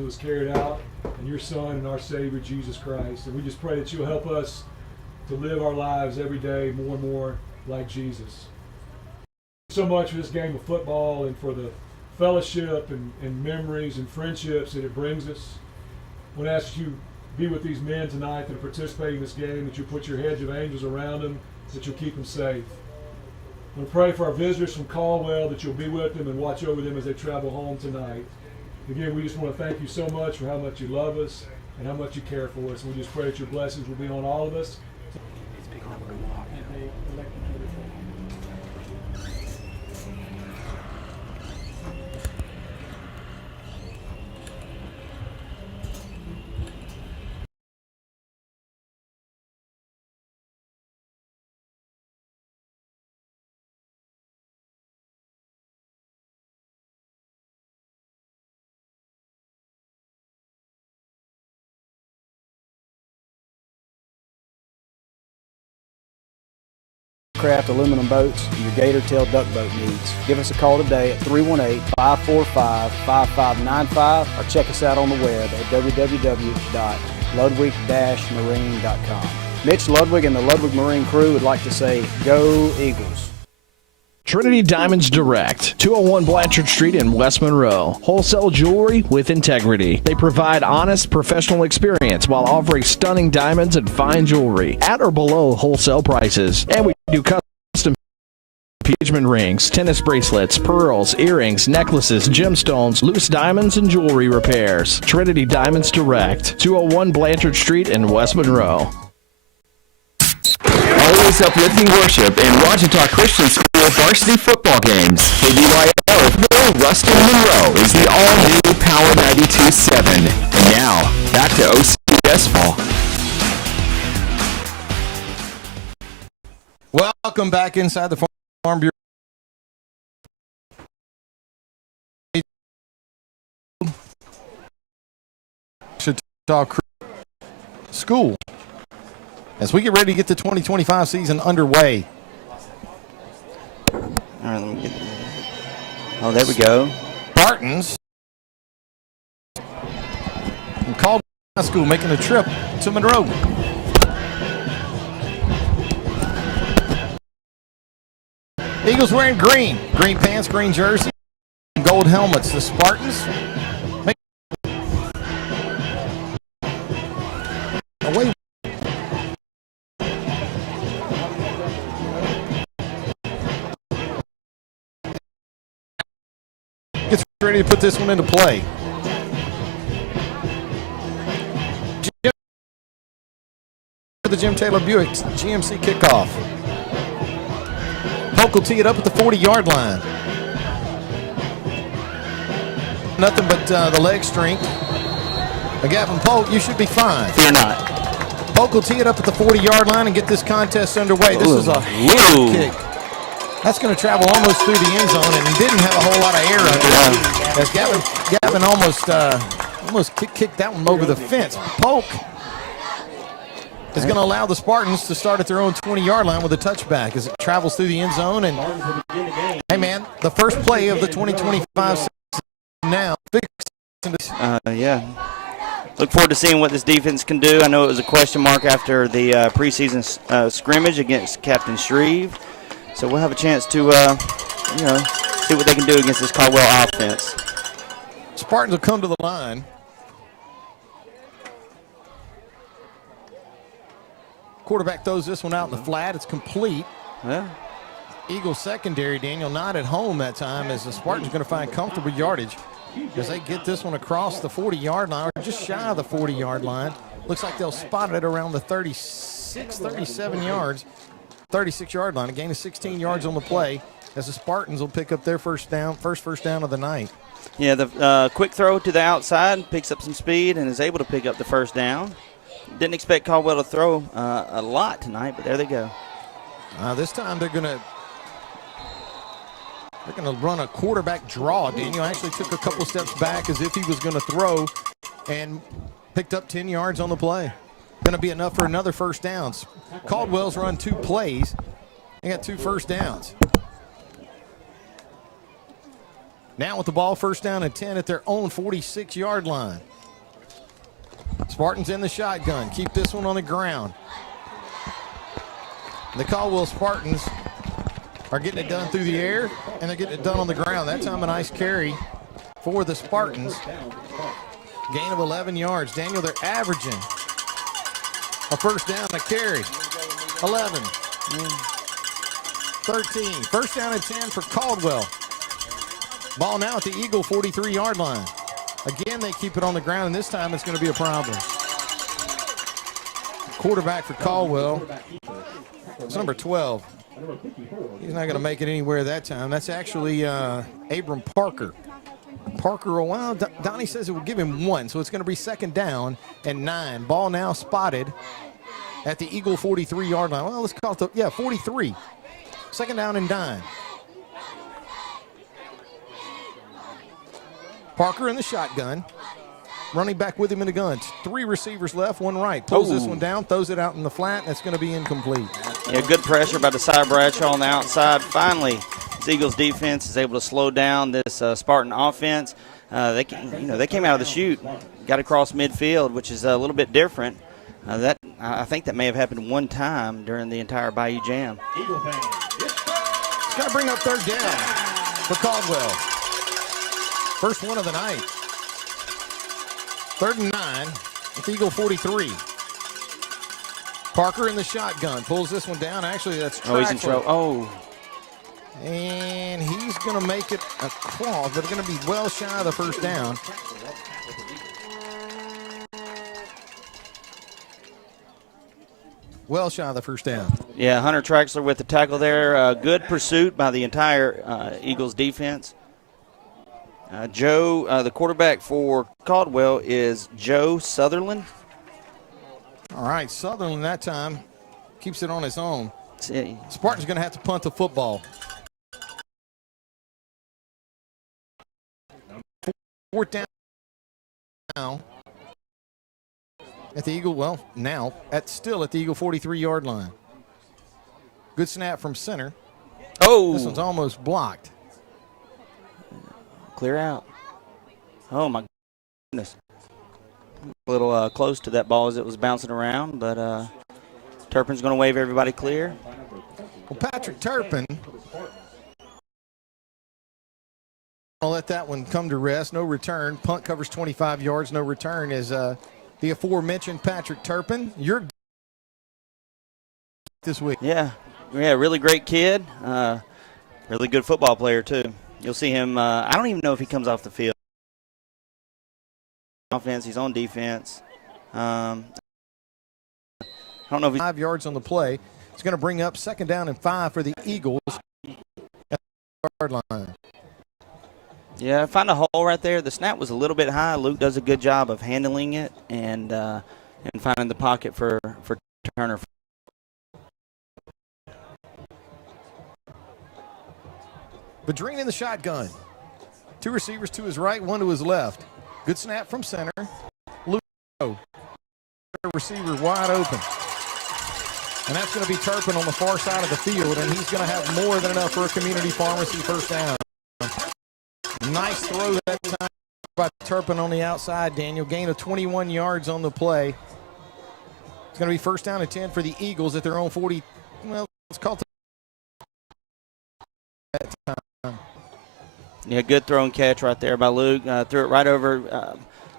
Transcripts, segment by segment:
was carried out in your Son and our Savior, Jesus Christ. And we just pray that you'll help us to live our lives every day more and more like Jesus. So much for this game of football and for the fellowship and memories and friendships that it brings us. I want to ask you be with these men tonight that are participating in this game, that you'll put your hedge of angels around them, that you'll keep them safe. I want to pray for our visitors from Caldwell, that you'll be with them and watch over them as they travel home tonight. Again, we just want to thank you so much for how much you love us and how much you care for us. And we just pray that your blessings will be on all of us. Craft aluminum boats and your gator tail duck boat needs. Give us a call today at 318-545-5595 or check us out on the web at www.ludwig-marine.com. Mitch Ludwig and the Ludwig Marine crew would like to say, go Eagles. Trinity Diamonds Direct, 201 Blanchard Street in West Monroe. Wholesale jewelry with integrity. They provide honest, professional experience while offering stunning diamonds and fine jewelry at or below wholesale prices. And we do custom engagement rings, tennis bracelets, pearls, earrings, necklaces, gemstones, loose diamonds, and jewelry repairs. Trinity Diamonds Direct, 201 Blanchard Street in West Monroe. Always uplifting worship in Washita Christian School varsity football games. KBYO Ruston Monroe is the all-new Power 92.7. And now, back to OCS ball. Welcome back inside the Farm Bureau. Washita School. As we get ready to get the 2025 season underway. All right, let me get. Oh, there we go. Spartans from Caldwell High School making a trip to Monroe. Eagles wearing green. Green pants, green jersey, and gold helmets. The Spartans make away. Gets ready to put this one into play. The Jim Taylor Buick GMC kickoff. Polk will tee it up at the 40-yard line. Nothing but the leg strength. Gavin Polk, you should be fine. Fear not. Polk will tee it up at the 40-yard line and get this contest underway. This is a hammer kick. That's going to travel almost through the end zone, and he didn't have a whole lot of air under it. As Gavin almost kicked that one over the fence. Polk is going to allow the Spartans to start at their own 20-yard line with a touchback as it travels through the end zone. And hey, man, the first play of the 2025 season now. Yeah. Look forward to seeing what this defense can do. I know it was a question mark after the preseason scrimmage against Captain Shreve. So we'll have a chance to, see what they can do against this Caldwell offense. Spartans will come to the line. Quarterback throws this one out in the flat. It's complete. Yeah. Eagles secondary, Daniel, not at home that time, as the Spartans going to find comfortable yardage as they get this one across the 40-yard line, or just shy of the 40-yard line. Looks like they'll spot it around the 36, 37 yards. 36-yard line, a gain of 16 yards on the play, as the Spartans will pick up their first down of the night. Yeah, the quick throw to the outside, picks up some speed, and is able to pick up the first down. Didn't expect Caldwell to throw a lot tonight, but there they go. This time they're going to run a quarterback draw. Daniel actually took a couple steps back as if he was going to throw and picked up 10 yards on the play. Going to be enough for another first down. Caldwell's run 2 plays. They got 2 first downs. Now with the ball, first down and 10 at their own 46-yard line. Spartans in the shotgun. Keep this one on the ground. The Caldwell Spartans are getting it done through the air, and they're getting it done on the ground. That time a nice carry for the Spartans. Gain of 11 yards. Daniel, they're averaging a first down a carry. 11, 13. First down and 10 for Caldwell. Ball now at the Eagle 43-yard line. Again, they keep it on the ground, and this time it's going to be a problem. Quarterback for Caldwell, it's number 12. He's not going to make it anywhere that time. That's actually Abram Parker. Parker, well, Donnie says it will give him 1, so it's going to be second down and 9. Ball now spotted at the Eagle 43-yard line. Well, let's call it 43. Second down and 9. Parker in the shotgun. Running back with him in the gun. 3 receivers left, 1 right. Pulls this one down, throws it out in the flat, and it's going to be incomplete. Yeah, good pressure by Desai Bradshaw on the outside. Finally, this Eagles defense is able to slow down this Spartan offense. They came out of the chute, got across midfield, which is a little bit different. I think that may have happened one time during the entire Bayou Jam. It's going to bring up third down for Caldwell. First one of the night. 3rd and 9 with Eagle 43. Parker in the shotgun. Pulls this one down. Actually, that's Traxler. Oh, he's in trouble. Oh. And he's going to make it a claw, but going to be well shy of the first down. Well shy of the first down. Yeah, Hunter Traxler with the tackle there. Good pursuit by the entire Eagles defense. Joe, the quarterback for Caldwell is Joe Sutherland. All right, Sutherland that time keeps it on his own. Spartan's going to have to punt the football. 4th down now at the Eagle, still at the Eagle 43-yard line. Good snap from center. Oh. This one's almost blocked. Clear out. Oh, my goodness. A little close to that ball as it was bouncing around, but Turpin's going to wave everybody clear. Well, Patrick Turpin, I'll let that one come to rest. No return. Punt covers 25 yards. No return is the aforementioned Patrick Turpin. You're this week. Yeah, really great kid. Really good football player, too. You'll see him, I don't even know if he comes off the field. Offense, he's on defense. I don't know if he's 5 yards on the play. It's going to bring up second down and 5 for the Eagles at the yard line. Yeah, find a hole right there. The snap was a little bit high. Luke does a good job of handling it and finding the pocket for Turner. Badrine in the shotgun. 2 receivers to his right, 1 to his left. Good snap from center. Luke, receiver wide open. And that's going to be Turpin on the far side of the field, and he's going to have more than enough for a community pharmacy first down. Nice throw that time by Turpin on the outside, Daniel. Gain of 21 yards on the play. It's going to be first down and 10 for the Eagles at their own 40. Well, let's call it that time. Yeah, good throw and catch right there by Luke. Threw it right over.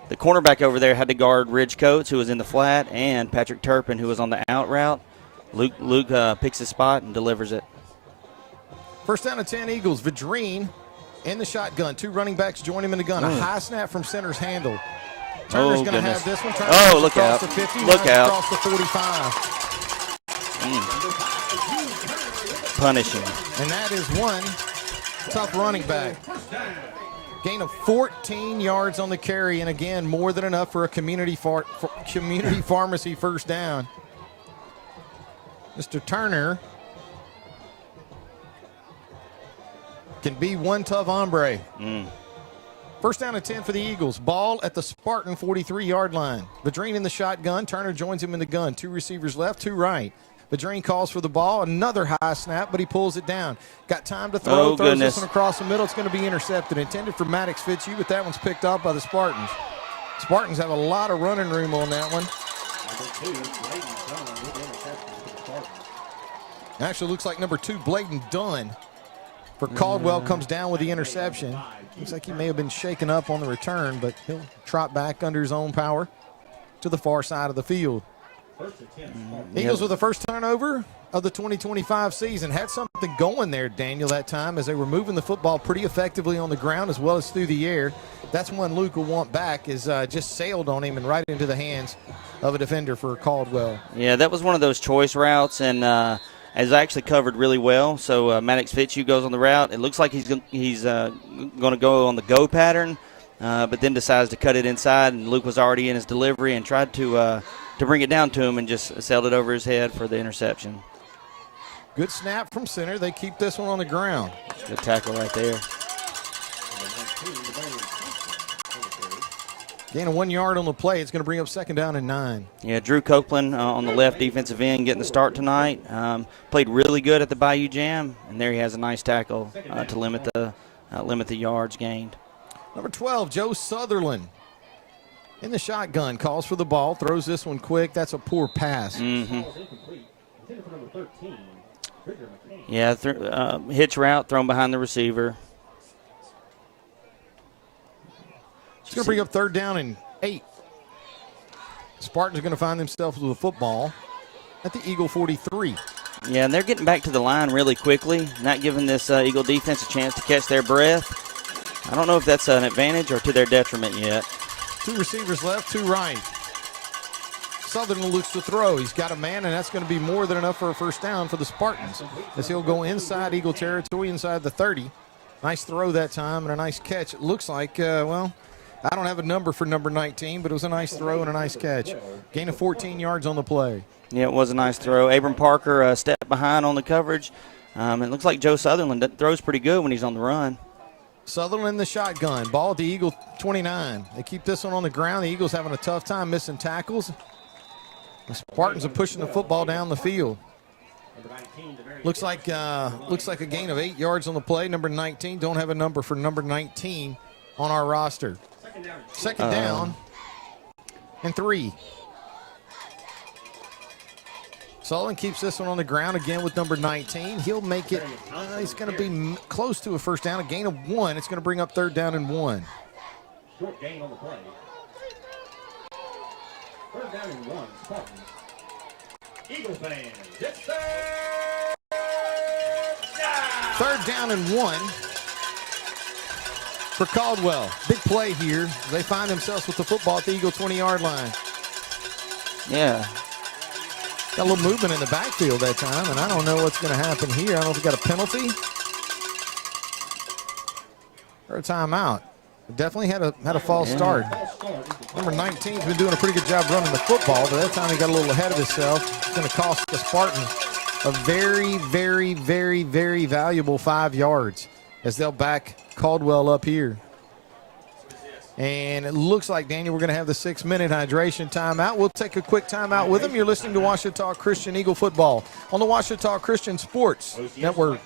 The cornerback over there had to guard Ridge Coates, who was in the flat, and Patrick Turpin, who was on the out route. Luke picks his spot and delivers it. First down and 10 Eagles. Badrine in the shotgun. 2 running backs join him in the gun. A high snap from center's handle. Turner's going to have this one. Turner look out. The 50, look out. Across the 45. Punishing. And that is one tough running back. Gain of 14 yards on the carry, and again, more than enough for a community pharmacy first down. Mr. Turner can be one tough hombre. First down and 10 for the Eagles. Ball at the Spartan 43-yard line. Badrine in the shotgun. Turner joins him in the gun. 2 receivers left, 2 right. The drain calls for the ball. Another high snap, but he pulls it down. Got time to throw. Throws this one across the middle. It's going to be intercepted. Intended for Maddox Fitzhugh, but that one's picked up by the Spartans. Spartans have a lot of running room on that one. Actually looks like number 2, Bladen Dunn, for Caldwell, comes down with the interception. Looks like he may have been shaken up on the return, but he'll trot back under his own power to the far side of the field. Eagles with the first turnover of the 2025 season. Had something going there, Daniel, that time, as they were moving the football pretty effectively on the ground as well as through the air. That's one Luke will want back, is just sailed on him and right into the hands of a defender for Caldwell. Yeah, that was one of those choice routes, and has actually covered really well. So Maddox Fitzhugh goes on the route. It looks like he's going to go on the go pattern, but then decides to cut it inside, and Luke was already in his delivery and tried to bring it down to him and just sailed it over his head for the interception. Good snap from center. They keep this one on the ground. Good tackle right there. Gain of 1 yard on the play. It's going to bring up 2nd down and 9. Yeah, Drew Copeland on the left defensive end getting the start tonight. Played really good at the Bayou Jam, and there he has a nice tackle to limit the yards gained. Number 12, Joe Sutherland in the shotgun, calls for the ball, throws this one quick. That's a poor pass. Yeah, hitch route thrown behind the receiver. It's going to bring up 3rd down and 8. Spartans are going to find themselves with a football at the Eagle 43. Yeah, and they're getting back to the line really quickly, not giving this Eagle defense a chance to catch their breath. I don't know if that's an advantage or to their detriment yet. 2 receivers left, 2 right. Sutherland looks to throw. He's got a man, and that's going to be more than enough for a first down for the Spartans, as he'll go inside Eagle territory, inside the 30. Nice throw that time and a nice catch. It looks like, I don't have a number for number 19, but it was a nice throw and a nice catch. Gain of 14 yards on the play. Yeah, it was a nice throw. Abram Parker stepped behind on the coverage. It looks like Joe Sutherland throws pretty good when he's on the run. Sutherland in the shotgun. Ball at the Eagle 29. They keep this one on the ground. The Eagles having a tough time missing tackles. The Spartans are pushing the football down the field. Looks like a gain of 8 yards on the play. Number 19. Don't have a number for number 19 on our roster. Second down and 3. Sullivan keeps this one on the ground again with number 19. He'll make it. He's going to be close to a first down. A gain of 1. It's going to bring up 3rd down and 1. Short gain on the play. 3rd down and 1. Spartans. Eagles fans. It's 3rd down and 1 for Caldwell. Big play here. They find themselves with the football at the Eagle 20-yard line. Yeah. Got a little movement in the backfield that time, and I don't know what's going to happen here. I don't know if we got a penalty or a timeout. It definitely had a false start. Number 19's been doing a pretty good job running the football, but that time he got a little ahead of himself. It's going to cost the Spartans a very, very, very, very valuable 5 yards as they'll back Caldwell up here. And it looks like, Daniel, we're going to have the 6-minute hydration timeout. We'll take a quick timeout with them. You're listening to Ouachita Christian Eagle Football on the Ouachita Christian Sports Network.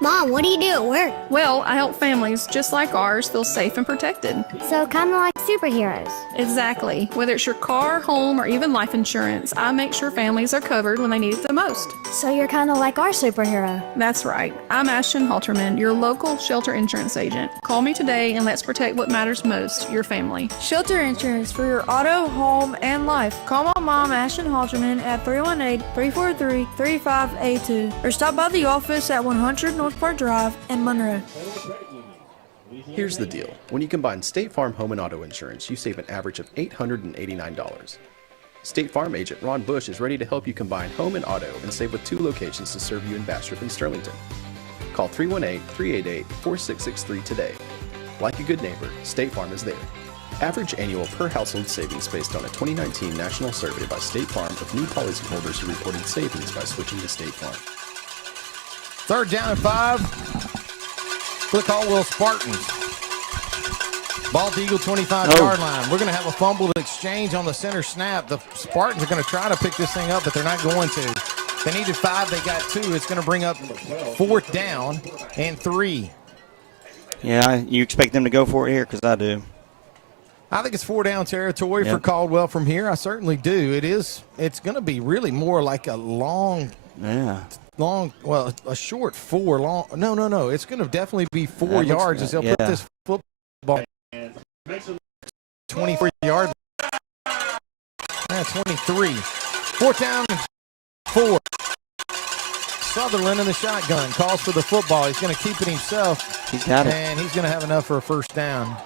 Mom, what do you do at work? Well, I help families just like ours feel safe and protected. So kind of like superheroes. Exactly. Whether it's your car, home, or even life insurance, I make sure families are covered when they need it the most. So you're kind of like our superhero. That's right. I'm Ashton Halterman, your local shelter insurance agent. Call me today and let's protect what matters most, your family. Shelter insurance for your auto, home, and life. Call my mom, Ashton Halterman, at 318-343-3582 or stop by the office at 100 North Park Drive in Monroe. Here's the deal. When you combine State Farm home and auto insurance, you save an average of $889. State Farm agent Ron Bush is ready to help you combine home and auto and save with 2 locations to serve you in Bastrop and Sterlington. Call 318-388-4663 today. Like a good neighbor, State Farm is there. Average annual per household savings based on a 2019 national survey by State Farm of new policyholders who reported savings by switching to State Farm. 3rd down and 5 for the Caldwell Spartans. Ball at the Eagle 25-yard line. We're going to have a fumbled exchange on the center snap. The Spartans are going to try to pick this thing up, but they're not going to. They needed 5. They got 2. It's going to bring up 4th down and 3. Yeah, you expect them to go for it here? Because I do. I think it's 4-down territory for Caldwell from here. I certainly do. It's going to be really more like a a short 4 long. No. It's going to definitely be 4 yards as they'll put this football 24-yard. 23. 4th down and 4. Sutherland in the shotgun calls for the football. He's going to keep it himself. He's got it. And he's going to have enough for a 1st down.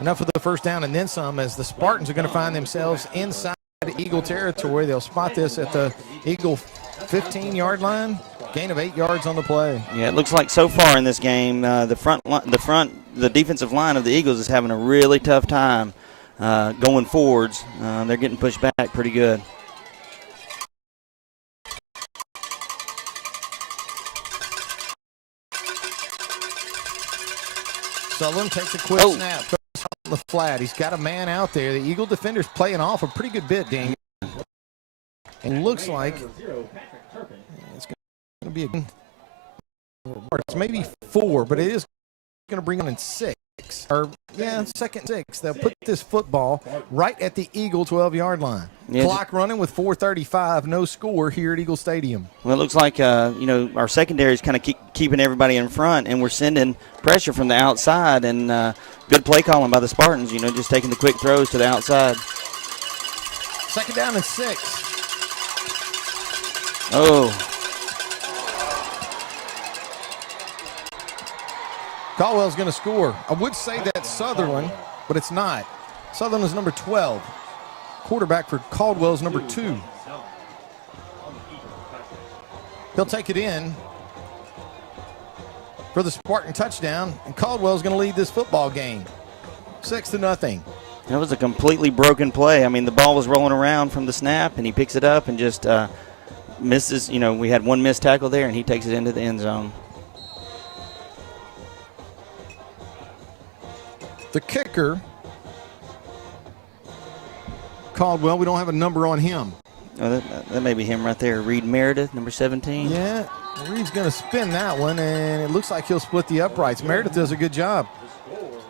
Enough for the 1st down and then some, as the Spartans are going to find themselves inside Eagle territory. They'll spot this at the Eagle 15-yard line. Gain of 8 yards on the play. Yeah, it looks like so far in this game, the defensive line of the Eagles is having a really tough time going forwards. They're getting pushed back pretty good. Sutherland takes a quick snap. Goes on the flat. He's got a man out there. The Eagle defender's playing off a pretty good bit, Daniel. And looks like it's going to be it's maybe 4, but it is going to bring on in 6. Second 6. They'll put this football right at the Eagle 12-yard line. Yeah, clock running with 4:35, no score here at Eagle Stadium. Well, it looks like our secondary is kind of keeping everybody in front, and we're sending pressure from the outside, and good play calling by the Spartans. Just taking the quick throws to the outside. 2nd down and 6. Caldwell's going to score. I would say that's Sutherland, but it's not. Sutherland's number 12. Quarterback for Caldwell's number 2. He'll take it in for the Spartan touchdown, and Caldwell's going to lead this football game 6-0. That was a completely broken play. I mean, the ball was rolling around from the snap, and he picks it up and just misses. We had one missed tackle there, and he takes it into the end zone. The kicker, Caldwell, we don't have a number on him. Oh, that may be him right there. Reed Meredith, number 17. Yeah, Reed's going to spin that one, and it looks like he'll split the uprights. Meredith does a good job,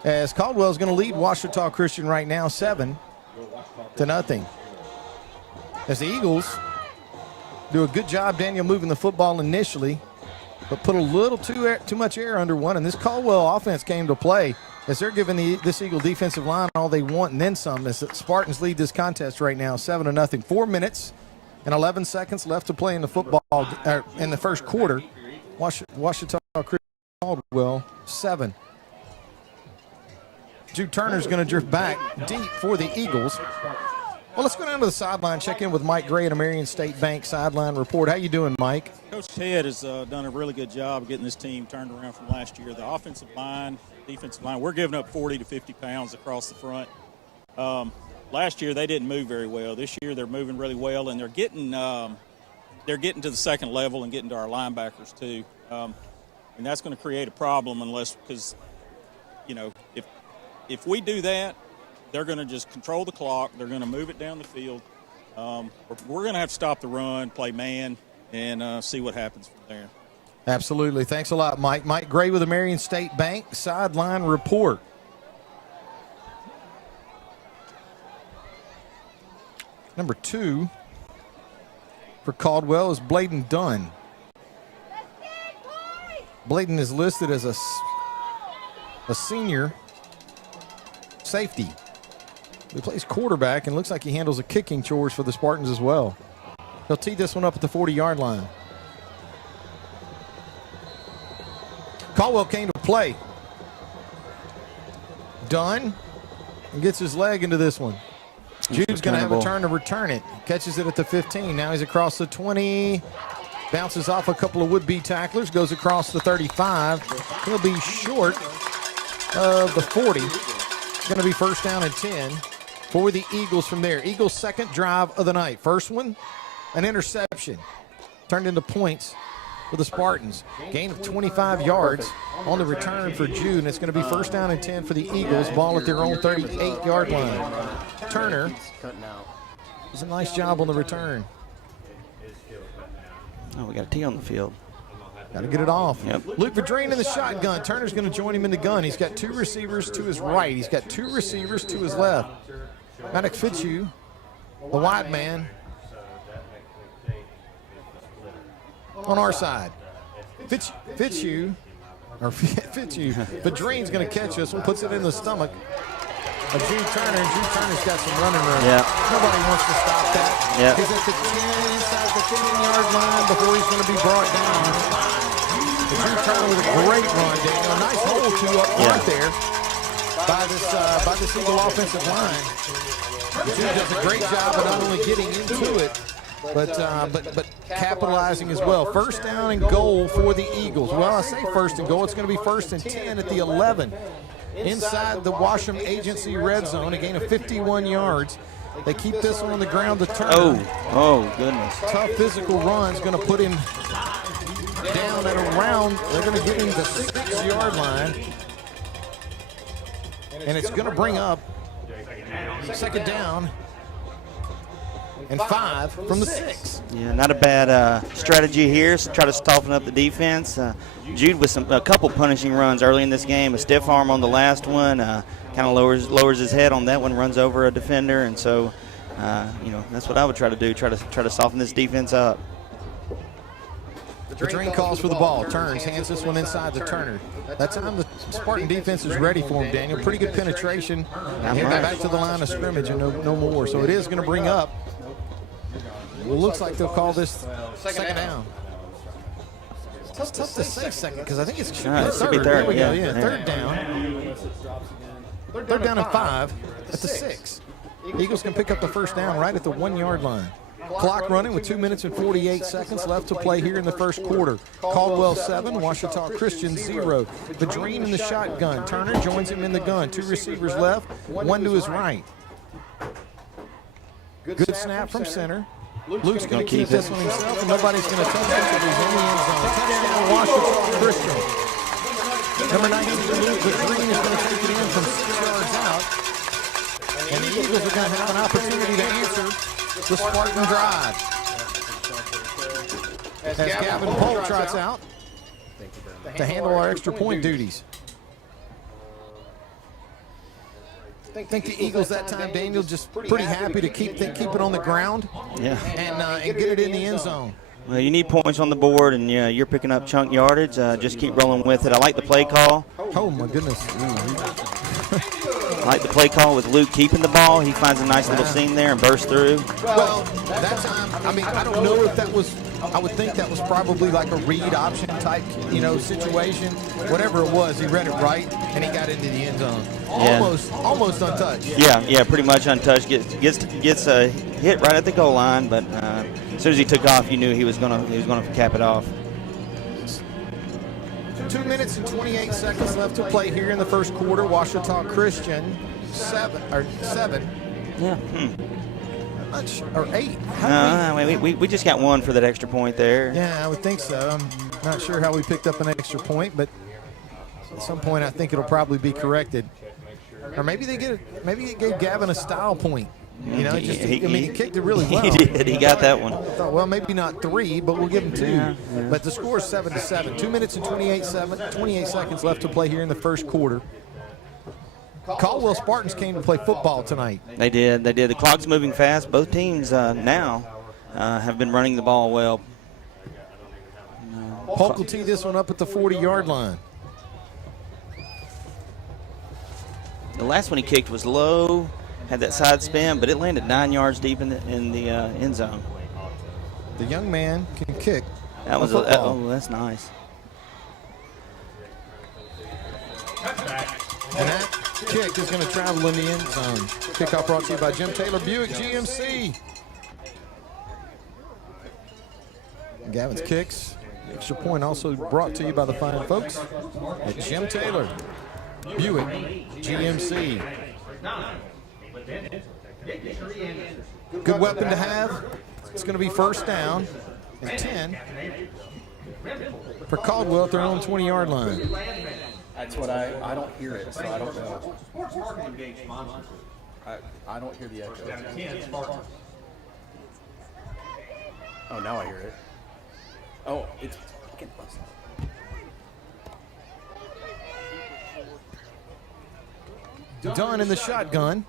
as Caldwell's going to lead Ouachita Christian right now 7-0. As the Eagles do a good job, Daniel, moving the football initially, but put a little too much air under one, and this Caldwell offense came to play as they're giving this Eagle defensive line all they want and then some, as the Spartans lead this contest right now 7-0. 4 minutes and 11 seconds left to play in the football in the first quarter. Ouachita Christian Caldwell 7. Jude Turner's going to drift back deep for the Eagles. Well, let's go down to the sideline, check in with Mike Gray at a Marion State Bank sideline report. How you doing, Mike? Coach Ted has done a really good job getting this team turned around from last year. The offensive line, defensive line, we're giving up 40 to 50 pounds across the front. Last year they didn't move very well. This year they're moving really well, and they're getting to the second level and getting to our linebackers too. And that's going to create a problem because if we do that, they're going to just control the clock. They're going to move it down the field. We're going to have to stop the run, play man, and see what happens from there. Absolutely. Thanks a lot, Mike. Mike Gray with the Marion State Bank sideline report. Number 2 for Caldwell is Bladen Dunn. Bladen is listed as a senior safety. He plays quarterback and looks like he handles the kicking chores for the Spartans as well. He'll tee this one up at the 40-yard line. Caldwell came to play. Dunn gets his leg into this one. Jude's going to have a turn to return it. Catches it at the 15. Now he's across the 20. Bounces off a couple of would-be tacklers. Goes across the 35. He'll be short of the 40. It's going to be 1st down and 10 for the Eagles from there. Eagles' second drive of the night. First one, an interception. Turned into points for the Spartans. Gain of 25 yards on the return for Jude, and it's going to be first down and 10 for the Eagles. Ball at their own 38-yard line. Turner does a nice job on the return. Oh, we got a T on the field. Got to get it off. Yep. Luke Vadrine in the shotgun. Turner's going to join him in the gun. He's got 2 receivers to his right. He's got 2 receivers to his left. Maddox Fitzhugh, the wide man, on our side. Fitzhugh, Vadrine's going to catch us and puts it in the stomach of Jude Turner. Jude Turner's got some running room. Yeah. Nobody wants to stop that. Yeah. He's at the 10, inside the 10-yard line before he's going to be brought down. Jude Turner with a great run, Daniel. A nice hole up front there by this Eagle offensive line. Jude does a great job of not only getting into it, but capitalizing as well. First down and goal for the Eagles. Well, I say first and goal. It's going to be first and 10 at the 11. Inside the Washam Agency red zone, a gain of 51 yards. They keep this one on the ground to turn. Oh, goodness. Tough physical run is going to put him down at around, they're going to get him the 6-yard line. And it's going to bring up second down and 5 from the 6. Yeah, not a bad strategy here. So try to soften up the defense. Jude with a couple punishing runs early in this game. A stiff arm on the last one. Kind of lowers his head on that one, runs over a defender, and so that's what I would try to do. Try to soften this defense up. The drain calls for the ball. Turns, hands this one inside to Turner. That time the Spartan defense is ready for him, Daniel. Pretty good penetration. And back to the line of scrimmage and no more. So it is going to bring up. Well, looks like they'll call this second down. It's tough to say second because I think it should be third. There we go. Yeah, third down. Third down and 5 at the 6. Eagles can pick up the first down right at the 1-yard line. Clock running with 2 minutes and 48 seconds left to play here in the first quarter. Caldwell 7, Ouachita Christian 0. Vadrine in the shotgun. Turner joins him in the gun. 2 receivers left, 1 to his right. Good snap from center. Luke's going to keep this one himself, and nobody's going to touch it until he's in the end zone. Touchdown, Ouachita Christian. Number 19, Luke Vadrine is going to take it in from 6 yards out. And the Eagles are going to have an opportunity to answer the Spartan drive. As Gavin Polk trots out to handle our extra point duties. I think the Eagles that time, Daniel, just pretty happy to keep it on the ground and get it in the end zone. Well, you need points on the board, and you're picking up chunk yardage. Just keep rolling with it. I like the play call. Oh, my goodness. I like the play call with Luke keeping the ball. He finds a nice little seam there and bursts through. Well, that time, I don't know if that was, I would think that was probably like a read option type, situation. Whatever it was, he read it right, and he got into the end zone. Almost untouched. Yeah, pretty much untouched. Gets a hit right at the goal line, but as soon as he took off, you knew he was gonna cap it off. 2 minutes and 28 seconds left to play here in the first quarter. Ouachita Christian 7. Yeah. Or 8. We just got 1 for that extra point there. Yeah, I would think so. I'm not sure how we picked up an extra point, but at some point I think it'll probably be corrected. Or maybe it gave Gavin a style point. He kicked it really well. He did. He got that one. I thought, well, maybe not 3, but we'll give him 2. Yeah. But the score is 7-7. 2 minutes and 28 seconds left to play here in the first quarter. Caldwell Spartans came to play football tonight. They did. The clock's moving fast. Both teams now have been running the ball well. Polk will tee this one up at the 40-yard line. The last one he kicked was low. Had that side spin, but it landed 9 yards deep in the end zone. The young man can kick. That's nice. And that kick is going to travel in the end zone. Kickoff brought to you by Jim Taylor Buick GMC. Gavin's kicks. Extra point also brought to you by the fine folks at Jim Taylor Buick GMC. Good weapon to have. It's going to be first down and 10 for Caldwell at their own 20-yard line. That's what I don't hear it, so I don't know. I don't hear the echo. Oh, now I hear it. Oh, it's fucking busted. Dunn in the shotgun.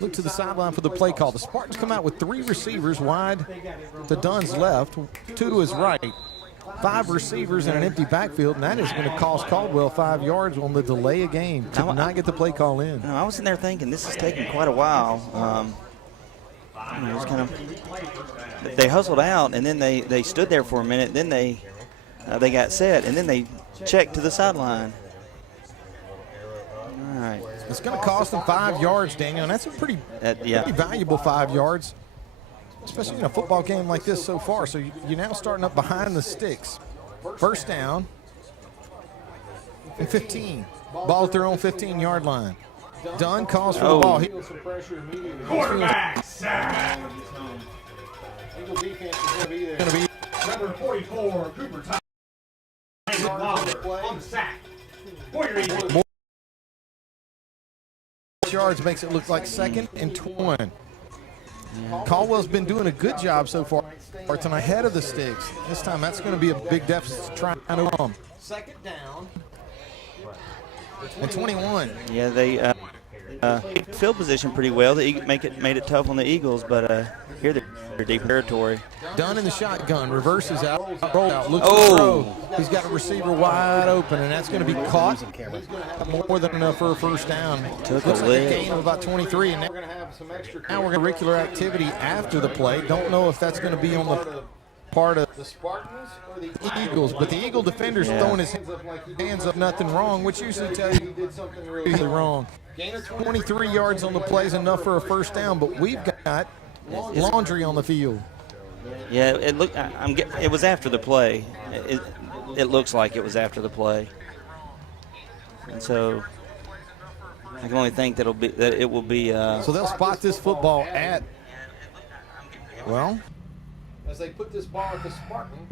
Look to the sideline for the play call. The Spartans come out with 3 receivers wide to Dunn's left, 2 to his right. 5 receivers in an empty backfield, and that is going to cost Caldwell 5 yards on the delay of game to not get the play call in. I was in there thinking this is taking quite a while. It was kind of, they hustled out, and then they stood there for a minute. Then they got set, and then they checked to the sideline. All right. It's going to cost them 5 yards, Daniel, and that's a pretty valuable 5 yards, especially in a football game like this so far. So you're now starting up behind the sticks. First down and 15. Ball at their own 15-yard line. Dunn calls for the ball. Quarterback sack. Eagle defense is going to be number 44, Cooper Thomas. On the sack. For your Eagles. Yards makes it look like 2nd and 20. Caldwell's been doing a good job so far tonight ahead of the sticks. This time that's going to be a big deficit to try and overcome. 2nd down and 21. Yeah, they field position pretty well. They made it tough on the Eagles, but here they're deep territory. Dunn in the shotgun, reverses out, roll out, looks to throw. He's got a receiver wide open, and that's going to be caught. More than enough for a first down. Took Looks a like a lick. gain of about 23, and now we're going to have some curricular activity after the play. Don't know if that's going to be on the part of the Spartans or the Eagles, but the Eagle defender's throwing his hands up, nothing wrong, which usually tells you he did something really wrong. 23 yards on the play is enough for a first down, but we've got laundry on the field. Yeah, it looked. It was after the play. It looks like it was after the play, and so I can only think that it will be. So they'll spot this football at. Well, as they put this ball at the Spartan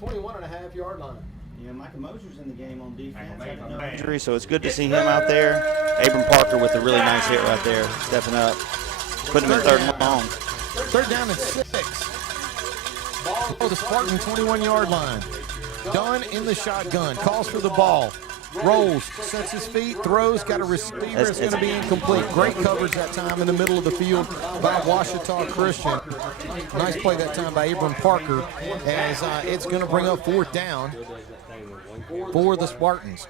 21.5-yard line. Yeah, Micah Moser's in the game on defense. So it's good to see him out there. Abram Parker with a really nice hit right there, stepping up, putting him in 3rd and long. 3rd down and 6. Ball the Spartan 21-yard line. Dunn in the shotgun, calls for the ball. Rolls, sets his feet, throws, got a receiver. It's going to be incomplete. Great coverage that time in the middle of the field by Ouachita Christian. Nice play that time by Abram Parker, as it's going to bring up 4th down for the Spartans.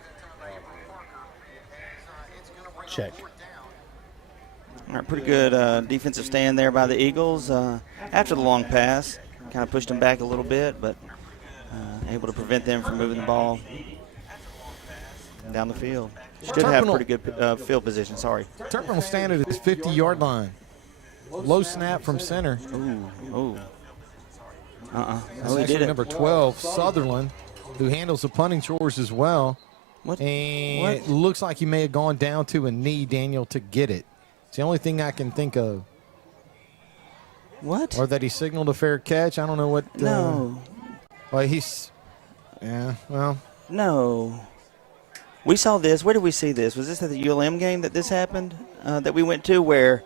Check. All right, pretty good defensive stand there by the Eagles. After the long pass, kind of pushed them back a little bit, but able to prevent them from moving the ball down the field. Should have pretty good field position, sorry. Turpin will stand at his 50-yard line. Low snap from center. Oh, He did it. Number 12, Sutherland, who handles the punting chores as well. What? And it looks like he may have gone down to a knee, Daniel, to get it. It's the only thing I can think of. What? Or that he signaled a fair catch. I don't know what. No. Well, he's. Yeah, well. No. We saw this. Where did we see this? Was this at the ULM game that this happened, that we went to, where,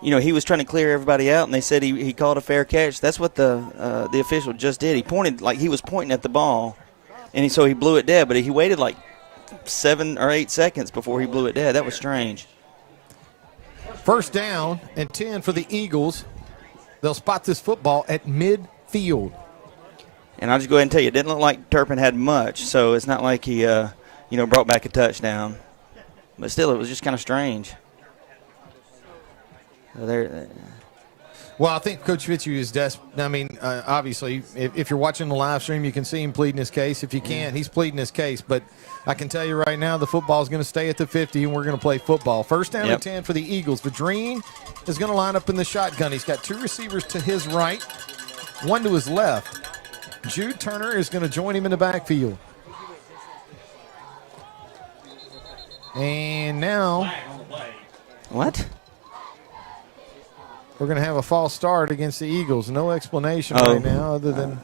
he was trying to clear everybody out, and they said he called a fair catch? That's what the official just did. He pointed, like he was pointing at the ball, and so he blew it dead, but he waited like 7 or 8 seconds before he blew it dead. That was strange. First down and 10 for the Eagles. They'll spot this football at midfield. And I'll just go ahead and tell you, it didn't look like Turpin had much, so it's not like he, brought back a touchdown. But still, it was just kind of strange. Well, I think Coach Fitzhugh is desperate. I mean, obviously, if you're watching the live stream, you can see him pleading his case. If you can't, he's pleading his case. But I can tell you right now, the football is going to stay at the 50, and we're going to play football. First down and 10 for the Eagles. Vadreen is going to line up in the shotgun. He's got 2 receivers to his right, 1 to his left. Jude Turner is going to join him in the backfield. And now, what? We're going to have a false start against the Eagles. No explanation right now other than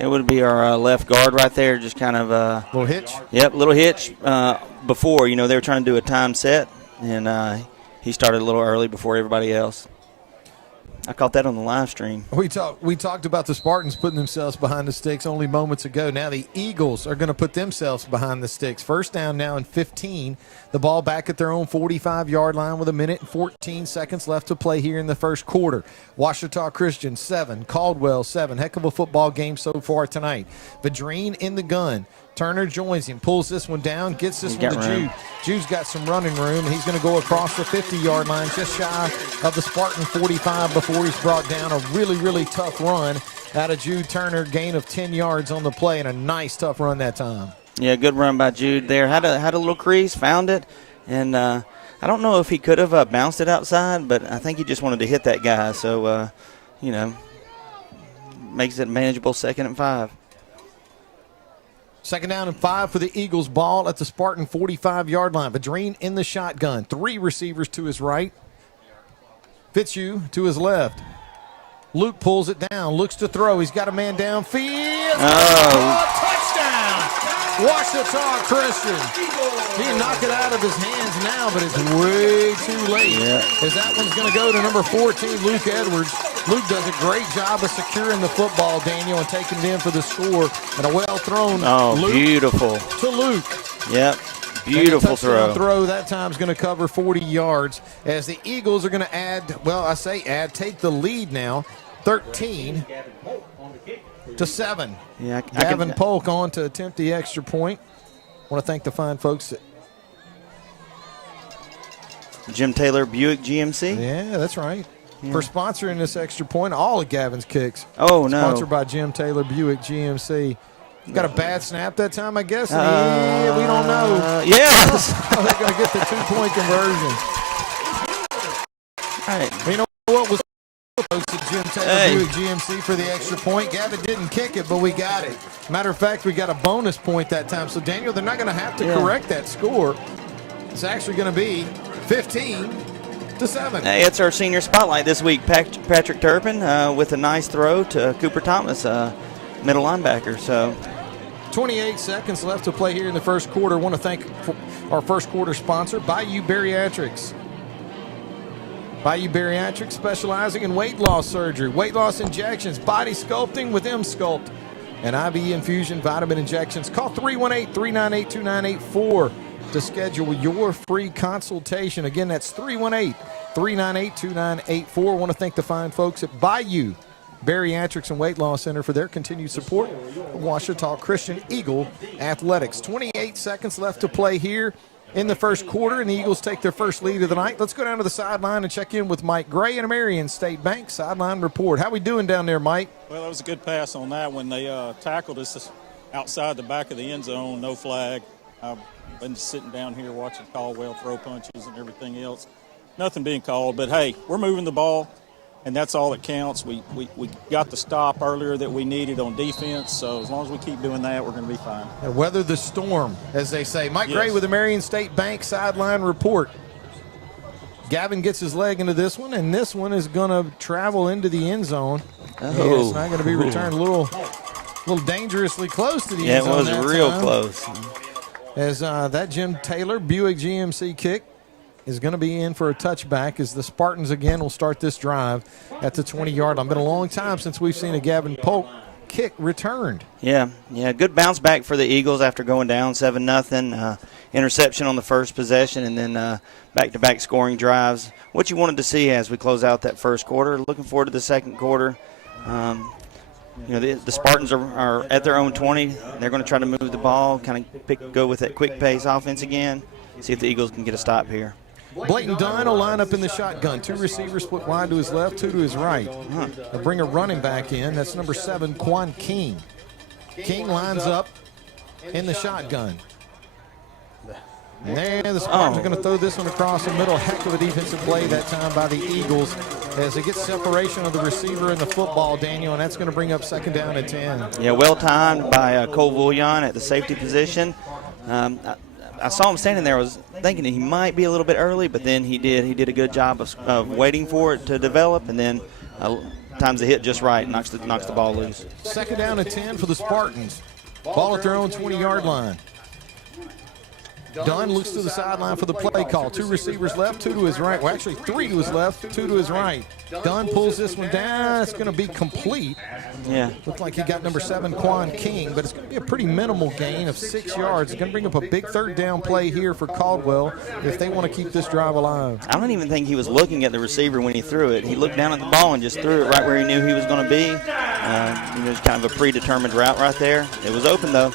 It would be our left guard right there, just kind of little hitch. Yep, little hitch. Before, they were trying to do a time set, and he started a little early before everybody else. I caught that on the live stream. We talked about the Spartans putting themselves behind the sticks only moments ago. Now the Eagles are going to put themselves behind the sticks. First down now and 15. The ball back at their own 45-yard line with 1:14 seconds left to play here in the first quarter. Ouachita Christian 7, Caldwell 7. Heck of a football game so far tonight. Vadrine in the gun. Turner joins him, pulls this one down, gets this one to Jude. Jude's got some running room, and he's going to go across the 50-yard line, just shy of the Spartan 45 before he's brought down. A really, really tough run out of Jude Turner, gain of 10 yards on the play, and a nice, tough run that time. Yeah, good run by Jude there. Had a little crease, found it, and I don't know if he could have bounced it outside, but I think he just wanted to hit that guy. So, makes it manageable 2nd and 5. 2nd down and 5 for the Eagles. Ball at the Spartan 45-yard line. Vadrine in the shotgun. 3 receivers to his right. Fitzhugh to his left. Luke pulls it down, looks to throw. He's got a man downfield. Touchdown! Ouachita Christian. He can knock it out of his hands now, but it's way too late. Yeah. As that one's going to go to number 14, Luke Edwards. Luke does a great job of securing the football, Daniel, and taking it in for the score. And a well-thrown Luke beautiful. To Luke. Yep, beautiful throw. That time's going to cover 40 yards as the Eagles are going to take the lead now, 13 to 7. Yeah, Gavin Polk on to attempt the extra point. I want to thank the fine folks at Jim Taylor Buick GMC. Yeah, that's right. Yeah. For sponsoring this extra point, all of Gavin's kicks. Oh, no. Sponsored by Jim Taylor Buick GMC. Got a bad snap that time, I guess. Yeah, we don't know. Yes. They're going to get the 2-point conversion. All right. You know what was folks at Jim Taylor Buick GMC for the extra point? Gavin didn't kick it, but we got it. Matter of fact, we got a bonus point that time. So, Daniel, they're not going to have to correct that score. It's actually going to be 15 to 7. Hey, it's our senior spotlight this week. Patrick Turpin with a nice throw to Cooper Thomas, middle linebacker. So 28 seconds left to play here in the first quarter. I want to thank our first quarter sponsor, Bayou Bariatrics. Bayou Bariatrics, specializing in weight loss surgery, weight loss injections, body sculpting with M-Sculpt, and IV infusion vitamin injections. Call 318-398-2984 to schedule your free consultation. Again, that's 318-398-2984. I want to thank the fine folks at Bayou Bariatrics and Weight Loss Center for their continued support of Ouachita Christian Eagle Athletics. 28 seconds left to play here in the first quarter, and the Eagles take their first lead of the night. Let's go down to the sideline and check in with Mike Gray and a Marion State Bank sideline report. How we doing down there, Mike? Well, that was a good pass on that when they tackled us outside the back of the end zone, no flag. I've been sitting down here watching Caldwell throw punches and everything else. Nothing being called, but, hey, we're moving the ball, and that's all that counts. We got the stop earlier that we needed on defense, so as long as we keep doing that, we're going to be fine. And weather the storm, as they say. Mike Gray with the Marion State Bank sideline report. Gavin gets his leg into this one, and this one is going to travel into the end zone. Oh. It's not going to be returned. A little dangerously close to the end zone. Yeah, it was real close. As that Jim Taylor Buick GMC kick is going to be in for a touchback as the Spartans again will start this drive at the 20-yard line. Been a long time since we've seen a Gavin Polk kick returned. Yeah, good bounce back for the Eagles after going down 7-0. Interception on the first possession, and then back-to-back scoring drives. What you wanted to see as we close out that first quarter. Looking forward to the second quarter. The Spartans are at their own 20. They're going to try to move the ball, kind of go with that quick pace offense again. See if the Eagles can get a stop here. Blayton Dunn will line up in the shotgun. 2 receivers split wide to his left, 2 to his right. They'll bring a running back in. That's number 7, Quan King. King lines up in the shotgun. And the Spartans are going to throw this one across the middle. Heck of a defensive play that time by the Eagles as they get separation of the receiver and the football, Daniel, and that's going to bring up 2nd down and 10. Yeah, well timed by Cole Vullion at the safety position. I saw him standing there. I was thinking he might be a little bit early, but then he did a good job of waiting for it to develop, and then times the hit just right, knocks the ball loose. Second down and 10 for the Spartans. Ball at their own 20-yard line. Dunn looks to the sideline for the play call. 2 receivers left, 2 to his right. Well, actually 3 to his left, 2 to his right. Dunn pulls this one down. It's going to be complete. Yeah. Looked like he got number 7, Quan King, but it's going to be a pretty minimal gain of 6 yards. It's going to bring up a big third down play here for Caldwell if they want to keep this drive alive. I don't even think he was looking at the receiver when he threw it. He looked down at the ball and just threw it right where he knew he was going to be. It was kind of a predetermined route right there. It was open, though.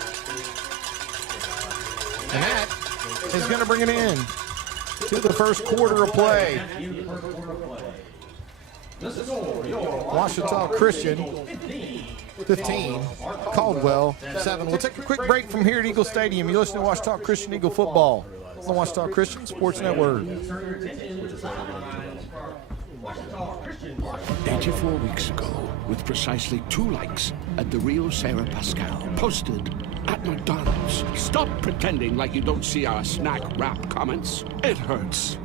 And that is going to bring it in to the first quarter of play. Ouachita Christian 15, Caldwell 7. We'll take a quick break from here at Eagle Stadium. You listen to Ouachita Christian Eagle football on the Ouachita Christian Sports Network. 84 weeks ago, with precisely 2 likes at the Rio Sarah Pascal, posted at McDonald's. Stop pretending like you don't see our snack wrap comments. It hurts.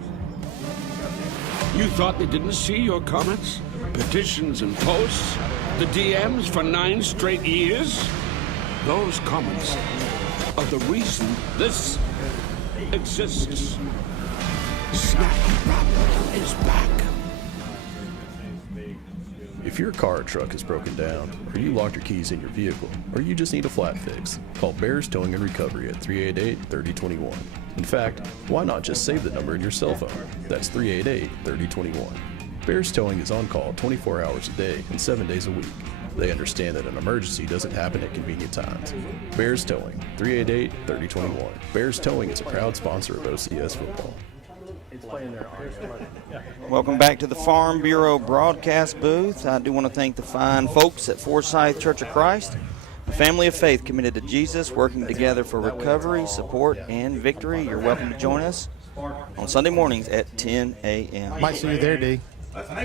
You thought they didn't see your comments? Petitions and posts? The DMs for 9 straight years? Those comments are the reason this exists. Snack wrap is back. If your car or truck is broken down, or you locked your keys in your vehicle, or you just need a flat fix, call Bears Towing and Recovery at 388-3021. In fact, why not just save the number in your cell phone? That's 388-3021. Bears Towing is on call 24 hours a day and 7 days a week. They understand that an emergency doesn't happen at convenient times. Bears Towing, 388-3021. Bears Towing is a proud sponsor of OCS football. Welcome back to the Farm Bureau broadcast booth. I do want to thank the fine folks at Forsyth Church of Christ, a family of faith committed to Jesus, working together for recovery, support, and victory. You're welcome to join us on Sunday mornings at 10 a.m. Might see you there, D.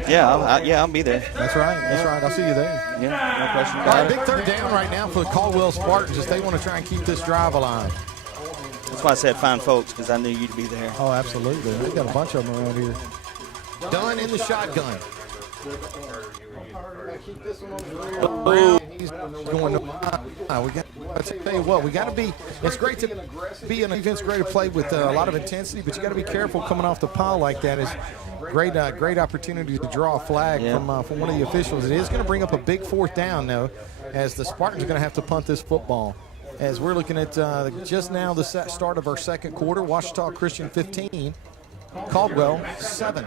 Yeah, I'll be there. That's right. That's right. I'll see you there. Yeah, no question All about right, it. big third down right now for the Caldwell Spartans as they want to try and keep this drive alive. That's why I said fine folks, because I knew you'd be there. Oh, absolutely. We've got a bunch of them around here. Dunn in the shotgun. He's going to tell you what, we got to be, it's great to be an defense, great to play with a lot of intensity, but you got to be careful coming off the pile like that. Is great opportunity to draw a flag from one of the officials. It is going to bring up a big fourth down, though, as the Spartans are going to have to punt this football. As we're looking at just now the start of our second quarter, Ouachita Christian 15, Caldwell 7.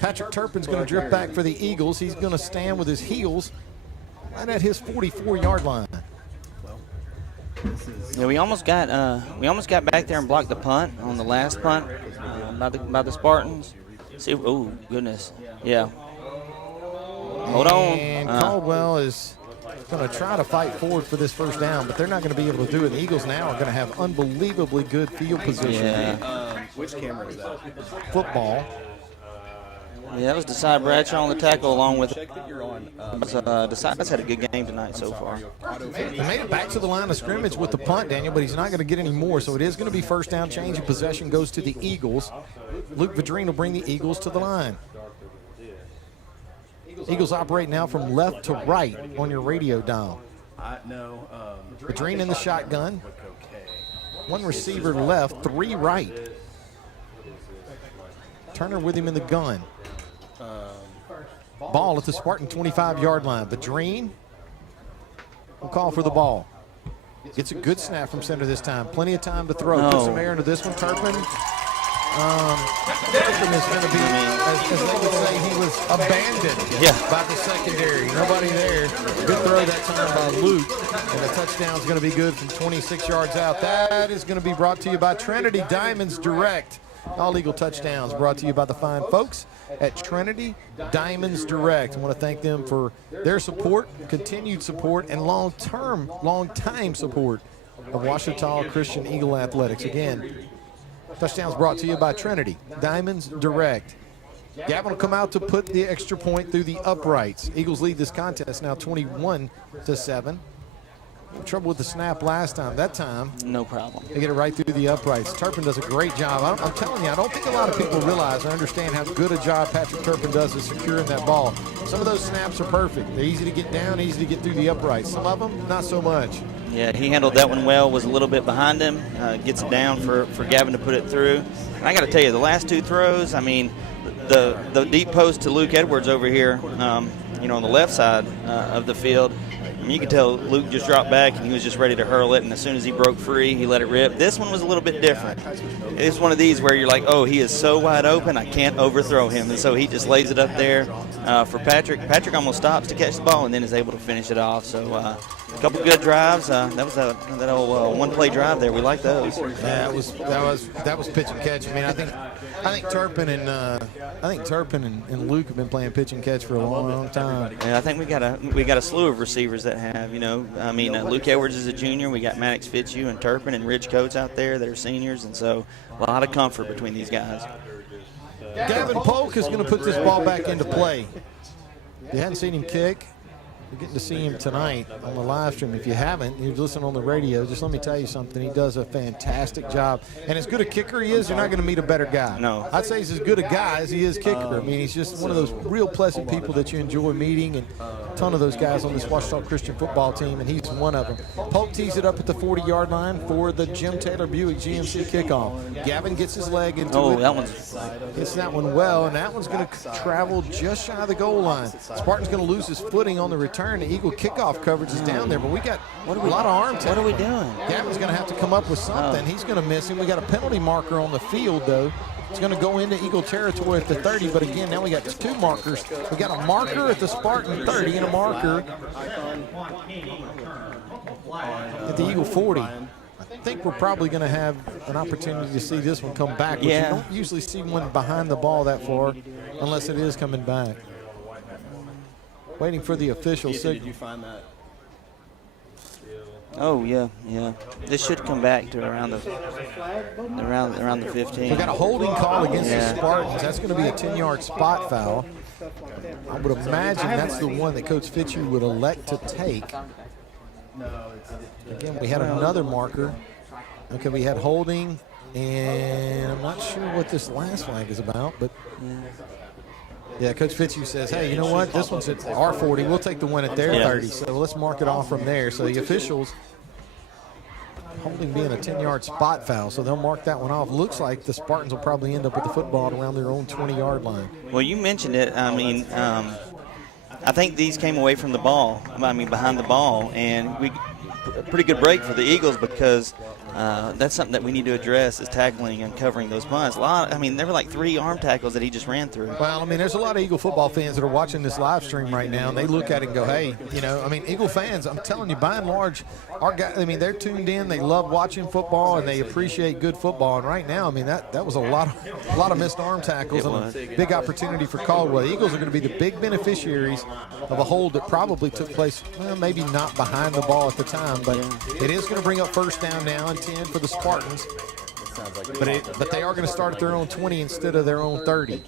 Patrick Turpin's going to drip back for the Eagles. He's going to stand with his heels right at his 44-yard line. Yeah, we almost got back there and blocked the punt on the last punt by the Spartans. See, oh goodness, yeah. Hold on. And Caldwell is going to try to fight forward for this first down, but they're not going to be able to do it. The Eagles now are going to have unbelievably good field position. Yeah. Which camera is that? Football. Yeah, that was Desai Bradshaw on the tackle along with Desai's had a good game tonight so far. He made it back to the line of scrimmage with the punt, Daniel, but he's not going to get any more, so it is going to be first down. Change of possession goes to the Eagles. Luke Vadrine will bring the Eagles to the line. Eagles operate now from left to right on your radio dial. Vadrine in the shotgun. 1 receiver left, 3 right. Turner with him in the gun. Ball at the Spartan 25-yard line. Vadrine will call for the ball. Gets a good snap from center this time. Plenty of time to throw. Put some air into this one. Turpin. Turpin is going to be, as they would say, he was abandoned by the secondary. Nobody there. Good throw that time by Luke. And the touchdown is going to be good from 26 yards out. That is going to be brought to you by Trinity Diamonds Direct. All Eagle touchdowns brought to you by the fine folks at Trinity Diamonds Direct. I want to thank them for their support, continued support, and long-time support of Ouachita Christian Eagle Athletics. Again, touchdowns brought to you by Trinity Diamonds Direct. Gavin will come out to put the extra point through the uprights. Eagles lead this contest now 21-7. Trouble with the snap last time. That time, no problem. They get it right through the uprights. Turpin does a great job. I'm telling you, I don't think a lot of people realize or understand how good a job Patrick Turpin does of securing that ball. Some of those snaps are perfect. They're easy to get down, easy to get through the uprights. Some of them, not so much. Yeah, he handled that one well, was a little bit behind him, gets it down for Gavin to put it through. And I got to tell you, the last 2 throws, I mean, the deep post to Luke Edwards over here, on the left side of the field, I mean, you could tell Luke just dropped back and he was just ready to hurl it, and as soon as he broke free, he let it rip. This one was a little bit different. It's one of these where you're like, oh, he is so wide open, I can't overthrow him, and so he just lays it up there for Patrick. Patrick almost stops to catch the ball and then is able to finish it off. So a couple good drives. That was that old one-play drive there. We like those. Yeah, that was pitch and catch. I mean, I think Turpin and Luke have been playing pitch and catch for a long time. Yeah, I think we got a slew of receivers that have. Luke Edwards is a junior. We got Maddox Fitzhugh and Turpin and Rich Coates out there that are seniors, and so a lot of comfort between these guys. Gavin Polk is going to put this ball back into play. You hadn't seen him kick. You're getting to see him tonight on the live stream. If you haven't, you're listening on the radio, just let me tell you something. He does a fantastic job. And as good a kicker he is, you're not going to meet a better guy. No. I'd say he's as good a guy as he is kicker. I mean, he's just one of those real pleasant people that you enjoy meeting, and a ton of those guys on this Ouachita Christian football team, and he's one of them. Polk tees it up at the 40-yard line for the Jim Taylor Buick GMC kickoff. Gavin gets his leg into it. That one's... Gets that one well, and that one's going to travel just shy of the goal line. Spartan's going to lose his footing on the return. The Eagle kickoff coverage is down there, but we got a lot of arm tackle. What are we doing? Gavin's going to have to come up with something. He's going to miss him. We got a penalty marker on the field, though. It's going to go into Eagle territory at the 30, but again, now we got 2 markers. We got a marker at the Spartan 30 and a marker at the Eagle 40. I think we're probably going to have an opportunity to see this one come back. Yeah. You don't usually see one behind the ball that far unless it is coming back. Waiting for the official signal. Did you find that? Oh yeah. This should come back to around the 15. We got a holding call against the Spartans. That's going to be a 10-yard spot foul. I would imagine that's the one that Coach Fitzhugh would elect to take. Again, we had another marker. Okay, we had holding, and I'm not sure what this last flag is about, but yeah, Coach Fitzhugh says, hey, you know what? This one's at our 40. We'll take the one at their 30. So let's mark it off from there. So the officials, holding being a 10-yard spot foul, so they'll mark that one off. Looks like the Spartans will probably end up with the football around their own 20-yard line. Well, you mentioned it. I mean, I think these came away from the ball, behind the ball, and a pretty good break for the Eagles because that's something that we need to address is tackling and covering those punts. There were like 3 arm tackles that he just ran through. Well, there's a lot of Eagle football fans that are watching this live stream right now, and they look at it and go, hey, Eagle fans, I'm telling you, by and large, our guys, they're tuned in. They love watching football, and they appreciate good football. And right now, that was a lot of missed arm tackles and a big opportunity for Caldwell. The Eagles are going to be the big beneficiaries of a hold that probably took place, well, maybe not behind the ball at the time, but it is going to bring up first down now and 10 for the Spartans. But they are going to start at their own 20 instead of their own 30.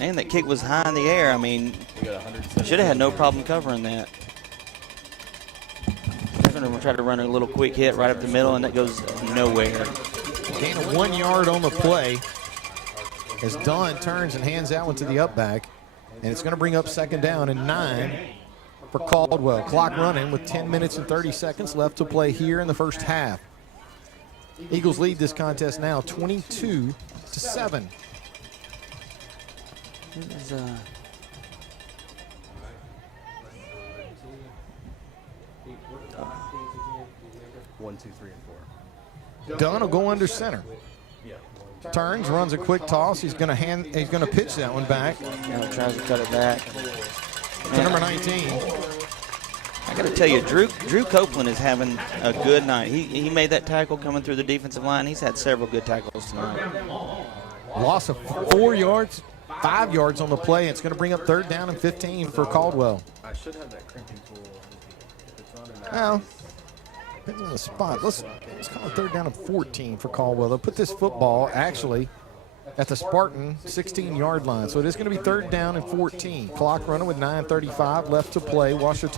And that kick was high in the air. Should have had no problem covering that. They're going to try to run a little quick hit right up the middle, and that goes nowhere. Gain of 1 yard on the play as Dunn turns and hands that one to the up back. And it's going to bring up second down and 9 for Caldwell. Clock running with 10 minutes and 30 seconds left to play here in the first half. Eagles lead this contest now 22-7. It was, 1, 2, 3, and 4. Dunn will go under center. Turns, runs a quick toss. He's going to pitch that one back. Tries to cut it back. To number 19. I got to tell you, Drew Copeland is having a good night. He made that tackle coming through the defensive line. He's had several good tackles tonight. Loss of 4 yards, 5 yards on the play. It's going to bring up third down and 15 for Caldwell. I should have that crimping tool. Well, depends on the spot. Let's call it third down and 14 for Caldwell. They'll put this football actually at the Spartan 16-yard line. So it is going to be 3rd down and 14. Clock running with 9:35 left to play. Left to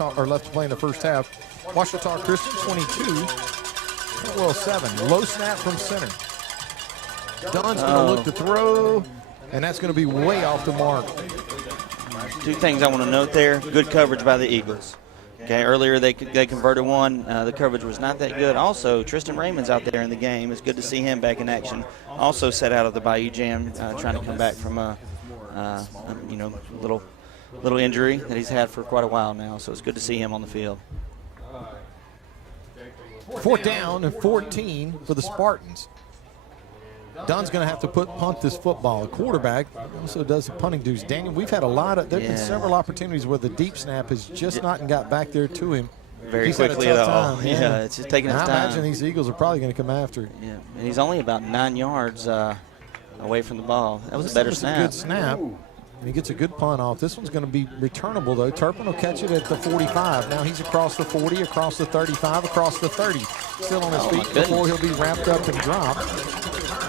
play in the first half. Ouachita Christian 22, Caldwell 7. Low snap from center. Dunn's going to look to throw, and that's going to be way off the mark. Two things I want to note there. Good coverage by the Eagles. Okay, earlier they converted one. The coverage was not that good. Also, Tristan Raymond's out there in the game. It's good to see him back in action. Also set out of the Bayou Jam, trying to come back from a little injury that he's had for quite a while now. So it's good to see him on the field. 4th down and 14 for the Spartans. Dunn's going to have to punt this football. The quarterback also does the punting duties. Daniel, we've had there've been several opportunities where the deep snap has just not got back there to him. Very quickly at all. Yeah, it's just taking his time. I imagine these Eagles are probably going to come after it. Yeah, and he's only about 9 yards away from the ball. That was a better snap. A good snap. And he gets a good punt off. This one's going to be returnable, though. Turpin will catch it at the 45. Now he's across the 40, across the 35, across the 30. Still on his feet before he'll be wrapped up and dropped.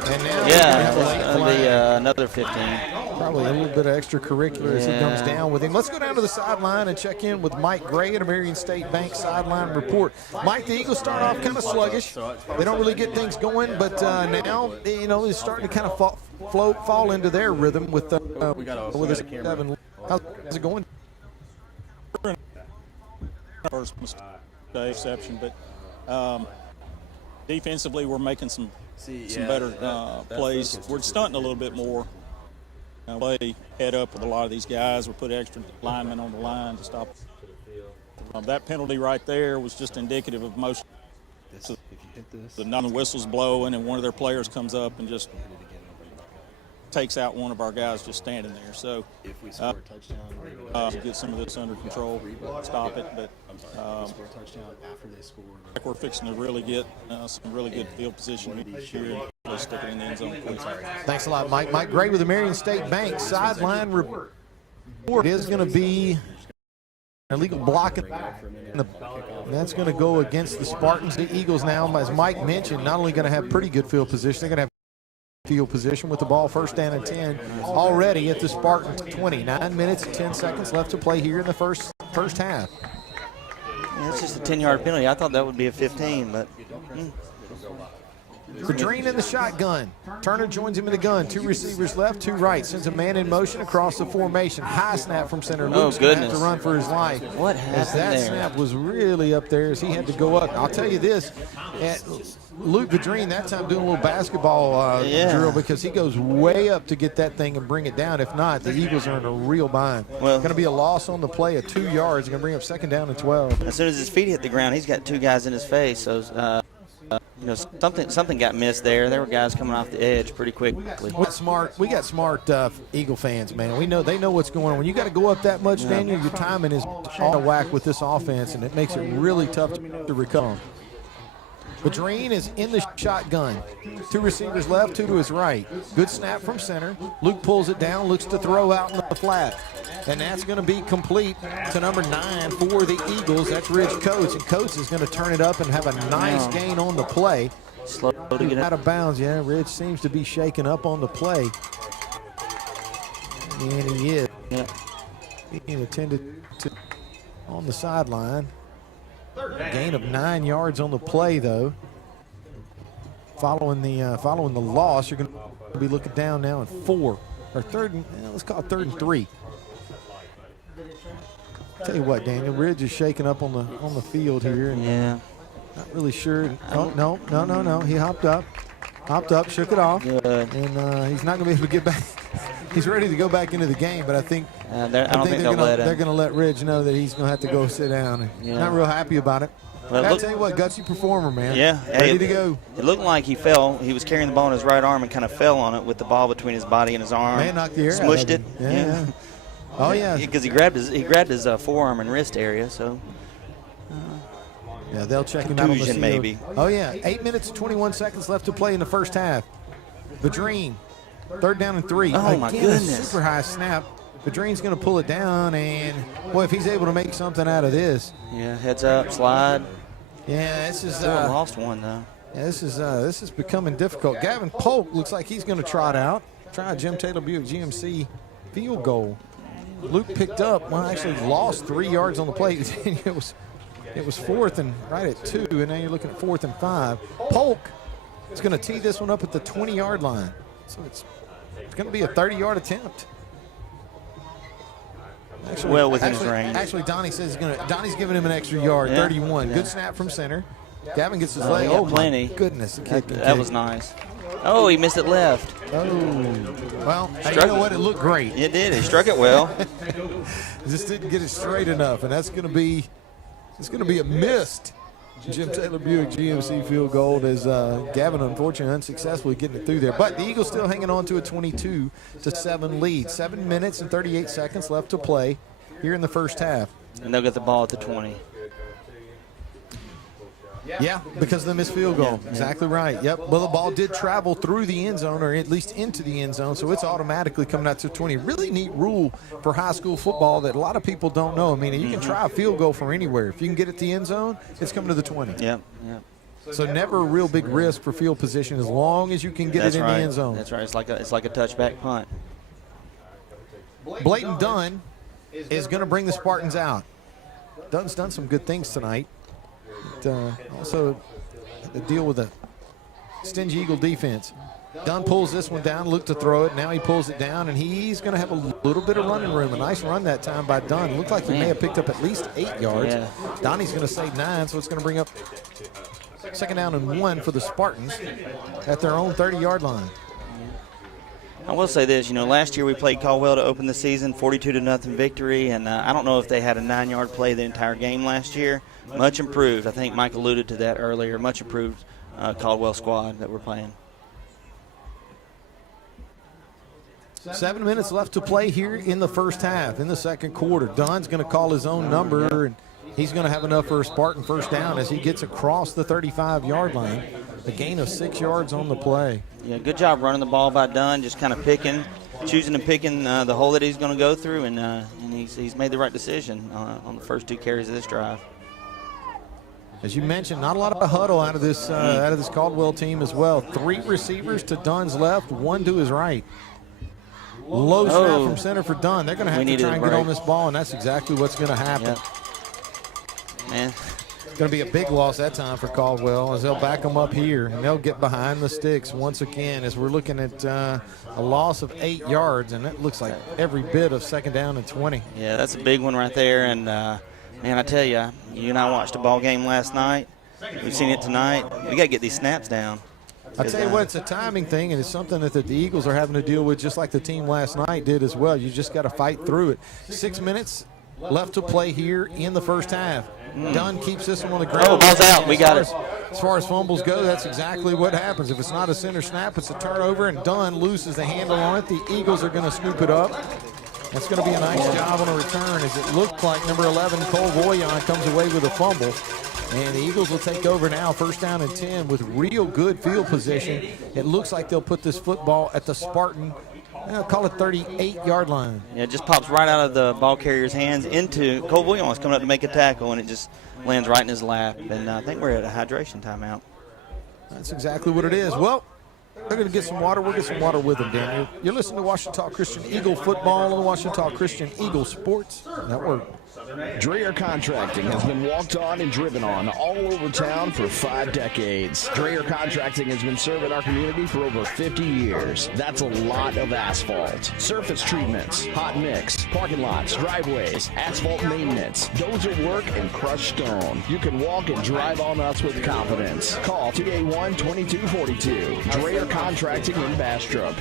And now another 15. Probably a little bit of extracurricular as he comes down with him. Let's go down to the sideline and check in with Mike Gray at a Marion State Bank sideline report. Mike, the Eagles start off kind of sluggish. They don't really get things going, but now, they're starting to kind of fall into their rhythm with a 7. How's it going? First mistake, Interception, but defensively we're making some better plays. We're stunting a little bit more. Play head up with a lot of these guys. We put extra linemen on the line to stop. That penalty right there was just indicative of most. The non-whistles blowing, and one of their players comes up and just takes out one of our guys just standing there. So if we score a touchdown, get some of this under control, stop it. But we're fixing to really get some really good field position this year. Let's stick it in the end zone. Thanks a lot, Mike. Mike Gray with the Marion State Bank sideline report. It is going to be illegal blocking. That's going to go against the Spartans. The Eagles now, as Mike mentioned, not only going to have pretty good field position, they're going to have field position with the ball 1st down and 10 already at the Spartans 20. 9 minutes and 10 seconds left to play here in the first half. Yeah, it's just a 10-yard penalty. I thought that would be a 15, but. Bedreen in the shotgun. Turner joins him in the gun. 2 receivers left, 2 right. Sends a man in motion across the formation. High snap from center. Luke's going to have to run for his life. What happened that there? Snap was really up there as he had to go up. I'll tell you this. Luke Bedreen that time doing a little basketball drill because he goes way up to get that thing and bring it down. If not, the Eagles are in a real bind. Well, going to be a loss on the play of 2 yards. Going to bring up 2nd down and 12. As soon as his feet hit the ground, he's got 2 guys in his face. So, something got missed there. There were guys coming off the edge pretty quickly. We got smart Eagle fans, man. They know what's going on. When you got to go up that much, Daniel, your timing is all out of whack with this offense, and it makes it really tough to recover. Bedreen is in the shotgun. 2 receivers left, 2 to his right. Good snap from center. Luke pulls it down, looks to throw out in the flat. And that's going to be complete to number 9 for the Eagles. That's Ridge Coates. And Coates is going to turn it up and have a nice gain on the play. Slow to get out of bounds. Yeah, Ridge seems to be shaken up on the play. And he is. Yeah. Being attended to on the sideline. Gain of 9 yards on the play, though. Following the loss, you're going to be looking down now at 4 or 3rd and let's call it 3rd and 3. Tell you what, Daniel, Ridge is shaking up on the field here, and not really sure. Oh, no. He hopped up, shook it off, and he's not going to be able to get back. He's ready to go back into the game, but I think they're going to let Ridge know that he's going to have to go sit down. Not real happy about it. Well, I'll tell you what, gutsy performer, man. Yeah. Ready to go. It looked like he fell. He was carrying the ball in his right arm and kind of fell on it with the ball between his body and his arm. Man knocked the air Smushed out of it. him. Yeah. Oh, yeah. Because he grabbed his forearm and wrist area, so. Yeah, they'll check him out on the field. Maybe. Oh, yeah. 8 minutes and 21 seconds left to play in the first half. Bedreen, 3rd down and 3. Oh, my goodness. A super high snap. Bedreen's going to pull it down, and, boy, if he's able to make something out of this. Yeah, heads up, slide. Yeah, this is still lost one, though. Yeah, this is becoming difficult. Gavin Polk looks like he's going to trot out. try a Jim Taylor Buick GMC field goal. Luke picked up, well, actually lost 3 yards on the play. It was 4th and right at 2, and now you're looking at 4th and 5. Polk is going to tee this one up at the 20-yard line. So it's going to be a 30-yard attempt. Actually, well within his range. Actually, Donnie says Donnie's giving him an extra yard, 31. Good snap from center. Gavin gets his leg. Oh, plenty. My goodness. That was nice. Oh, he missed it left. Oh. Well, you know what? It looked great. It did. He struck it well. Just didn't get it straight enough, and that's going to be a missed Jim Taylor Buick GMC field goal as Gavin, unfortunately, unsuccessfully getting it through there. But the Eagles still hanging on to a 22-7 lead. 7 minutes and 38 seconds left to play here in the first half. And they'll get the ball at the 20. Yeah, because of the missed field goal. Yeah. Exactly right. Yep. Well, the ball did travel through the end zone, or at least into the end zone, so it's automatically coming out to 20. Really neat rule for high school football that a lot of people don't know. I mean, you can try a field goal from anywhere. If you can get it to the end zone, it's coming to the 20. Yep. So never a real big risk for field position as long as you can get it in the end zone. That's right. It's like a touchback punt. Blayton Dunn is going to bring the Spartans out. Dunn's done some good things tonight. Also the deal with a stingy Eagle defense. Dunn pulls this one down, looked to throw it. Now he pulls it down, and he's going to have a little bit of running room. A nice run that time by Dunn. Looked like he may have picked up at least 8 yards. Yeah. Donnie's going to save 9, so it's going to bring up 2nd down and 1 for the Spartans at their own 30-yard line. I will say this, last year we played Caldwell to open the season, 42-0 victory, and I don't know if they had a 9-yard play the entire game last year. Much improved. I think Mike alluded to that earlier. Much improved Caldwell squad that we're playing. 7 minutes left to play here in the first half, in the second quarter. Dunn's going to call his own number, and he's going to have enough for a Spartan first down as he gets across the 35-yard line. A gain of 6 yards on the play. Yeah, good job running the ball by Dunn, just kind of choosing and picking the hole that he's going to go through, and he's made the right decision on the first 2 carries of this drive. As you mentioned, not a lot of a huddle out of this Caldwell team as well. 3 receivers to Dunn's left, 1 to his right. Low snap from center for Dunn. They're going to have to try and get on this ball, and that's exactly what's going to happen. Yep. Man. It's going to be a big loss that time for Caldwell as they'll back them up here, and they'll get behind the sticks once again as we're looking at a loss of 8 yards, and it looks like every bit of 2nd down and 20. Yeah, that's a big one right there, and man, I tell you, you and I watched a ball game last night. We've seen it tonight. We got to get these snaps down. I tell you what, it's a timing thing, and it's something that the Eagles are having to deal with just like the team last night did as well. You just got to fight through it. 6 minutes left to play here in the first half. Dunn keeps this one on the ground. Oh, ball's out. We got it. As far as fumbles go, that's exactly what happens. If it's not a center snap, it's a turnover, and Dunn loses the handle on it. The Eagles are going to scoop it up. That's going to be a nice job on a return, as it looked like number 11, Cole Voyon, comes away with a fumble. And the Eagles will take over now, 1st down and 10 with real good field position. It looks like they'll put this football at the Spartan, I'll call it 38-yard line. Yeah, it just pops right out of the ball carrier's hands into Cole Williams coming up to make a tackle, and it just lands right in his lap. And I think we're at a hydration timeout. That's exactly what it is. Well, they're going to get some water. We'll get some water with them, Daniel. You're listening to Washita Christian Eagle football on the Washita Christian Eagle Sports Network. Dreher Contracting has been walked on and driven on all over town for 5 decades. Dreher Contracting has been serving our community for over 50 years. That's a lot of asphalt. Surface treatments, hot mix, parking lots, driveways, asphalt maintenance, dozer work, and crushed stone. You can walk and drive on us with confidence. Call 281-2242. Dreher Contracting in Bastrop.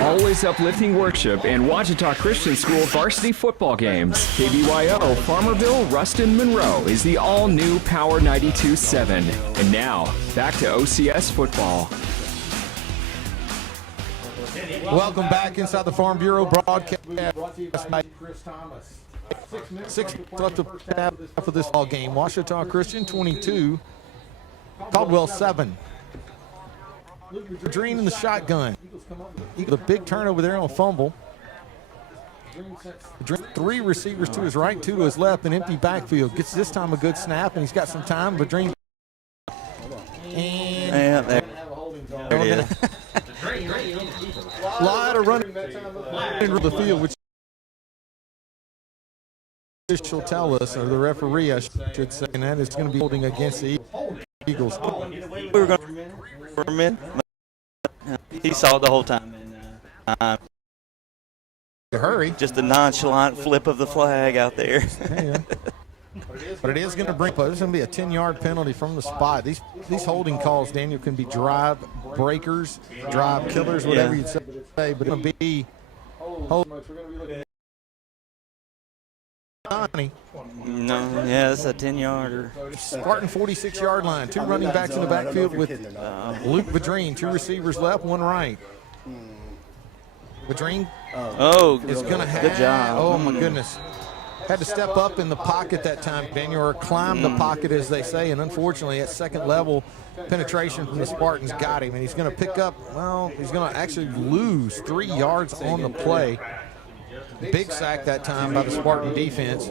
Always uplifting worship and Washita Christian School varsity football games. KBYO, Farmerville, Ruston, Monroe is the all-new Power 92.7. And now, back to OCS football. Welcome back inside the Farm Bureau broadcast. Chris Thomas. 6 left to half of this ball game. Washita Christian 22, Caldwell 7. Dreen in the shotgun. The big turnover there on a fumble. 3 receivers to his right, 2 to his left, an empty backfield. Gets this time a good snap, and he's got some time. Vadreen. And yeah, there it is. lot of running into the field, which she'll tell us, or the referee, I should say, and that is going to be holding against the Eagles. We were going for a minute. He saw it the whole time. Hurry. Just a nonchalant flip of the flag out there. Yeah. But it is going to bring, there's going to be a 10-yard penalty from the spot. These holding calls, Daniel, can be drive breakers, drive killers, whatever you'd say, but it's going to be No, yeah, it's a 10-yarder. Spartan 46-yard line. 2 running backs in the backfield with Luke Vadreen. 2 receivers left, 1 right. Vadreen is going to have. Good job. Oh, my goodness. Had to step up in the pocket that time, Daniel, or climb the pocket, as they say. And unfortunately, at second level, penetration from the Spartans got him. And he's going to pick up, well, he's going to actually lose 3 yards on the play. Big sack that time by the Spartan defense.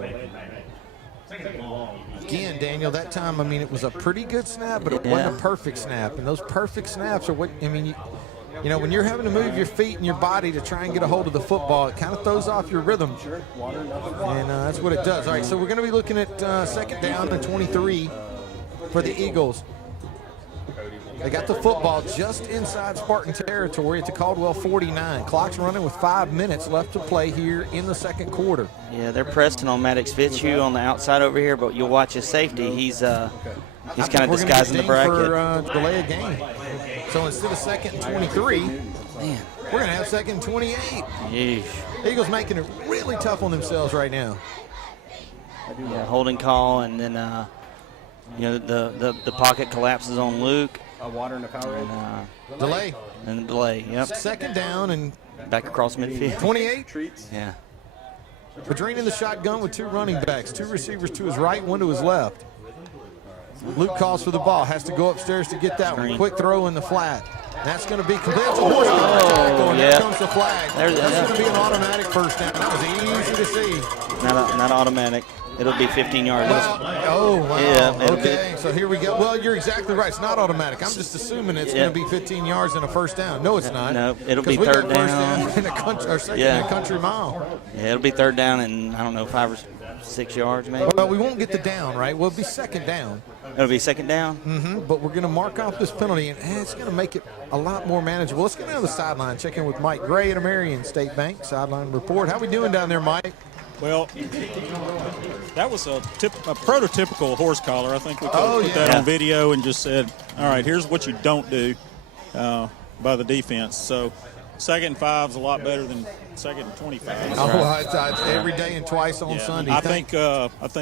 Again, Daniel, that time, I mean, it was a pretty good snap, but it wasn't a perfect snap. And those perfect snaps are what, I mean, you know, when you're having to move your feet and your body to try and get a hold of the football, it kind of throws off your rhythm. And that's what it does. All right, so we're going to be looking at second down and 23 for the Eagles. They got the football just inside Spartan territory at the Caldwell 49. Clock's running with 5 minutes left to play here in the second quarter. Yeah, they're pressing on Maddox Fitzhugh on the outside over here, but you'll watch his safety. He's kind of disguising the bracket. For delay a game. So instead of second and 23, man, we're going to have second and 28. Yeesh. Eagles making it really tough on themselves right now. Yeah, holding call, and then you know, the pocket collapses on Luke. Water and a Powerade. Delay. And delay, yep. Second down and back across midfield. 28. Yeah. Vadreen in the shotgun with 2 running backs, 2 receivers to his right, 1 to his left. Luke calls for the ball, has to go upstairs to get that one. Quick throw in the flat. That's going to be complete. And there comes the flag. That's going to be an automatic first down. That was easy to see. Not automatic. It'll be 15 yards. Oh, wow. Yeah, okay, so here we go. Well, you're exactly right. It's not automatic. I'm just assuming it's going to be 15 yards and a first down. No, it's not. No, it'll be third down. In a country, or second in a country mile. Yeah, it'll be third down and, I don't know, 5 or 6 yards maybe. Well, we won't get the down, right? We'll be second down. It'll be second down? Mm-hmm. But we're going to mark off this penalty, and it's going to make it a lot more manageable. Let's go down to the sideline, check in with Mike Gray at American State Bank. Sideline report. How we doing down there, Mike? Well, that was a prototypical horse collar. I think we could put that on video and just said, all right, here's what you don't do by the defense. So second and 5 is a lot better than second and 25. Oh, every day and twice on Sunday. I think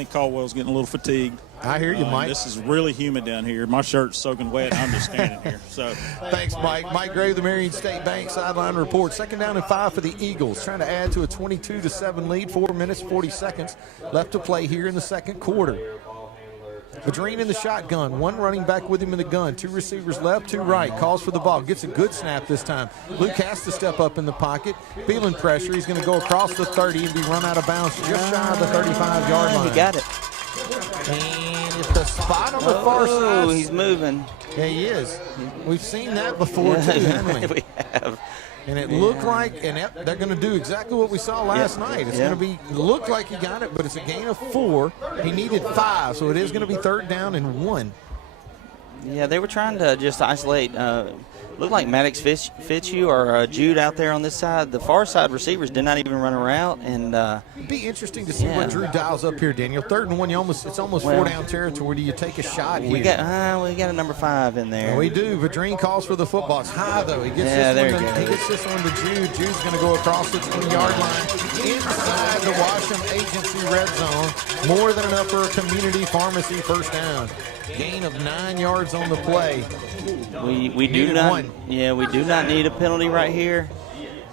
Caldwell's getting a little fatigued. I hear you, Mike. This is really humid down here. My shirt's soaking wet. I'm just standing here. So thanks, Mike. Mike Gray, the Marion State Bank sideline report. Second down and 5 for the Eagles, trying to add to a 22-7 lead. 4 minutes, 40 seconds left to play here in the second quarter. Vadreen in the shotgun, 1 running back with him in the gun, 2 receivers left, 2 right, calls for the ball, gets a good snap this time. Luke has to step up in the pocket, feeling pressure. He's going to go across the 30 and be run out of bounds just shy of the 35-yard line. He got it. And it's the spot on the far side. Oh, he's moving. Yeah, he is. We've seen that before, too, haven't we? We have. And it looked like, and they're going to do exactly what we saw last night. It's going to be, look like he got it, but it's a gain of 4. He needed 5, so it is going to be third down and 1. Yeah, they were trying to just isolate. Looked like Maddox Fitzhugh or Jude out there on this side. The far side receivers did not even run a route. And it'd be interesting to see what Drew dials up here, Daniel. third and 1, it's almost 4-down territory. Do you take a shot here? We got a number 5 in there. We do. Vadreen calls for the football. It's high though. He gets this one to Jude. Jude's going to go across the 20-yard line inside the Washam Agency red zone. More than enough for a community pharmacy first down. Gain of 9 yards on the play. We do not need a penalty right here.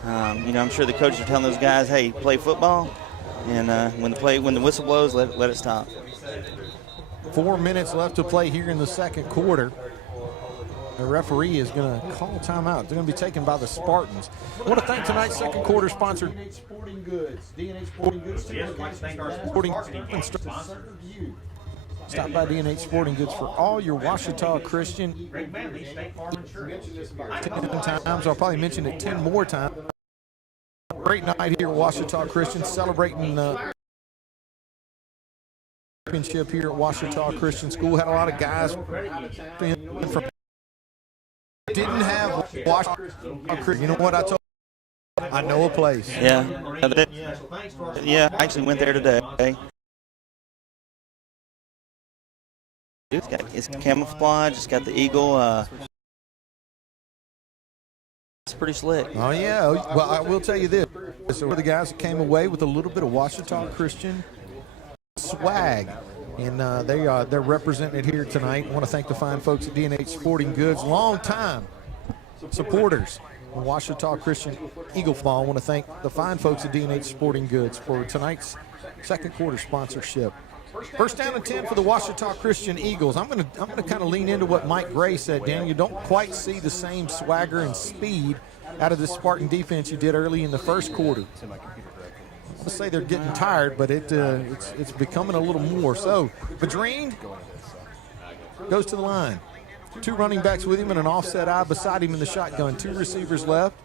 I'm sure the coaches are telling those guys, hey, play football, and when the whistle blows, let it stop. 4 minutes left to play here in the second quarter. The referee is going to call timeout. They're going to be taken by the Spartans. I want to thank tonight's second quarter sponsor, D&H Sporting Goods. D&H Sporting Goods. Stop by D&H Sporting Goods for all your Ouachita Christian 10 times. I'll probably mention it 10 more times. Great night here at Ouachita Christian, celebrating the championship here at Ouachita Christian School. Had a lot of guys from didn't have Ouachita Christian. You know what I told you? I know a place. Yeah, I actually went there today. It's camouflage. It's got the eagle. It's pretty slick. Oh, yeah. Well, I will tell you this. So the guys came away with a little bit of Ouachita Christian swag, and they're representing it here tonight. I want to thank the fine folks at D&H Sporting Goods, long-time supporters of Ouachita Christian Eagle football. I want to thank the fine folks at D&H Sporting Goods for tonight's second quarter sponsorship. First down and 10 for the Ouachita Christian Eagles. I'm gonna kind of lean into what Mike Gray said, Dan. You don't quite see the same swagger and speed out of the Spartan defense you did early in the first quarter. I'll say they're getting tired, but it's becoming a little more. So, Vadrine goes to the line. 2 running backs with him and an offset eye beside him in the shotgun. 2 receivers left.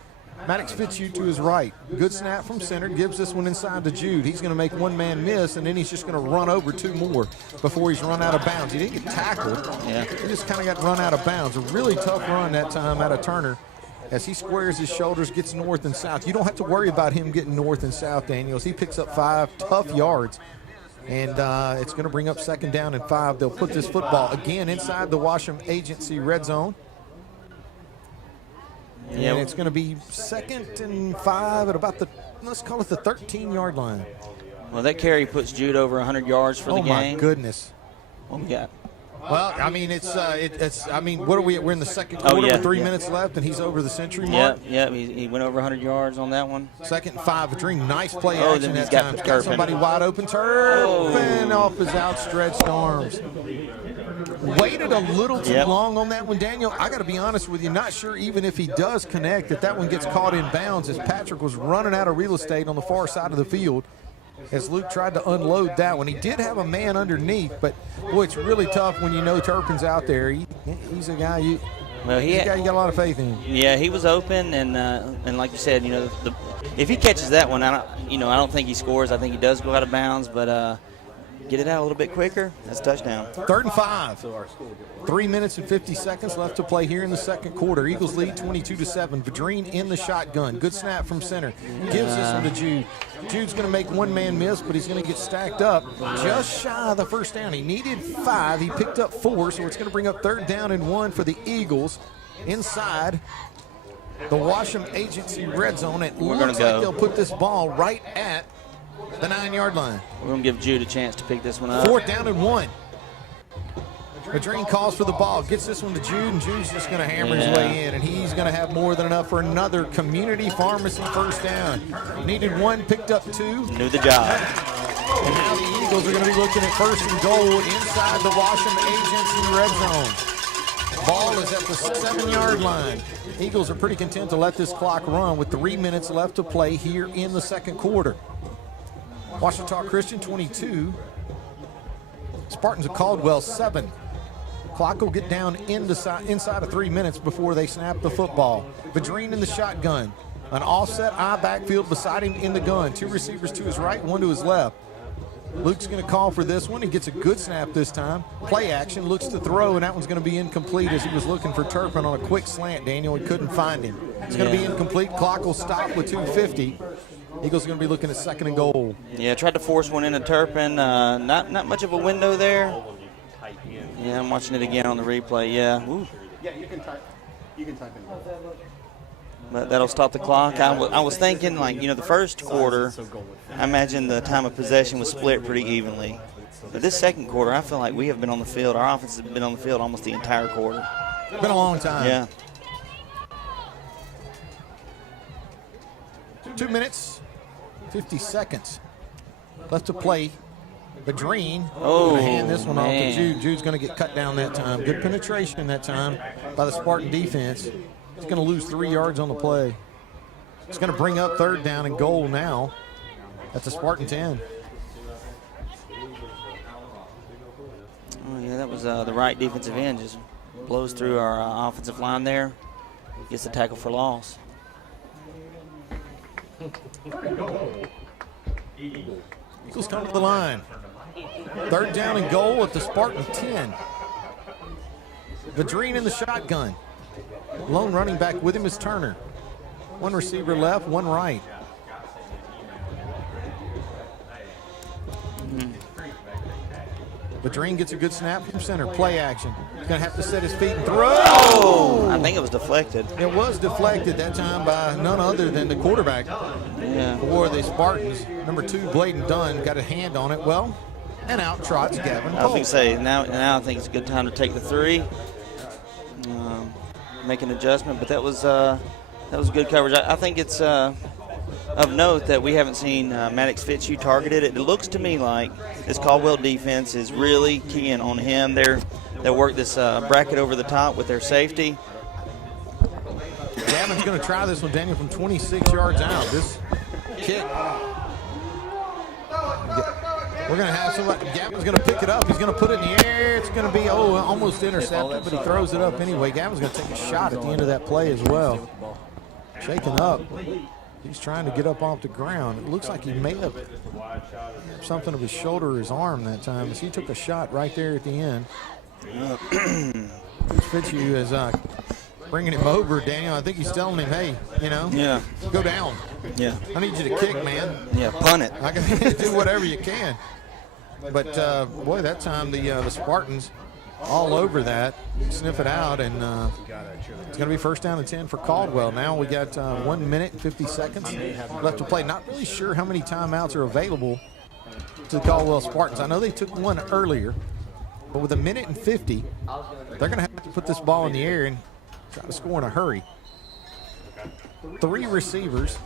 Maddox Fitzhugh to his right. Good snap from center. Gives this one inside to Jude. He's going to make one man miss, and then he's just going to run over 2 more before he's run out of bounds. He didn't get tackled. Yeah. He just kind of got run out of bounds. A really tough run that time out of Turner as he squares his shoulders, gets north and south. You don't have to worry about him getting north and south, Daniels. He picks up 5 tough yards, and it's going to bring up second down and 5. They'll put this football again inside the Washam Agency red zone. Yeah. And it's going to be second and 5 at about let's call it the 13-yard line. Well, that carry puts Jude over 100 yards for the game. Oh, my goodness. What we got? Well, I mean, what are we at? We're in the second quarter with 3 minutes left, and he's over the century mark. Yep. He went over 100 yards on that one. Second and 5, Vadrine. Nice play action that time. He's got somebody wide open. Turpin off his outstretched arms. Waited a little too long on that one, Daniel. I got to be honest with you, not sure even if he does connect that one gets caught in bounds as Patrick was running out of real estate on the far side of the field as Luke tried to unload that one. He did have a man underneath, but boy, it's really tough when you know Turpin's out there. He's a guy you got a lot of faith in. Yeah, he was open, and like you said, if he catches that one, I don't think he scores. I think he does go out of bounds, but get it out a little bit quicker, that's a touchdown. 3rd and 5. 3 minutes and 50 seconds left to play here in the second quarter. Eagles lead 22-7. Vadrine in the shotgun. Good snap from center. Gives this one to Jude. Jude's going to make one man miss, but he's going to get stacked up just shy of the first down. He needed 5. He picked up 4, so it's going to bring up 3rd down and 1 for the Eagles inside the Washam Agency red zone. It looks like they'll put this ball right at the 9-yard line. We're going to give Jude a chance to pick this one up. 4th down and 1. Vadrine calls for the ball, gets this one to Jude, and Jude's just going to hammer his way in, and he's going to have more than enough for another community pharmacy first down. Needed 1, picked up 2. Knew the job. And now the Eagles are going to be looking at 1st and goal inside the Washam Agency red zone. Ball is at the 7-yard line. Eagles are pretty content to let this clock run with 3 minutes left to play here in the second quarter. Ouachita Christian 22. Spartans of Caldwell 7. Clock will get down inside of 3 minutes before they snap the football. Vadrine in the shotgun. An offset eye backfield beside him in the gun. 2 receivers to his right, 1 to his left. Luke's going to call for this one. He gets a good snap this time. Play action, looks to throw, and that one's going to be incomplete as he was looking for Turpin on a quick slant, Daniel. He couldn't find him. It's going to be incomplete. Clock will stop with 2:50. Eagles are going to be looking at 2nd and goal. Yeah, tried to force one into Turpin. Not much of a window there. Yeah, I'm watching it again on the replay. Yeah. Ooh. Yeah, you can type in. But that'll stop the clock. I was thinking, the first quarter, I imagine the time of possession was split pretty evenly. But this second quarter, I feel like we have been on the field. Our offense has been on the field almost the entire quarter. It's been a long time. Yeah. 2 minutes, 50 seconds left to play. Vadrine going to hand this one off to Jude. Jude's going to get cut down that time. Good penetration that time by the Spartan defense. He's going to lose 3 yards on the play. It's going to bring up 3rd down and goal now at the Spartan 10. that was the right defensive end. Just blows through our offensive line there. Gets the tackle for loss. Eagles come to the line. 3rd down and goal at the Spartan 10. Vadrine in the shotgun. Lone running back with him is Turner. 1 receiver left, 1 right. Vadrine gets a good snap from center. Play action. He's going to have to set his feet and throw. Oh! I think it was deflected. It was deflected that time by none other than the quarterback for the Spartans. Number 2, Bladen Dunn, got a hand on it. Well, and out trots Gavin I was going to say, now I think it's a good time to take the 3. Make an adjustment, but that was good coverage. I think it's of note that we haven't seen Maddox Fitzhugh targeted. It looks to me like this Caldwell defense is really keying on him. They'll work this bracket over the top with their safety. Gavin's going to try this one, Daniel, from 26 yards out. This kick. We're going to have somebody. Gavin's going to pick it up. He's going to put it in the air. It's going to be almost intercepted, but he throws it up anyway. Gavin's going to take a shot at the end of that play as well. Shaking up. He's trying to get up off the ground. It looks like he may have something of his shoulder or his arm that time as he took a shot right there at the end. Fitzhugh is bringing him over, Daniel. I think he's telling him, hey, go down. Yeah. I need you to kick, man. Yeah, punt it. I can do whatever you can. But, boy, that time the Spartans all over that, sniff it out, and it's going to be 1st down and 10 for Caldwell. Now we got 1 minute and 50 seconds left to play. Not really sure how many timeouts are available to the Caldwell Spartans. I know they took one earlier, but with 1 minute and 50, they're going to have to put this ball in the air and try to score in a hurry. 3 receivers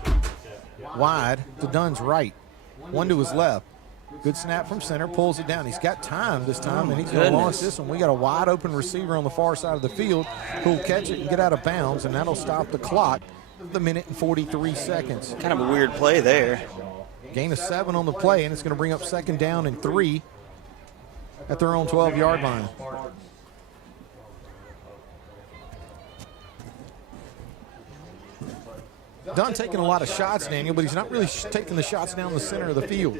wide to Dunn's right, 1 to his left. Good snap from center, pulls it down. He's got time this time, and he's going to launch this one. We got a wide open receiver on the far side of the field who'll catch it and get out of bounds, and that'll stop the clock. The 1 minute and 43 seconds. Kind of a weird play there. Gain of 7 on the play, and it's going to bring up 2nd down and 3 at their own 12-yard line. Dunn taking a lot of shots, Daniel, but he's not really taking the shots down the center of the field.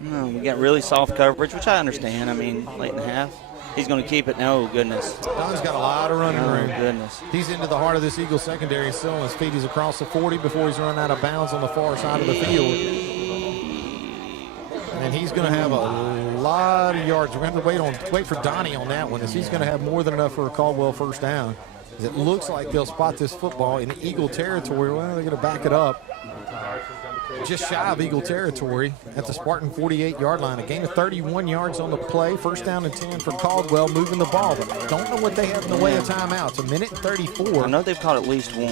No, we got really soft coverage, which I understand. I mean, late in the half. He's going to keep it. No, goodness. Dunn's got a lot of running room. Goodness. He's into the heart of this Eagles secondary, still on his feet. He's across the 40 before he's run out of bounds on the far side of the field. And he's going to have a lot of yards. We're going to have to wait for Donnie on that one, as he's going to have more than enough for a Caldwell 1st down. It looks like they'll spot this football in Eagle territory. Well, they're going to back it up just shy of Eagle territory at the Spartan 48-yard line. A gain of 31 yards on the play. 1st down and 10 for Caldwell, moving the ball. But I don't know what they have in the way of timeouts. 1 minute and 34. I know they've caught at least 1.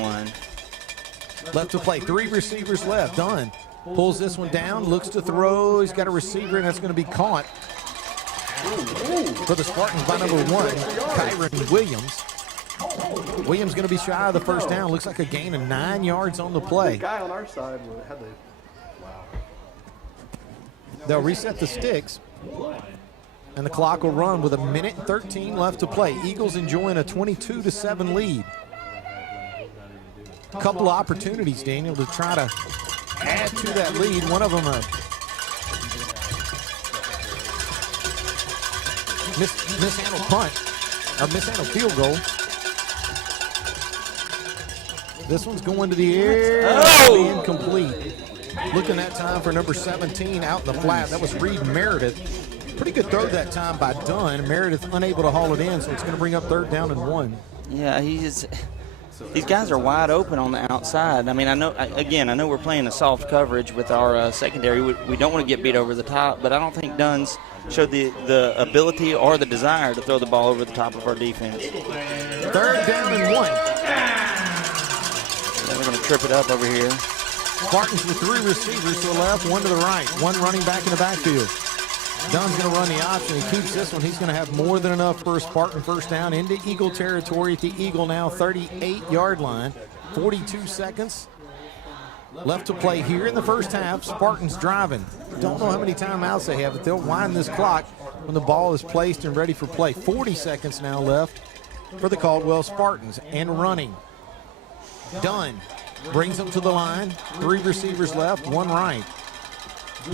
Left to play. 3 receivers left. Dunn pulls this one down, looks to throw. He's got a receiver, and that's going to be caught for the Spartans by number 1, Kyron Williams. Williams going to be shy of the 1st down. Looks like a gain of 9 yards on the play. The guy on our side had the They'll reset the sticks, and the clock will run with 1 minute and 13 left to play. Eagles enjoying a 22-7 lead. A couple of opportunities, Daniel, to try to add to that lead. One of them a mishandled punt, or mishandled field goal. This one's going to the air. Oh! Incomplete. Looking that time for number 17 out in the flat. That was Reed Meredith. Pretty good throw that time by Dunn. Meredith unable to haul it in, so it's going to bring up 3rd down and 1. Yeah, these guys are wide open on the outside. I mean, I know we're playing a soft coverage with our secondary. We don't want to get beat over the top, but I don't think Dunn's showed the ability or the desire to throw the ball over the top of our defense. 3rd down and 1. Then we're going to trip it up over here. Spartans with 3 receivers to the left, 1 to the right, 1 running back in the backfield. Dunn's going to run the option. He keeps this one. He's going to have more than enough for a Spartan 1st down into Eagle territory at the Eagle now 38-yard line. 42 seconds left to play here in the first half. Spartans driving. Don't know how many timeouts they have, but they'll wind this clock when the ball is placed and ready for play. 40 seconds now left for the Caldwell Spartans, and running. Dunn brings them to the line. 3 receivers left, 1 right.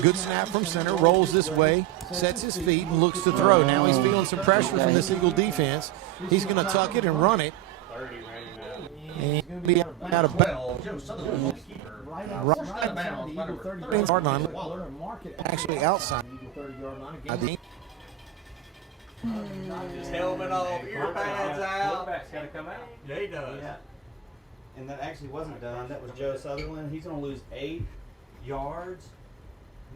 Good snap from center, rolls this way, sets his feet and looks to throw. Now he's feeling some pressure from this Eagle defense. He's going to tuck it and run it. And he's going to be out of bounds. Actually outside. Just helmet off, ear pads out. Quarterback's got to come out. Yeah, he does. Yeah. And that actually wasn't done. That was Joe Sutherland. He's going to lose 8 yards.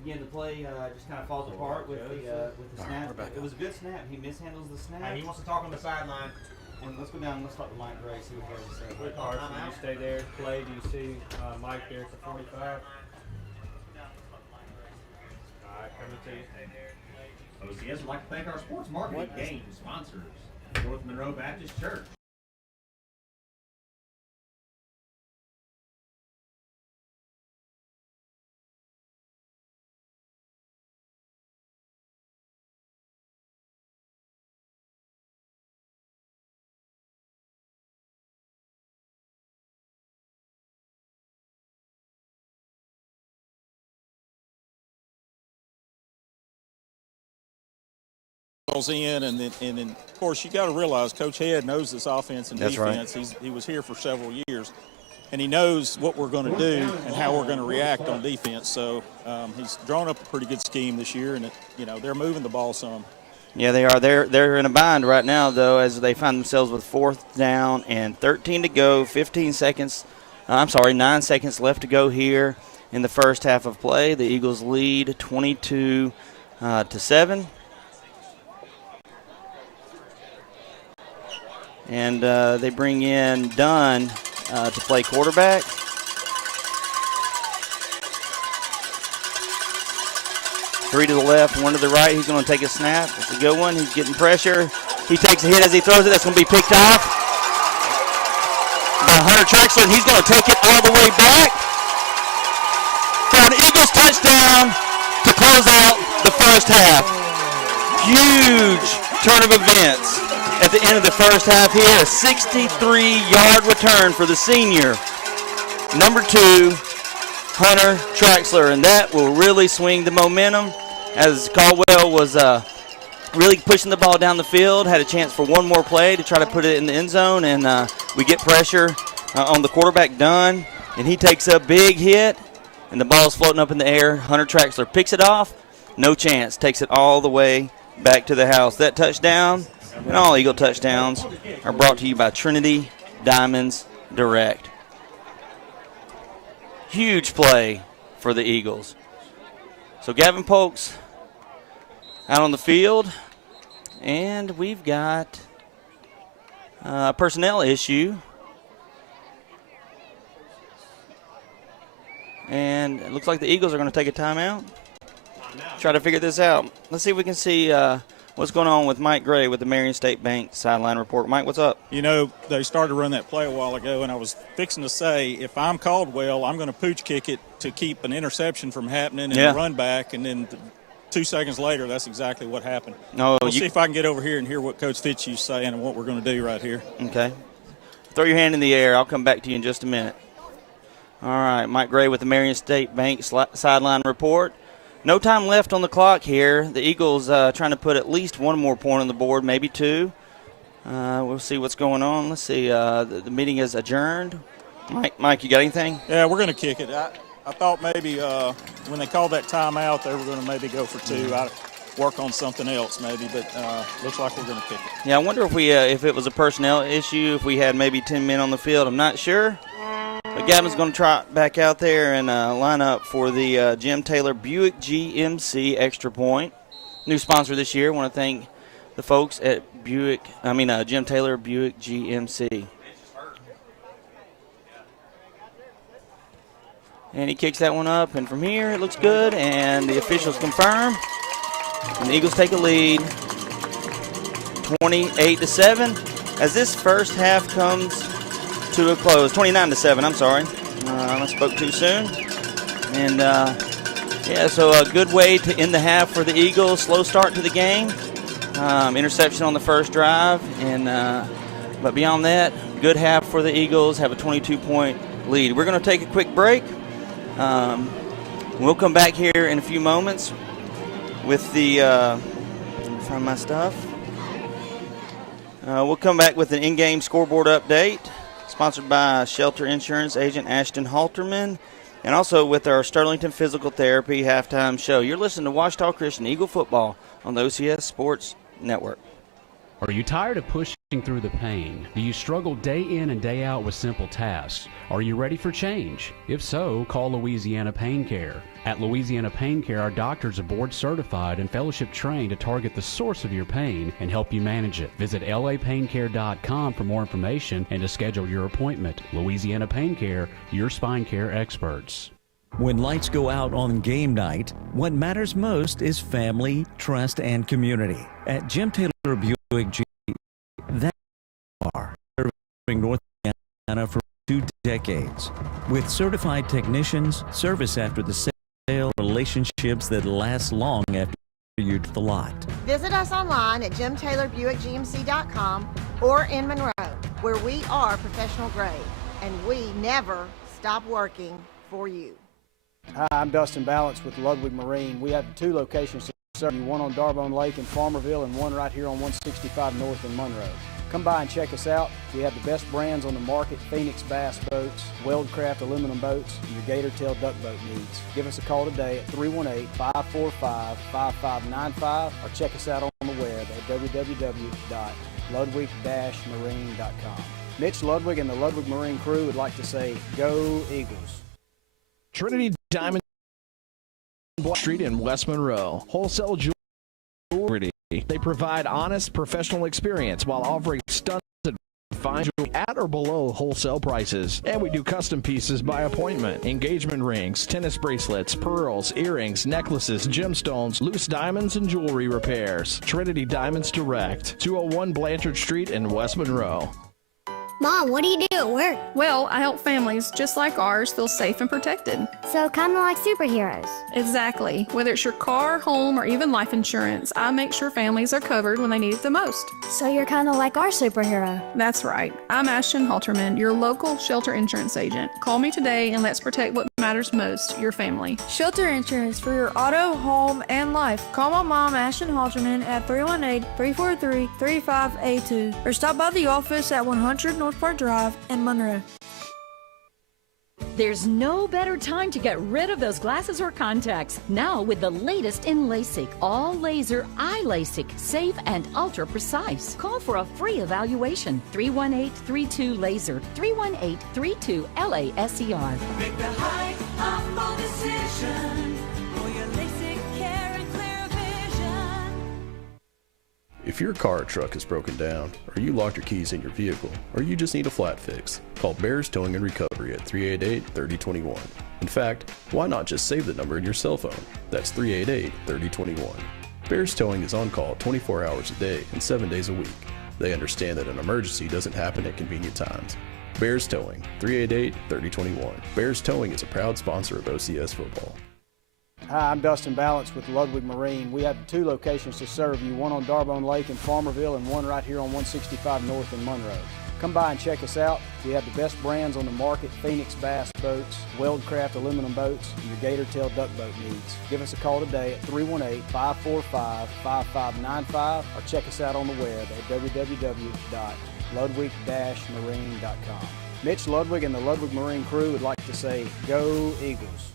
Again, the play just kind of falls apart with the snap. It was a good snap. He mishandles the snap. And he wants to talk on the sideline. And let's go down. Let's talk to Mike Gray. See what he has to say. Quick, Carson, you stay there. Play. Do you see Mike there at the 45? All right, coming to you. OCS would like to thank our sports marketing game sponsors, North Monroe Baptist Church. In, and then of course you got to realize Coach Head knows this offense and That's defense. Right. He was here for several years, and he knows what we're going to do and how we're going to react on defense. So he's drawn up a pretty good scheme this year, and they're moving the ball some. Yeah, they are. They're in a bind right now, though, as they find themselves with 4th down and 13 to go, 9 seconds left to go here in the first half of play. The Eagles lead 22-7. And they bring in Dunn to play quarterback. Three to the left, 1 to the right. He's going to take a snap. It's a good one. He's getting pressure. He takes a hit as he throws it. That's going to be picked off by Hunter Traxler, and he's going to take it all the way back for an Eagles touchdown to close out the first half. Huge turn of events at the end of the first half here. A 63-yard return for the senior, number 2, Hunter Traxler, and that will really swing the momentum as Caldwell was really pushing the ball down the field, had a chance for one more play to try to put it in the end zone, and we get pressure on the quarterback, Dunn, and he takes a big hit, and the ball's floating up in the air. Hunter Traxler picks it off, no chance, takes it all the way back to the house. That touchdown and all Eagle touchdowns are brought to you by Trinity Diamonds Direct. Huge play for the Eagles. So Gavin Polk's out on the field, and we've got a personnel issue. And it looks like the Eagles are going to take a timeout. Try to figure this out. Let's see if we can see what's going on with Mike Gray with the Marion State Bank sideline report. Mike, what's up? They started to run that play a while ago, and I was fixing to say, if I'm Caldwell, I'm going to pooch kick it to keep an interception from happening and a run back, and then 2 seconds later, that's exactly what happened. Let's see if I can get over here and hear what Coach Fitzhugh's saying and what we're going to do right here. Okay. Throw your hand in the air. I'll come back to you in just a minute. All right, Mike Gray with the Marion State Bank sideline report. No time left on the clock here. The Eagles trying to put at least one more point on the board, maybe 2. We'll see what's going on. Let's see. The meeting is adjourned. Mike, you got anything? Yeah, we're going to kick it. I thought maybe when they called that timeout, they were going to maybe go for 2. I'd work on something else maybe, but looks like we're going to kick it. Yeah, I wonder if it was a personnel issue, if we had maybe 10 men on the field. I'm not sure. But Gavin's going to trot back out there and line up for the Jim Taylor Buick GMC Extra Point. New sponsor this year. I want to thank the folks at Jim Taylor Buick GMC. And he kicks that one up, and from here it looks good, and the officials confirm. And the Eagles take a lead, 28-7, as this first half comes to a close. 29-7, I'm sorry. I spoke too soon. And, yeah, so a good way to end the half for the Eagles. Slow start to the game. Interception on the first drive. But beyond that, good half for the Eagles. Have a 22-point lead. We're going to take a quick break. We'll come back here in a few moments with the let me find my stuff. We'll come back with an in-game scoreboard update, sponsored by Shelter Insurance agent Ashton Halterman, and also with our Sterlington Physical Therapy halftime show. You're listening to Ouachita Christian Eagle Football on the OCS Sports Network. Are you tired of pushing through the pain? Do you struggle day in and day out with simple tasks? Are you ready for change? If so, call Louisiana Pain Care. At Louisiana Pain Care, our doctors are board certified and fellowship trained to target the source of your pain and help you manage it. Visit lapaincare.com for more information and to schedule your appointment. Louisiana Pain Care, your spine care experts. When lights go out on game night, what matters most is family, trust, and community. At Jim Taylor Buick Jeep, that are serving North Carolina for 2 decades. With certified technicians, service after the sale, relationships that last long after you're at the lot. Visit us online at jimtaylorbuickgmc.com or in Monroe, where we are professional grade, and we never stop working for you. Hi, I'm Dustin Balance with Ludwig Marine. We have 2 locations to serve you, one on Darbone Lake in Farmerville and one right here on 165 North in Monroe. Come by and check us out. We have the best brands on the market: Phoenix Bass boats, Weldcraft aluminum boats, and your Gator Tail duck boat needs. Give us a call today at 318-545-5595 or check us out on the web at www.ludwig-marine.com. Mitch Ludwig and the Ludwig Marine crew would like to say, go Eagles. Trinity Diamond Street in West Monroe. Wholesale jewelry. They provide honest, professional experience while offering stunning fine jewelry at or below wholesale prices. And we do custom pieces by appointment. Engagement rings, tennis bracelets, pearls, earrings, necklaces, gemstones, loose diamonds, and jewelry repairs. Trinity Diamonds Direct, 201 Blanchard Street in West Monroe. Mom, what do you do at work? Well, I help families just like ours feel safe and protected. So kind of like superheroes. Exactly. Whether it's your car, home, or even life insurance, I make sure families are covered when they need it the most. So you're kind of like our superhero. That's right. I'm Ashton Halterman, your local shelter insurance agent. Call me today and let's protect what matters most, your family. Shelter insurance for your auto, home, and life. Call my mom, Ashton Halterman, at 318-343-3582 or stop by the office at 100 North Park Drive in Monroe. There's no better time to get rid of those glasses or contacts. Now with the latest in LASIK, all laser eye LASIK, safe and ultra precise. Call for a free evaluation. 318-32-LASER, 318-32-LASER. Make the high humble decision for your LASIK care and clear vision. If your car or truck is broken down, or you locked your keys in your vehicle, or you just need a flat fix, call Bears Towing and Recovery at 388-3021. In fact, why not just save the number in your cell phone? That's 388-3021. Bears Towing is on call 24 hours a day and 7 days a week. They understand that an emergency doesn't happen at convenient times. Bears Towing, 388-3021. Bears Towing is a proud sponsor of OCS football. Hi, I'm Dustin Balance with Ludwig Marine. We have 2 locations to serve you, one on Darbone Lake in Farmerville and one right here on 165 North in Monroe. Come by and check us out. We have the best brands on the market: Phoenix Bass boats, Weldcraft aluminum boats, and your Gator Tail duck boat needs. Give us a call today at 318-545-5595 or check us out on the web at www.ludwig-marine.com. Mitch Ludwig and the Ludwig Marine crew would like to say, go Eagles.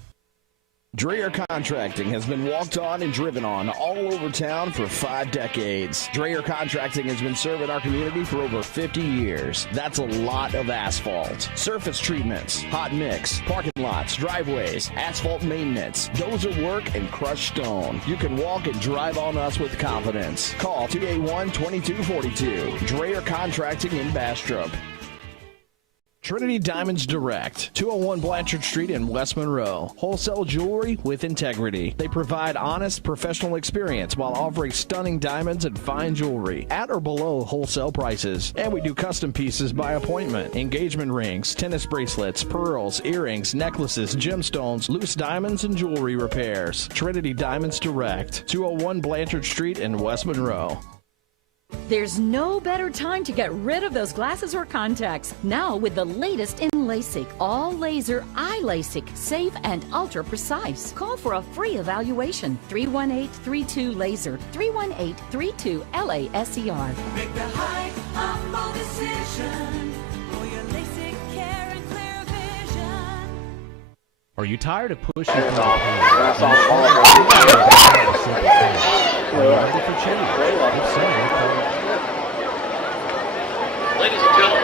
Dreyer Contracting has been walked on and driven on all over town for 5 decades. Dreyer Contracting has been serving our community for over 50 years. That's a lot of asphalt. Surface treatments, hot mix, parking lots, driveways, asphalt maintenance, dozer work, and crushed stone. You can walk and drive on us with confidence. Call 281-2242. Dreyer Contracting in Bastrop. Trinity Diamonds Direct, 201 Blanchard Street in West Monroe. Wholesale jewelry with integrity. They provide honest, professional experience while offering stunning diamonds and fine jewelry at or below wholesale prices. And we do custom pieces by appointment. Engagement rings, tennis bracelets, pearls, earrings, necklaces, gemstones, loose diamonds, and jewelry repairs. Trinity Diamonds Direct, 201 Blanchard Street in West Monroe. There's no better time to get rid of those glasses or contacts. Now with the latest in LASIK, all laser eye LASIK, safe and ultra precise. Call for a free evaluation. 318-32-LASER, 318-32-LASER. Make the high humble decision for your LASIK care and clear vision. Are you tired of pushing through the pain? Are you ready for change? If so, ladies and gentlemen,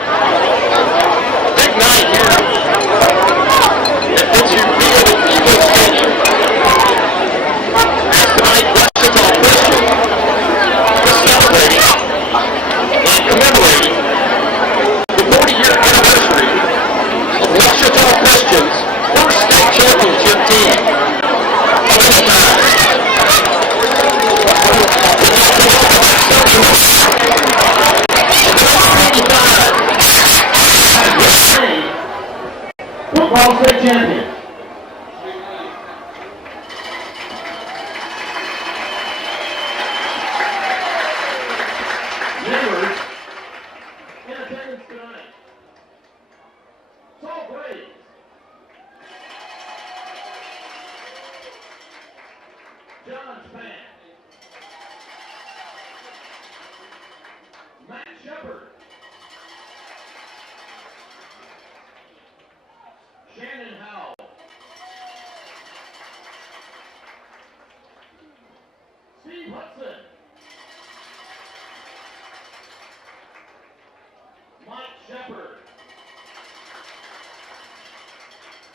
big night here at Fitzhugh Field at Eagles Stadium. As tonight, Washita Christian is celebrating and commemorating the 40-year anniversary of Washita Christian's first state championship team of all time. Football state champion. Members in attendance tonight: Saul Graves, John Spann, Matt Shepard, Shannon Howell, Steve Hudson, Mike Shepard,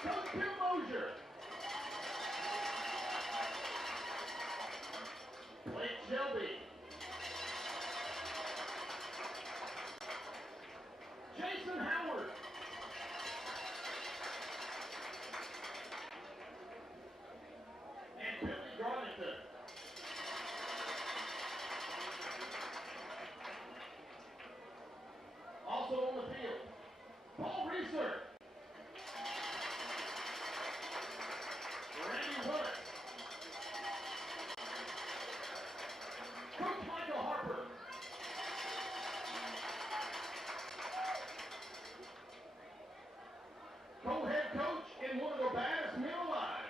Coach Tim Mosier, Blake Shelby, Jason Howard, and Billy Garlington. Also on the field, Paul Reeser, Randy Willis, Coach Michael Harper, co-head coach in one of the baddest men alive,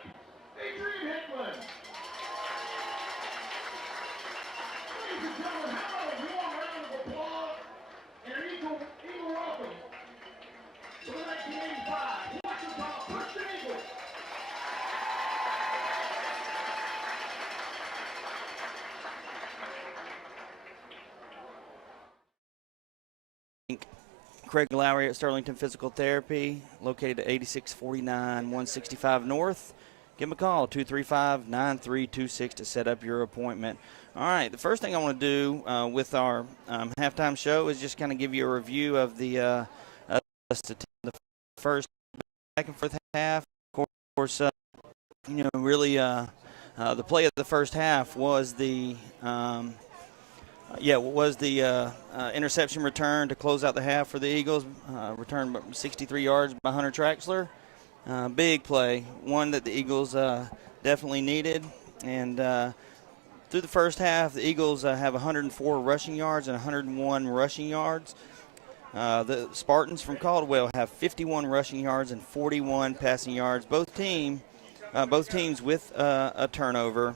Adrian Hickman. Ladies and gentlemen, how about a warm round of applause and an eagle welcome to the 1985 Washita Christian Eagles. Craig Lowry at Sterlington Physical Therapy, located at 8649 165 North. Give them a call, 235-9326, to set up your appointment. All right, the first thing I want to do with our halftime show is just kind of give you a review of the first back and forth half. Of course, really the play of the first half was the interception return to close out the half for the Eagles. Returned 63 yards by Hunter Traxler. Big play, one that the Eagles definitely needed. And through the first half, the Eagles have 104 rushing yards and 101 rushing yards. The Spartans from Caldwell have 51 rushing yards and 41 passing yards. Both teams with a turnover.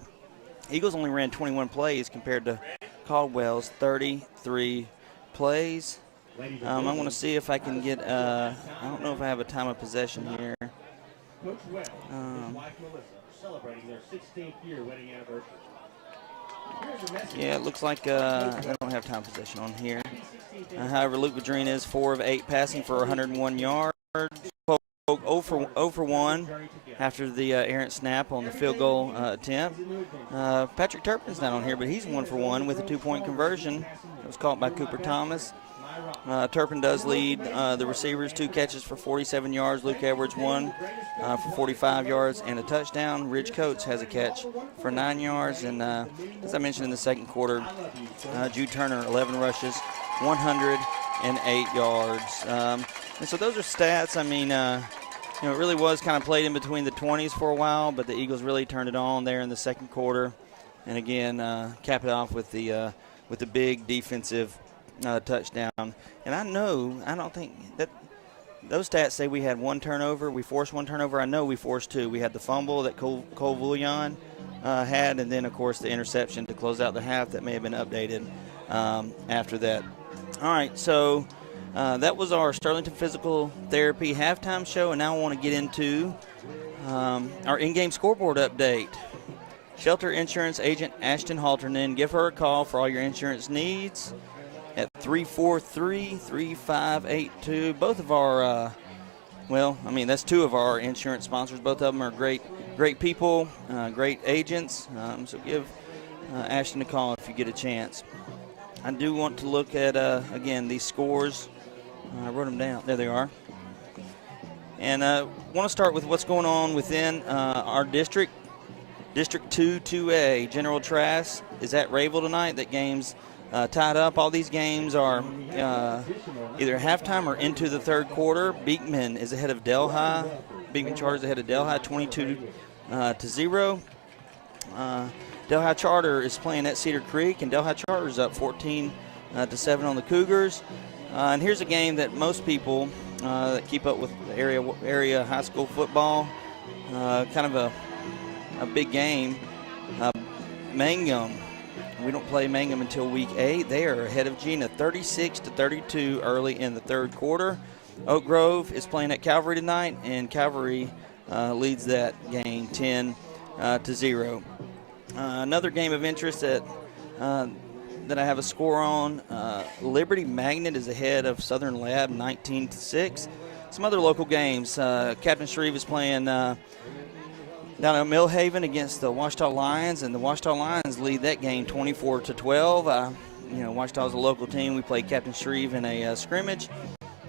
Eagles only ran 21 plays compared to Caldwell's 33 plays. I want to see if I can get, I don't know if I have a time of possession here. Coach Webb and wife Melissa celebrating their 16th year wedding anniversary. Yeah, it looks like I don't have time possession on here. However, Luke Vadrina is 4 of 8 passing for 101 yards. 0 for 1 after the errant snap on the field goal attempt. Patrick Turpin's not on here, but he's 1 for 1 with a 2-point conversion. It was caught by Cooper Thomas. Turpin does lead the receivers, 2 catches for 47 yards. Luke Edwards, 1 for 45 yards and a touchdown. Ridge Coates has a catch for 9 yards. And as I mentioned in the second quarter, Jude Turner, 11 rushes, 108 yards. And so those are stats. I mean, it really was kind of played in between the 20s for a while, but the Eagles really turned it on there in the second quarter. And again, cap it off with the big defensive touchdown. And I don't think that those stats say we had 1 turnover. We forced 1 turnover. I know we forced 2. We had the fumble that Cole Vullion had, and then, of course, the interception to close out the half that may have been updated after that. All right, so that was our Sterlington Physical Therapy halftime show, and now I want to get into our in-game scoreboard update. Shelter Insurance Agent Ashton Halterman. Give her a call for all your insurance needs at 343-3582. Both of our, that's 2 of our insurance sponsors. Both of them are great people, great agents. So give Ashton a call if you get a chance. I do want to look at, again, these scores. I wrote them down. There they are. And I want to start with what's going on within our district. District 2-2A, General Trask is at Rayville tonight. That game's tied up. All these games are either halftime or into the third quarter. Beekman is ahead of Delhi. Beekman Charter is ahead of Delhi, 22-0. Delhi Charter is playing at Cedar Creek, and Delhi Charter is up 14-7 on the Cougars. And here's a game that most people that keep up with the area high school football, kind of a big game. Mangum. We don't play Mangum until week 8. They are ahead of Gina, 36-32 early in the third quarter. Oak Grove is playing at Calvary tonight, and Calvary leads that game 10-0. Another game of interest that I have a score on, Liberty Magnet is ahead of Southern Lab, 19-6. Some other local games. Captain Shreve is playing down at Millhaven against the Ouachita Lions, and the Ouachita Lions lead that game 24-12. Ouachita's a local team. We played Captain Shreve in a scrimmage,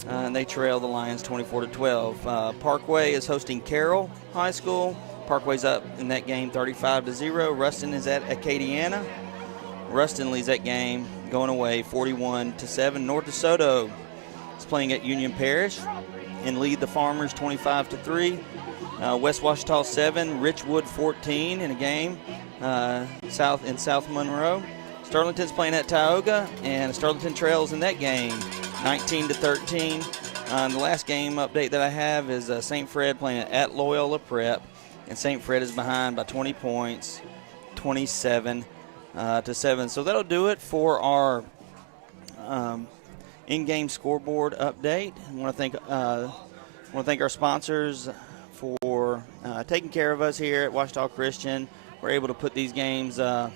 and they trail the Lions 24-12. Parkway is hosting Carroll High School. Parkway's up in that game 35-0. Ruston is at Acadiana. Ruston leads that game going away 41-7. North DeSoto is playing at Union Parish and lead the Farmers 25-3. West Ouachita 7, Richwood 14 in a game South Monroe. Sterlington's playing at Tioga, and Sterlington trails in that game 19-13. The last game update that I have is St. Fred playing at Loyola Prep, and St. Fred is behind by 20 points, 27-7. So that'll do it for our in-game scoreboard update. I want to thank our sponsors for taking care of us here at Ouachita Christian. We're able to put these games, on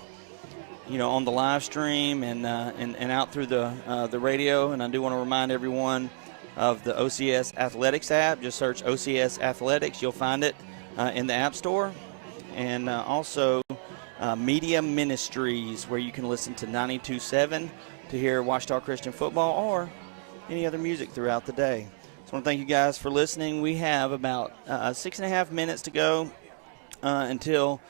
the live stream and out through the radio. And I do want to remind everyone of the OCS Athletics app. Just search OCS Athletics. You'll find it in the App Store. And also Media Ministries, where you can listen to 92.7 to hear Ouachita Christian football or any other music throughout the day. I want to thank you guys for listening. We have about 6.5 minutes to go until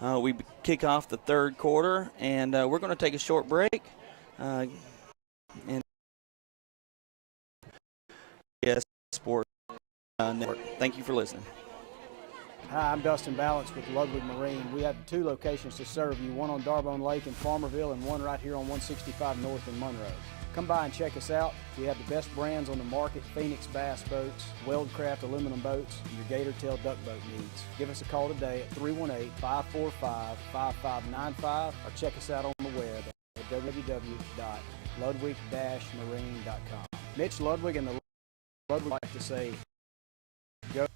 we kick off the third quarter, and we're going to take a short break. And yes, Sports Network. Thank you for listening. Hi, I'm Dustin Balance with Ludwig Marine. We have 2 locations to serve you, one on Darbone Lake in Farmerville and one right here on 165 North in Monroe. Come by and check us out. We have the best brands on the market: Phoenix Bass Boats, Weldcraft aluminum boats, and your gator tail duck boat needs. Give us a call today at 318-545-5595 or check us out on the web at www.ludwig-marine.com. Mitch Ludwig and the Ludwig like to say, go.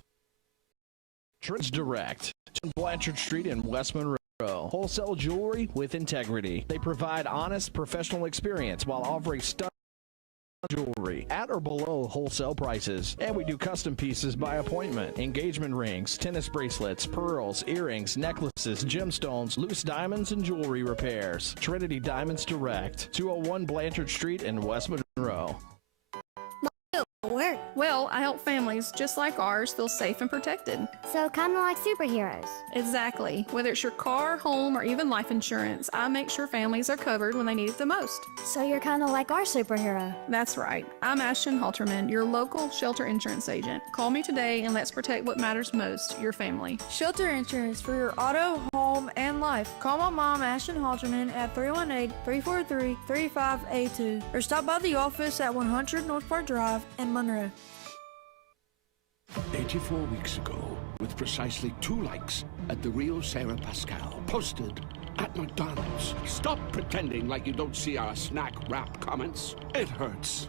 Trends Direct, on Blanchard Street in West Monroe. Wholesale jewelry with integrity. They provide honest, professional experience while offering stunning jewelry at or below wholesale prices. And we do custom pieces by appointment. Engagement rings, tennis bracelets, pearls, earrings, necklaces, gemstones, loose diamonds, and jewelry repairs. Trinity Diamonds Direct, 201 Blanchard Street in West Monroe. work? Well, I help families just like ours feel safe and protected. So kinda like superheroes. Exactly. Whether it's your car, home, or even life insurance, I make sure families are covered when they need it the most. So you're kinda like our superhero. That's right. I'm Ashton Halterman, your local shelter insurance agent. Call me today and let's protect what matters most, your family. Shelter insurance for your auto, home, and life. Call my mom, Ashton Halterman, at 318-343-3582 or stop by the office at 100 North Park Drive in Monroe. 84 weeks ago, with precisely 2 likes at the Rio Sarah Pascal, posted at McDonald's. Stop pretending like you don't see our snack wrap comments. It hurts.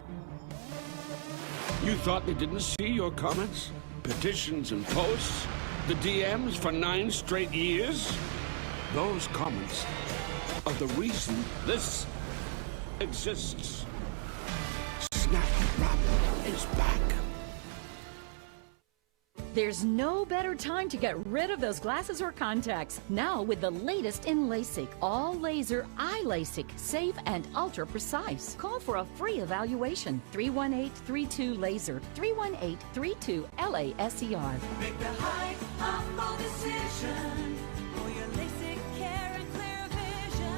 You thought they didn't see your comments? Petitions and posts? The DMs for 9 straight years? Those comments are the reason this exists. Snack wrap is back. There's no better time to get rid of those glasses or contacts. Now with the latest in LASIK, all laser eye LASIK, safe and ultra precise. Call for a free evaluation. 318-32-LASER, 318-32-LASER. Make the high, humble decision for your LASIK care and clear vision.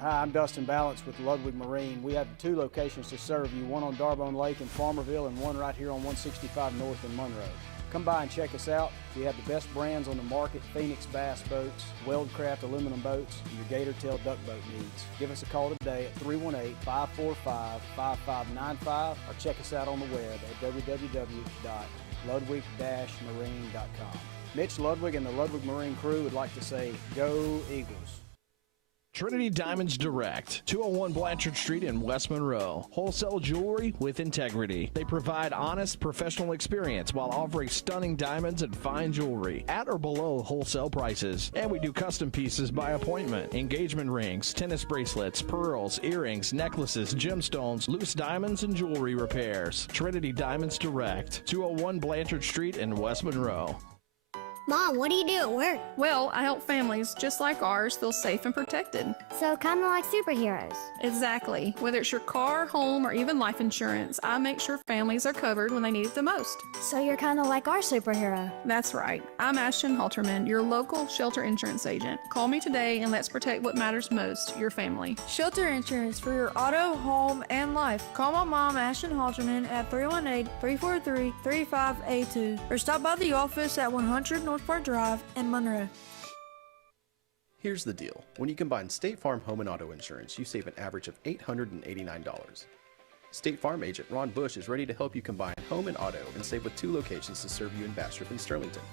Hi, I'm Dustin Balance with Ludwig Marine. We have 2 locations to serve you, one on Darbone Lake in Farmerville and one right here on 165 North in Monroe. Come by and check us out. We have the best brands on the market: Phoenix bass boats, Weldcraft aluminum boats, and your gator tail duck boat needs. Give us a call today at 318-545-5595 or check us out on the web at www.ludwig-marine.com. Mitch Ludwig and the Ludwig Marine crew would like to say, go Eagles. Trinity Diamonds Direct, 201 Blanchard Street in West Monroe. Wholesale jewelry with integrity. They provide honest, professional experience while offering stunning diamonds and fine jewelry at or below wholesale prices. And we do custom pieces by appointment. Engagement rings, tennis bracelets, pearls, earrings, necklaces, gemstones, loose diamonds, and jewelry repairs. Trinity Diamonds Direct, 201 Blanchard Street in West Monroe. Mom, what do you do at work? Well, I help families just like ours feel safe and protected. So kinda like superheroes. Exactly. Whether it's your car, home, or even life insurance, I make sure families are covered when they need it the most. So you're kinda like our superhero. That's right. I'm Ashton Halterman, your local shelter insurance agent. Call me today and let's protect what matters most, your family. Shelter insurance for your auto, home, and life. Call my mom, Ashton Halterman, at 318-343-3582 or stop by the office at 100 North Park Drive in Monroe. Here's the deal. When you combine State Farm home and auto insurance, you save an average of $889. State Farm agent Ron Bush is ready to help you combine home and auto and save with 2 locations to serve you in Bastrop and Sterlington.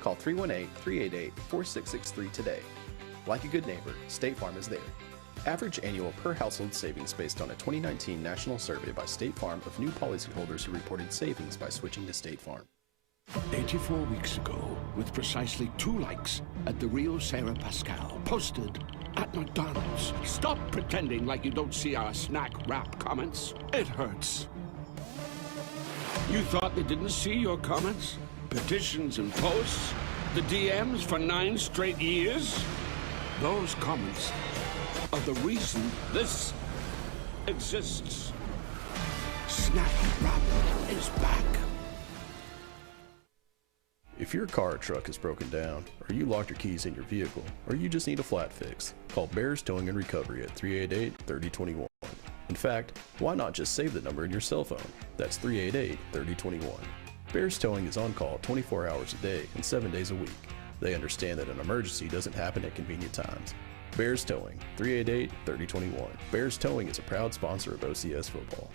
Call 318-388-4663 today. Like a good neighbor, State Farm is there. Average annual per household savings based on a 2019 national survey by State Farm of new policyholders who reported savings by switching to State Farm. 84 weeks ago, with precisely 2 likes at the Rio Sarah Pascal, posted at McDonald's. Stop pretending like you don't see our snack wrap comments. It hurts. You thought they didn't see your comments? Petitions and posts? The DMs for 9 straight years? Those comments are the reason this exists. Snack wrap is back. If your car or truck is broken down, or you locked your keys in your vehicle, or you just need a flat fix, call Bears Towing and Recovery at 388-3021. In fact, why not just save the number in your cell phone? That's 388-3021. Bears Towing is on call 24 hours a day and 7 days a week. They understand that an emergency doesn't happen at convenient times. Bears Towing, 388-3021. Bears Towing is a proud sponsor of OCS football.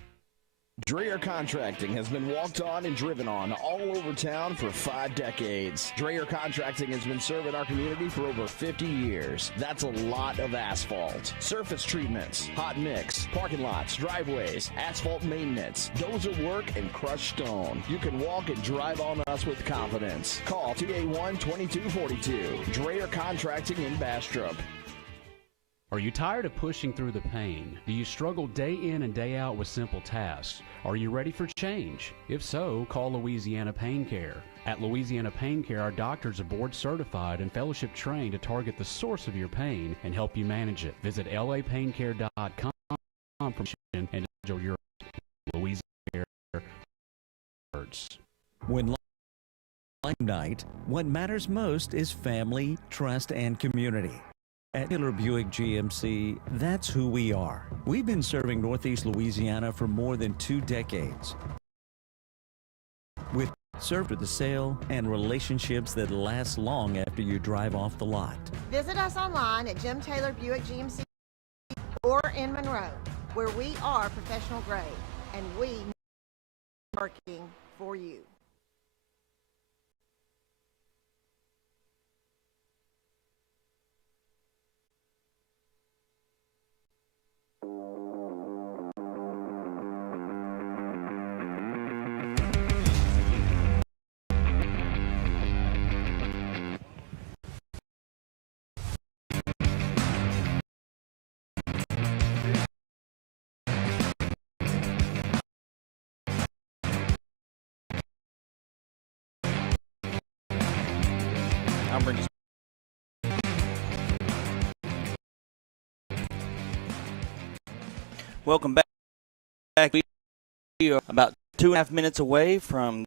Dreyer Contracting has been walked on and driven on all over town for 5 decades. Dreyer Contracting has been serving our community for over 50 years. That's a lot of asphalt. Surface treatments, hot mix, parking lots, driveways, asphalt maintenance, dozer work, and crushed stone. You can walk and drive on us with confidence. Call 281-2242. Dreyer Contracting in Bastrop. Are you tired of pushing through the pain? Do you struggle day in and day out with simple tasks? Are you ready for change? If so, call Louisiana Pain Care. At Louisiana Pain Care, our doctors are board certified and fellowship trained to target the source of your pain and help you manage it. Visit lapaincare.com for and schedule your Louisiana hurts. When life night, what matters most is family, trust, and community. At Taylor Buick GMC, that's who we are. We've been serving Northeast Louisiana for more than 2 decades. With served with the sale and relationships that last long after you drive off the lot. Visit us online at Jim Taylor Buick GMC or in Monroe, where we are professional grade and we are working for you. I'll bring this. Welcome back. We are about 2.5 minutes away from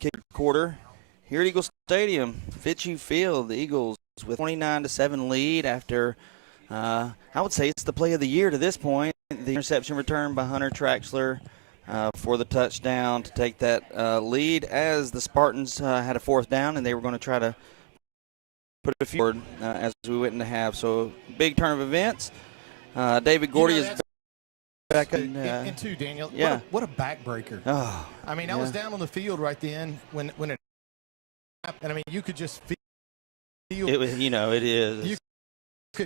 kick quarter here at Eagle Stadium. Fitzhugh Field, the Eagles with 29-7 lead after, I would say it's the play of the year to this point. The interception return by Hunter Traxler for the touchdown to take that lead as the Spartans had a 4th down and they were going to try to put a few forward as we went into half. So big turn of events. David Gordy is back in two, Daniel. Yeah. What a backbreaker. Oh, I mean, I was down on the field right then when it happened. And I mean, you could just feel it was, it is.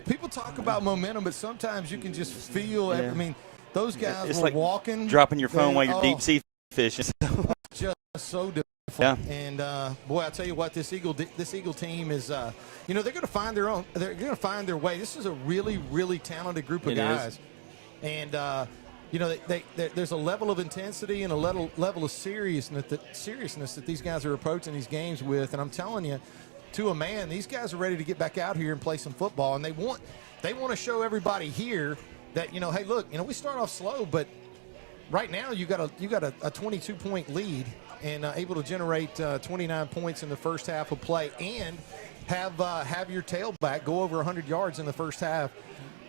People talk about momentum, but sometimes you can just feel it. I mean, those guys it's were like walking. Dropping your phone while you're deep sea fishing. Just so difficult. Yeah. And boy, I tell you what, this Eagle team is, they're going to find their own. They're going to find their way. This is a really, really talented group of guys. And there's a level of intensity and a level of seriousness that these guys are approaching these games with. And I'm telling you, to a man, these guys are ready to get back out here and play some football. And they want to show everybody here that, hey, look, we start off slow, but right now you got a 22-point lead and able to generate 29 points in the first half of play and have your tailback go over 100 yards in the first half.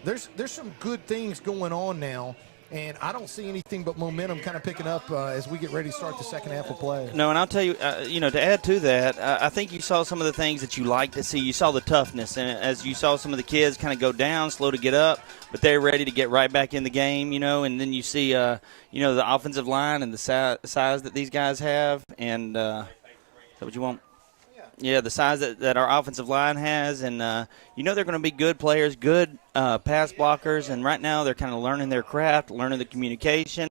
There's some good things going on now, and I don't see anything but momentum kind of picking up as we get ready to start the second half of play. No, and I'll tell you, to add to that, I think you saw some of the things that you like to see. You saw the toughness, and as you saw some of the kids kind of go down, slow to get up, but they're ready to get right back in the game, and then you see, the offensive line and the size that these guys have, and is that what you want? Yeah, the size that our offensive line has, and they're going to be good players, good pass blockers, and right now they're kind of learning their craft, learning the communication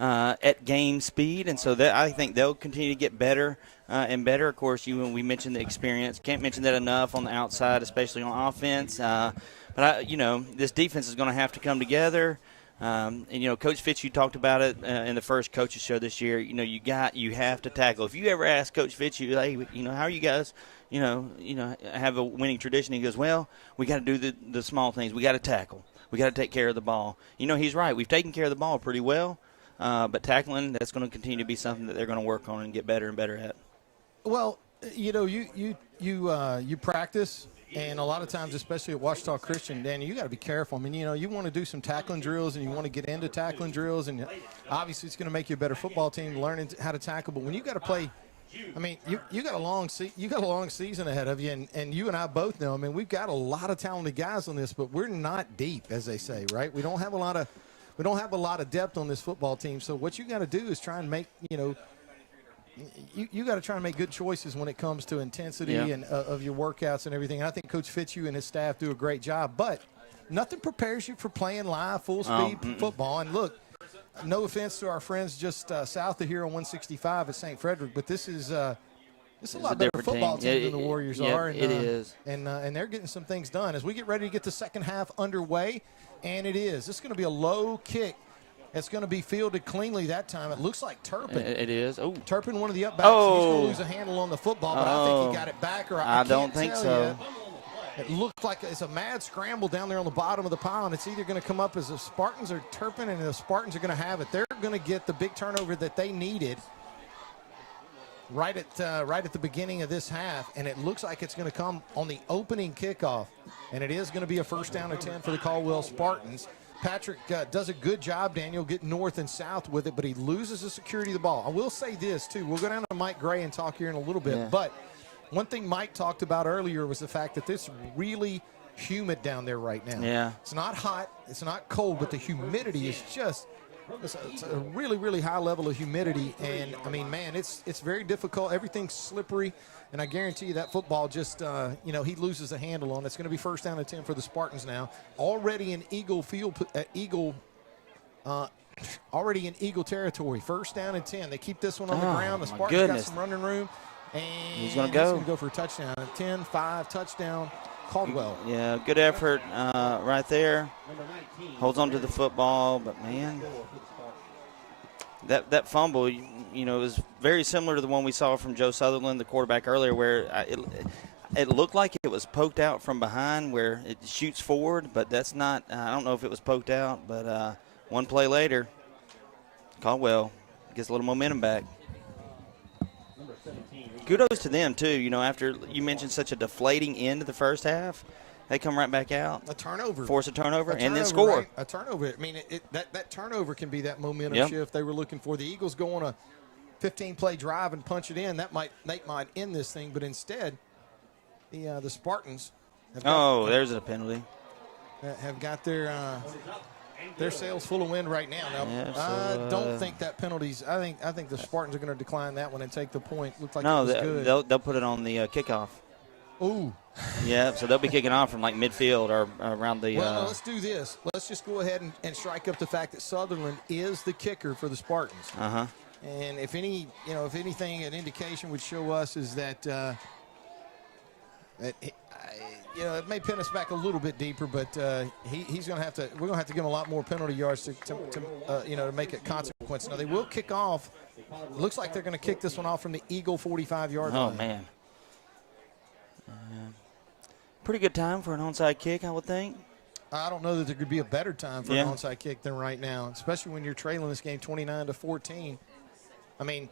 at game speed, and so I think they'll continue to get better and better. Of course, we mentioned the experience. Can't mention that enough on the outside, especially on offense. But this defense is going to have to come together. And Coach Fitzhugh talked about it in the first coaches show this year. You have to tackle. If you ever ask Coach Fitzhugh, hey, how are you guys, have a winning tradition? He goes, well, we got to do the small things. We got to tackle. We got to take care of the ball. He's right. We've taken care of the ball pretty well, but tackling, that's going to continue to be something that they're going to work on and get better and better at. Well, you practice. And a lot of times, especially at Ouachita Christian, Danny, you got to be careful. I mean, you want to do some tackling drills and you want to get into tackling drills, and obviously it's going to make you a better football team learning how to tackle. But when you got to play, I mean, you got a long season ahead of you, and you and I both know. I mean, we've got a lot of talented guys on this, but we're not deep, as they say, right? We don't have a lot of depth on this football team. So what you got to do is try and make You got to try and make good choices when it comes to intensity and of your workouts and everything. And I think Coach Fitzhugh and his staff do a great job. But nothing prepares you for playing live, full-speed football. And look, no offense to our friends just south of here on 165 at St. Frederick, but this is a lot better football team than the Warriors are. And, it is. And they're getting some things done. As we get ready to get the second half underway, and it is. This is going to be a low kick. It's going to be fielded cleanly that time. It looks like Turpin. It is. Oh, Turpin, one of the upbacks. He's going to lose a handle on the football, but I think he got it back. Or I don't think so. Yet. It looked like it's a mad scramble down there on the bottom of the pile, and it's either going to come up as the Spartans or Turpin, and the Spartans are going to have it. They're going to get the big turnover that they needed right at the beginning of this half, and it looks like it's going to come on the opening kickoff, and it is going to be a first down and 10 for the Caldwell Spartans. Patrick does a good job, Daniel, getting north and south with it, but he loses the security of the ball. I will say this, too. We'll go down to Mike Gray and talk here in a little bit, but one thing Mike talked about earlier was the fact that it's really humid down there right now. Yeah. It's not hot, it's not cold, but the humidity is just it's a really, really high level of humidity, and, I mean, man, it's very difficult. Everything's slippery, and I guarantee you that football just, he loses the handle on it. It's going to be first down and 10 for the Spartans now. Already in Eagle territory, first down and 10. They keep this one on the ground. The Spartans got some running room, and he's going to go for a touchdown. 10-5 touchdown. Caldwell. Yeah, good effort right there. Holds on to the football, but man, that fumble, is very similar to the one we saw from Joe Sutherland, the quarterback earlier, where it looked like it was poked out from behind, where it shoots forward, but that's not. I don't know if it was poked out, but one play later, Caldwell gets a little momentum back. Kudos to them, too. After you mentioned such a deflating end of the first half, they come right back out. A turnover. Force a turnover, and then score. Right? A turnover. I mean, that turnover can be that momentum shift they were looking for. The Eagles go on a 15-play drive and punch it in. That might end this thing, but instead, the Spartans there's a penalty. Have got their sails full of wind right now. I don't think that penalty's. I think the Spartans are going to decline that one and take the point. Looks like it was good. They'll put it on the kickoff. Ooh. Yeah, so they'll be kicking off from like midfield or around the. Well, let's do this. Let's just go ahead and strike up the fact that Sutherland is the kicker for the Spartans. And if anything, an indication would show us is that it may pin us back a little bit deeper, but he's going to have to. We're going to have to give him a lot more penalty yards to make it consequence. Now they will kick off. Looks like they're going to kick this one off from the Eagle 45-yard line. Oh man, pretty good time for an onside kick, I would think. I don't know that there could be a better time for an onside kick than right now, especially when you're trailing this game 29-14. I mean,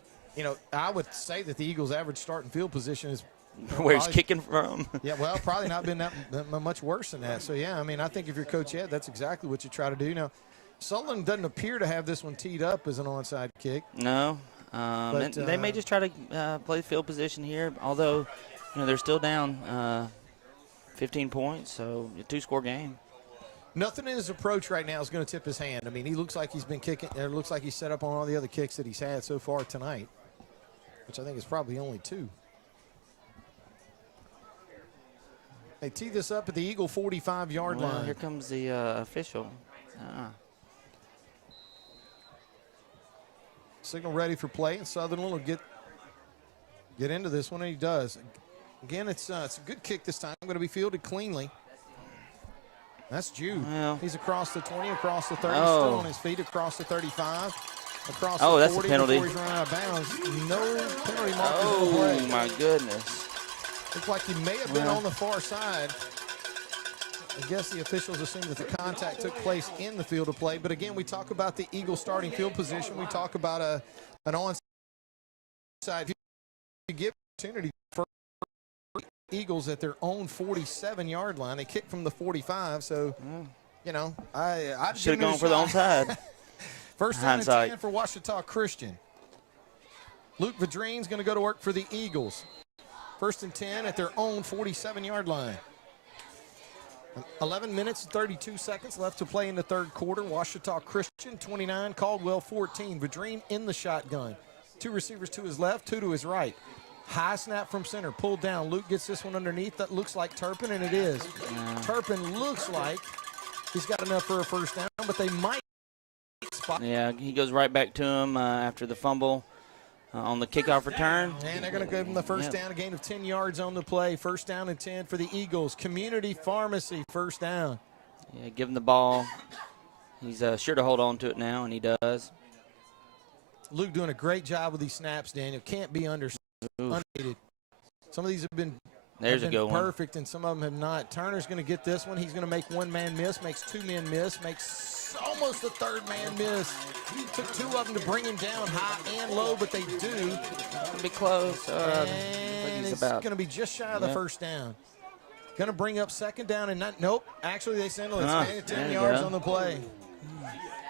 I would say that the Eagles' average starting field position is where he's kicking from. Yeah, well, probably not been that much worse than that. So, yeah, I mean, I think if you're Coach Ed, that's exactly what you try to do. Now, Sutherland doesn't appear to have this one teed up as an onside kick. No. And they may just try to play field position here, although, they're still down 15 points, so a two-score game. Nothing in his approach right now is going to tip his hand. I mean, he looks like he's been kicking. It looks like he's set up on all the other kicks that he's had so far tonight, which I think is probably only 2. They tee this up at the Eagle 45-yard line. Here comes the official. Signal ready for play, and Sutherland will get into this one, and he does. Again, it's a good kick this time. Going to be fielded cleanly. That's Jude. Well, he's across the 20, across the 30, still on his feet, across the 35, across the 40 that's a penalty. before he's run out of bounds. No penalty markers. Oh, my goodness. Looks like he may have been on the far side. I guess the officials assume that the contact took place in the field of play. But again, we talk about the Eagles starting field position. We talk about an onside. If you give opportunity for Eagles at their own 47-yard line, they kick from the 45. So, I should have gone for the onside. First down and 10 for Ouachita Christian. Luke Vadrine's going to go to work for the Eagles. First and 10 at their own 47-yard line. 11 minutes and 32 seconds left to play in the third quarter. Ouachita Christian 29, Caldwell 14. Vadrine in the shotgun. 2 receivers to his left, 2 to his right. High snap from center, pulled down. Luke gets this one underneath. That looks like Turpin, and it is. Turpin looks like he's got enough for a first down, but they might spot. Yeah, he goes right back to him after the fumble. On the kickoff return. And they're going to give him the first down, a gain of 10 yards on the play. First down and 10 for the Eagles. Community Pharmacy, first down. Yeah, give him the ball. He's sure to hold on to it now, and he does. Luke doing a great job with these snaps, Daniel. Can't be understated. Some of these have been perfect, and some of them have not. Turner's going to get this one. He's going to make one man miss, makes 2 men miss, makes almost a third man miss. Took 2 of them to bring him down high and low, but they do. gonna be close. I think And he's it's about. going to be just shy of the Yep. first down. Going to bring up second down and not. Nope. Actually, they settle it. Ah, It's 10 there you yards go. on the play.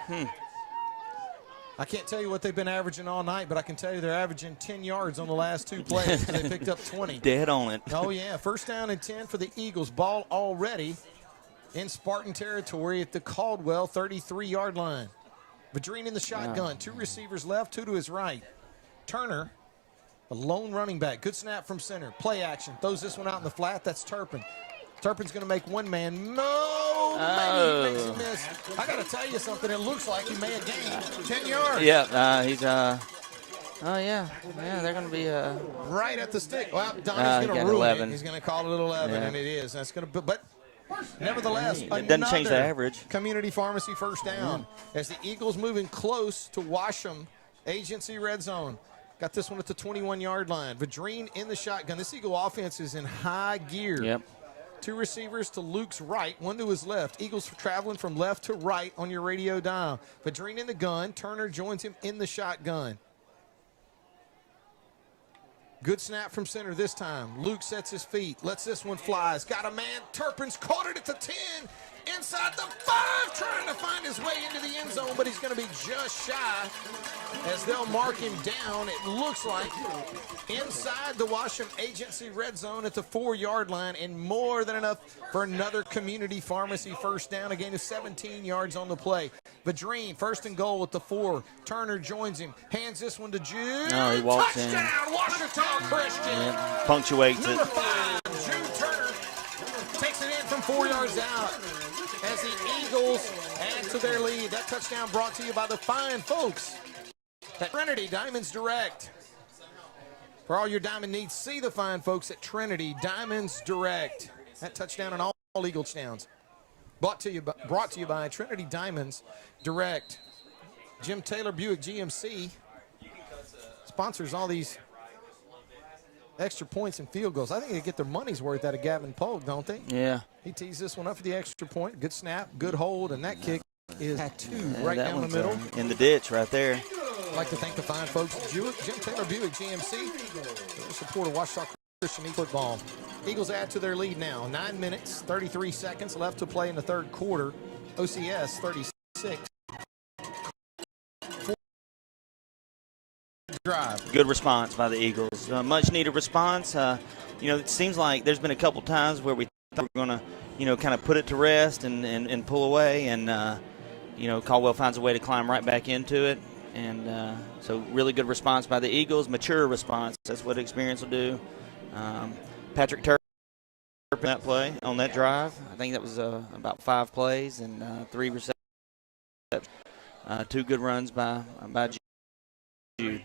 Hmm. I can't tell you what they've been averaging all night, but I can tell you they're averaging 10 yards on the last 2 plays. They picked up 20. Dead on it. Oh, yeah. First down and 10 for the Eagles. Ball already in Spartan territory at the Caldwell 33-yard line. Vadrine in the shotgun. 2 receivers left, 2 to his right. Turner, a lone running back. Good snap from center. Play action. Throws this one out in the flat. That's Turpin. Turpin's going to make one man. No! Maybe he makes a miss. I got to tell you something. It looks like he may have gained 10 yards. Yeah, he's oh yeah, they're gonna be right at the stick. Well, he Donnie's going got to ruin 11. it. He's going to call it 11, Yeah. and it is. That's going to. But nevertheless, It doesn't change the another average. Community Pharmacy first down as the Eagles moving close to Washam Agency red zone. Got this one at the 21-yard line. Vadrine in the shotgun. This Eagle offense is in high gear. Yep. 2 receivers to Luke's right, 1 to his left. Eagles traveling from left to right on your radio dial. Vadrine in the gun. Turner joins him in the shotgun. Good snap from center this time. Luke sets his feet, lets this one fly. He's got a man. Turpin's caught it at the 10. Inside the 5, trying to find his way into the end zone, but he's going to be just shy as they'll mark him down. It looks like inside the Washam Agency red zone at the 4-yard line, and more than enough for another Community Pharmacy first down, a gain of 17 yards on the play. Vadrine, first and goal at the 4. Turner joins him, hands this one to Jude. No, he walks in. Touchdown, Washington Christian. Yeah, punctuates Number it. 5, Jude Turner takes it in from 4 yards out as the Eagles add to their lead. That touchdown brought to you by the fine folks at Trinity Diamonds Direct. For all your diamond needs, see the fine folks at Trinity Diamonds Direct. That touchdown and all Eagle touchdowns brought to you by Trinity Diamonds Direct. Jim Taylor Buick GMC sponsors all these extra points and field goals. I think they get their money's worth out of Gavin Polk, don't they? Yeah. He tees this one up for the extra point. Good snap, good hold, and that kick is 2 right that down the one's, middle. in the ditch right there. I'd like to thank the fine folks at Jim Taylor Buick GMC for their support of Washita Christian football. Eagles add to their lead now. 9 minutes, 33 seconds left to play in the third quarter. OCS 36. Drive. Good response by the Eagles. Much needed response. It seems like there's been a couple times where we thought we were going to, kind of put it to rest and pull away. And, Caldwell finds a way to climb right back into it. And so really good response by the Eagles. Mature response. That's what experience will do. Patrick Turpin that play on that drive. I think that was about 5 plays and 3 receptions. 2 good runs by Jude.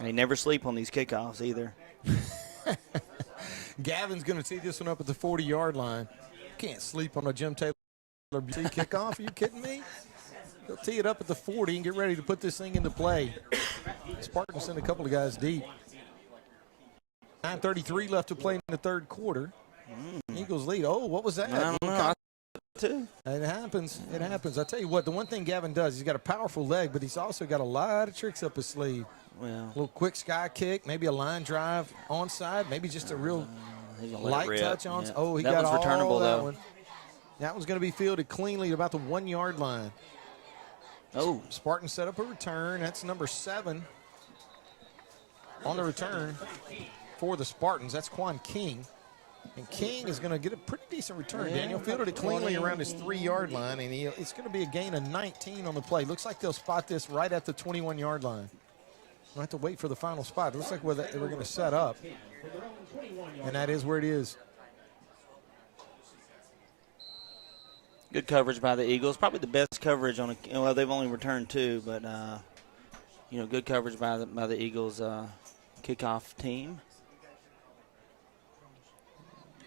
They never sleep on these kickoffs either. Gavin's going to tee this one up at the 40-yard line. Can't sleep on a Jim Taylor kickoff. Are you kidding me? He'll tee it up at the 40 and get ready to put this thing into play. Spartans send a couple of guys deep. 9:33 left to play in the third quarter. Eagles lead. Oh, what was that? I don't know. It happens. It happens. I tell you what, the one thing Gavin does, he's got a powerful leg, but he's also got a lot of tricks up his sleeve. Well, A little quick sky kick, maybe a line drive onside, maybe just a real light touch on. Yeah. Oh, he that got one's all returnable, that though. one. That one's going to be fielded cleanly at about the 1-yard line. Oh. Spartans set up a return. That's number 7 on the return for the Spartans. That's Quan King. And King is going to get a pretty decent return. Daniel fielded it cleanly around his 3-yard line, and it's going to be a gain of 19 on the play. Looks like they'll spot this right at the 21-yard line. We'll have to wait for the final spot. It looks like where they were going to set up, and that is where it is. Good coverage by the Eagles. Probably the best coverage on a. Well, they've only returned 2, but good coverage by the Eagles kickoff team.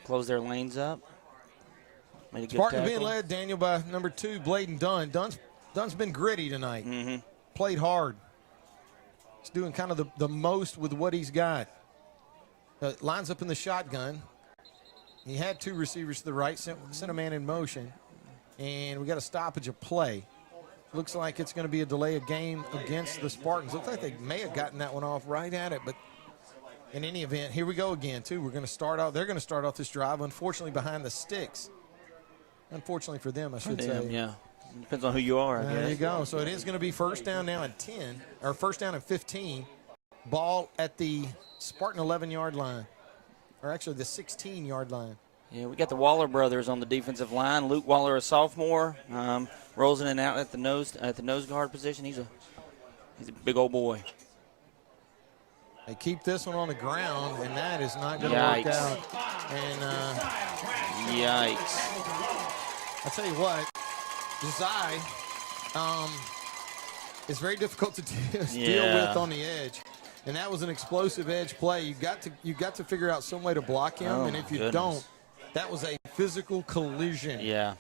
Close their lanes up. Made a good Spartans tackle. being led, Daniel, by number 2, Bladen Dunn. Dunn's been gritty tonight. Mm-hmm. Played hard. He's doing kind of the most with what he's got. Lines up in the shotgun. He had 2 receivers to the right, sent a man in motion. And we got a stoppage of play. Looks like it's going to be a delay of game against the Spartans. Looks like they may have gotten that one off right at it, but in any event, here we go again, too. We're going to start off. They're going to start off this drive, unfortunately, behind the sticks. Unfortunately for them, I should say. Yeah. Depends on who you are, I guess. There you go. So it is going to be first down now and 10, or first down and 15. Ball at the Spartan 11-yard line, or actually the 16-yard line. Yeah, we got the Waller brothers on the defensive line. Luke Waller, a sophomore, rolls in and out at the nose guard position. He's a big old boy. They keep this one on the ground, and that is not going to work out. And yikes! I tell you what, Zai is very difficult to deal with on the edge, and that was an explosive edge play. You got to figure out some way to block him, and if you don't, that was a physical collision. Yeah.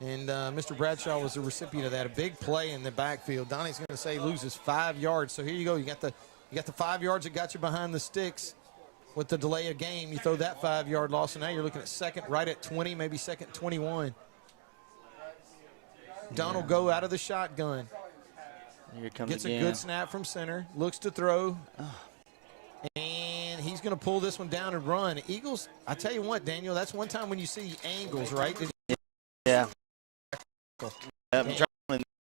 And Mr. Bradshaw was the recipient of that. A big play in the backfield. Donnie's going to say loses 5 yards. So here you go. You got the 5 yards that got you behind the sticks with the delay of game. You throw that 5-yard loss, and now you're looking at second, right at 20, maybe second 21. Don will go out of the shotgun. Here it comes Gets again. a good snap from center. Looks to throw. And he's going to pull this one down and run. Eagles, I tell you what, Daniel, that's one time when you see angles, right? Yeah. And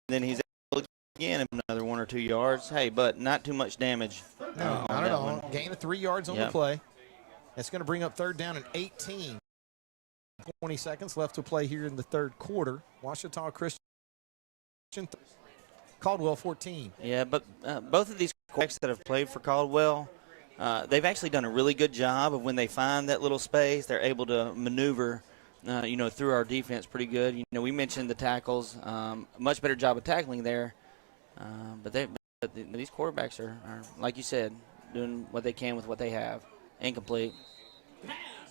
then he's able to again another 1 or 2 yards. Hey, but not too much damage. No, not at all. Gain of 3 yards on the play. That's going to bring up third down and 18. 20 seconds left to play here in the third quarter. Ouachita Christian, Caldwell 14. Yeah, but both of these quarterbacks that have played for Caldwell, they've actually done a really good job of when they find that little space, they're able to maneuver, through our defense pretty good. We mentioned the tackles, much better job of tackling there, but these quarterbacks are, like you said, doing what they can with what they have. Incomplete.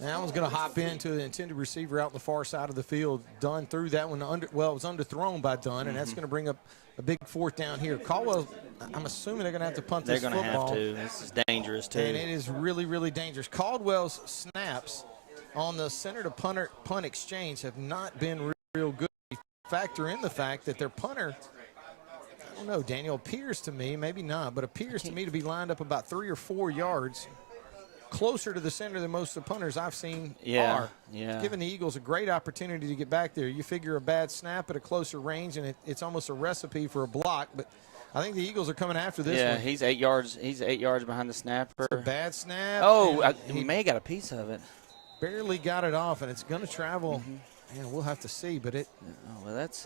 That one's going to hop into the intended receiver out the far side of the field. Dunn threw that one it was underthrown by Dunn, and that's going to bring up a big fourth down here. Caldwell, I'm assuming they're going to have to punt this football. They're going to have to. This is dangerous, too. And it is really, really dangerous. Caldwell's snaps on the center to punt exchange have not been real good. Factor in the fact that their punter, I don't know, Daniel, appears to me, maybe not, but appears to me to be lined up about 3 or 4 yards closer to the center than most of the punters I've seen are. Yeah. Giving the Eagles a great opportunity to get back there. You figure a bad snap at a closer range, and it's almost a recipe for a block, but I think the Eagles are coming after this one. Yeah, he's 8 yards. He's 8 yards behind the snapper. It's a bad snap. Oh, he may have got a piece of it. Barely got it off, and it's going to travel. Man, we'll have to see, but it. Oh, well, that's.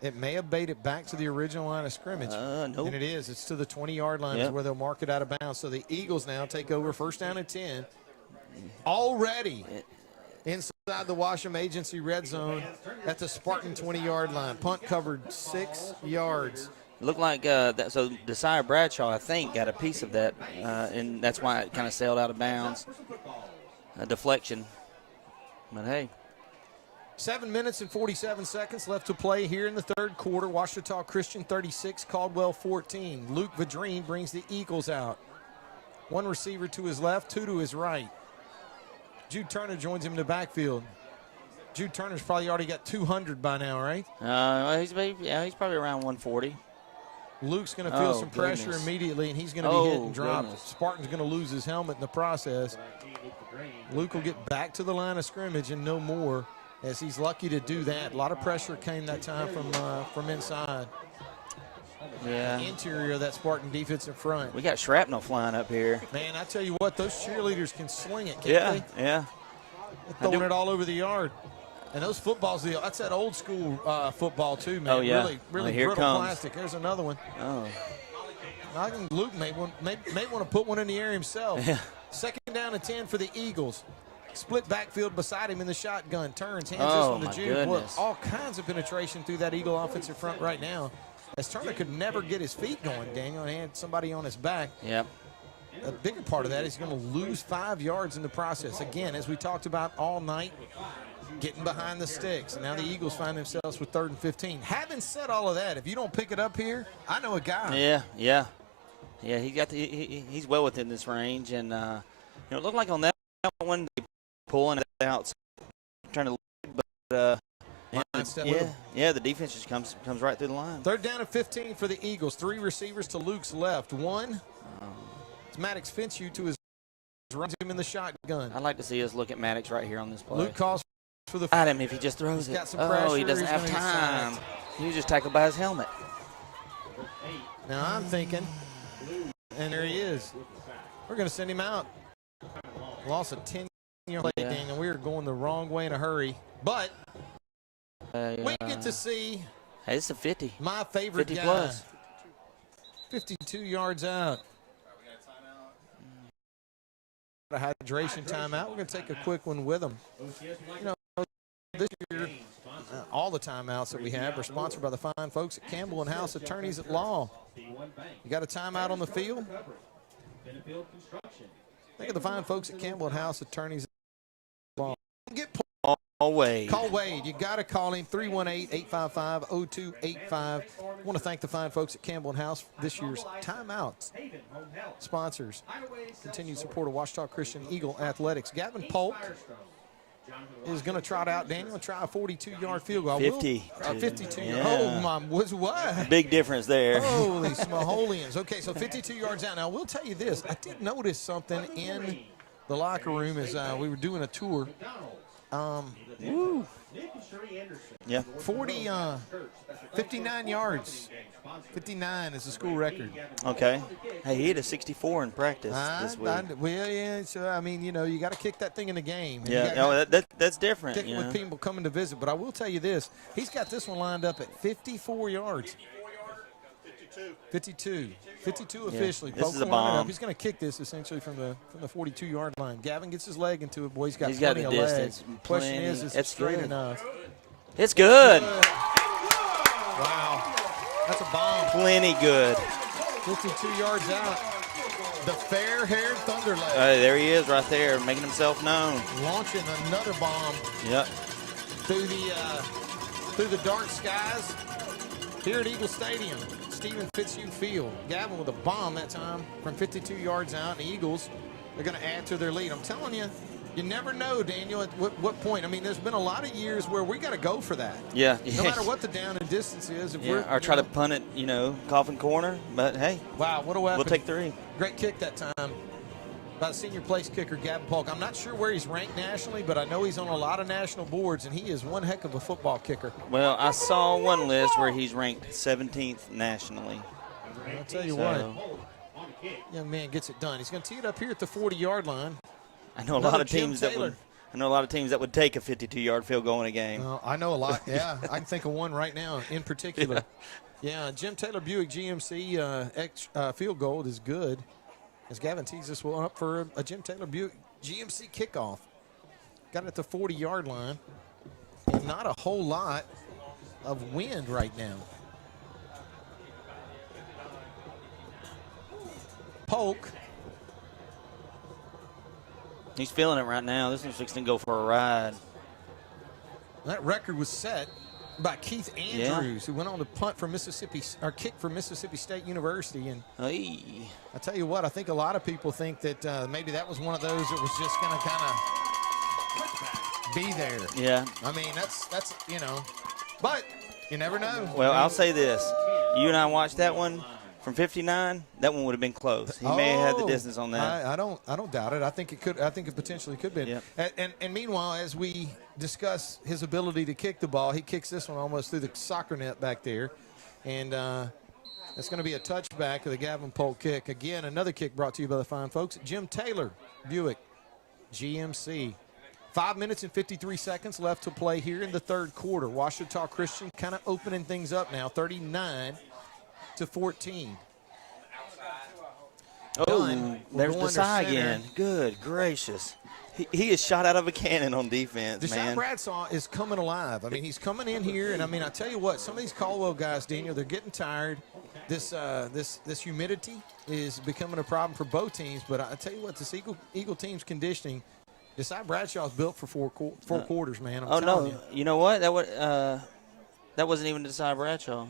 It may have made it back to the original line of scrimmage. Nope. And it is. It's to the 20-yard line is where they'll mark it out of bounds. So the Eagles now take over first down and 10. Already inside the Washam Agency red zone at the Spartan 20-yard line. Punt covered 6 yards. Looked like so Desire Bradshaw, I think, got a piece of that, and that's why it kind of sailed out of bounds. A deflection. But, hey. 7 minutes and 47 seconds left to play here in the third quarter. Ouachita Christian 36, Caldwell 14. Luke Vadrine brings the Eagles out. 1 receiver to his left, 2 to his right. Jude Turner joins him in the backfield. Jude Turner's probably already got 200 by now, right? He's probably around 140. Luke's going to feel some pressure immediately, and he's going to be hit and dropped. Spartan's going to lose his helmet in the process. Luke will get back to the line of scrimmage and no more, as he's lucky to do that. A lot of pressure came that time from inside. Yeah. The interior of that Spartan defense in front. We got shrapnel flying up here. Man, I tell you what, those cheerleaders can sling it, can't they? Yeah. They're throwing it all over the yard. And those footballs, that's that old school football too, man. Oh, yeah. Really here brittle it comes. plastic. There's another one. Oh. I think Luke may want to put one in the air himself. Yeah. Second down and 10 for the Eagles. Split backfield beside him in the shotgun. Turns, hands Oh, this one to my Jude. goodness. All kinds of penetration through that Eagle offensive front right now. As Turner could never get his feet going, Daniel, and had somebody on his back. Yep. A bigger part of that is going to lose 5 yards in the process. Again, as we talked about all night, getting behind the sticks. And now the Eagles find themselves with 3rd and 15. Having said all of that, if you don't pick it up here, I know a guy. Yeah. He's well within this range, and it looked like on that one they pulling it out, trying to lead, but Line step with him. Yeah, the defense just comes right through the line. 3rd down and 15 for the Eagles. 3 receivers to Luke's left. 1. It's Maddox Fitzhugh to his runs him in the shotgun. I'd like to see us look at Maddox right here on this play. Luke calls for the. At him if he just throws He's it. got some pressure. He doesn't He's have gonna get time. sacked. He was just tackled by his helmet. Now I'm thinking, and there he is. We're going to send him out. Lost a 10-yard play, Daniel. We are going the wrong way in a hurry. But we get to see. Hey, it's a 50. My favorite 50 guy. plus. 52 yards out. A hydration timeout. We're going to take a quick one with him. You know, this year, all the timeouts that we have are sponsored by the fine folks at Campbell and House Attorneys at Law. You got a timeout on the field? Think of the fine folks at Campbell and House Attorneys at Law. Call Wade. Call Wade. You got to call him 318-855-0285. I want to thank the fine folks at Campbell and House for this year's timeouts. Sponsors. Continued support of Ouachita Christian Eagle Athletics. Gavin Polk is going to trot out, Daniel, and try a 42-yard field goal. 52. Yeah. Oh, my. What? Big difference there. Holy smaholians. Okay, so 52 yards out. Now, we'll tell you this. I did notice something in the locker room as we were doing a tour. Yeah. 59 yards. 59 is the school record. Okay. Hey, he hit a 64 in practice this week. Well, yeah, so, I mean, you know, you got to kick that thing in the game. Yeah, that's different. Kick it with people coming to visit. But I will tell you this. He's got this one lined up at 54 yards. 52 officially. This Polk is a lining it bomb. up. He's going to kick this essentially from the 42-yard line. Gavin gets his leg into it. Boy, he's got got plenty the of distance. legs. Question is it straight good. enough? It's good. Wow. That's a bomb. Plenty good. 52 yards out. The fair-haired Thunderleg. There he is right there, making himself known. Launching another bomb. Yep. Through the dark skies here at Eagle Stadium. Steven Fitzhugh Field. Gavin with a bomb that time from 52 yards out. And the Eagles are going to add to their lead. I'm telling you, you never know, Daniel, at what point. I mean, there's been a lot of years where we got to go for that. Yeah. No matter what the down and distance is. If we're, or try to punt it, coffin corner. But, hey. Wow, what a weapon. We'll take 3. Great kick that time by the senior place kicker, Gavin Polk. I'm not sure where he's ranked nationally, but I know he's on a lot of national boards, and he is one heck of a football kicker. Well, I saw one list where he's ranked 17th nationally. I'll tell you what. Young man gets it done. He's going to tee it up here at the 40-yard line. I know a lot of teams that would take a 52-yard field goal in a game. I know a lot. Yeah, I can think of one right now in particular. Yeah, Jim Taylor Buick GMC field goal is good. As Gavin tees this one up for a Jim Taylor Buick GMC kickoff. Got it at the 40-yard line. And not a whole lot of wind right now. Polk. He's feeling it right now. This one's fixing to go for a ride. That record was set by Keith Andrews, who went on to punt for kick for Mississippi State University. And I tell you what, I think a lot of people think that maybe that was one of those that was just going to kind of be there. Yeah. I mean, that's but you never know. Well, I'll say this. You and I watched that one. From 59, that one would have been close. He may have had the distance on that. I don't doubt it. I think it could. I think it potentially could be. Yep. And meanwhile, as we discuss his ability to kick the ball, he kicks this one almost through the soccer net back there, and it's going to be a touchback of the Gavin Polk kick. Again, another kick brought to you by the fine folks at Jim Taylor Buick GMC. 5 minutes and 53 seconds left to play here in the third quarter. Ouachita Christian kind of opening things up now, 39-14. Oh, there's Desai again. Good gracious. He is shot out of a cannon on defense, Desai man. Bradshaw is coming alive. I mean, he's coming in here, and I mean, I tell you what, some of these Caldwell guys, Daniel, they're getting tired. This humidity is becoming a problem for both teams. But I tell you what, this Eagle team's conditioning, Desai Bradshaw's built for four quarters, man. I'm telling you. You know what? That wasn't even Desai Bradshaw.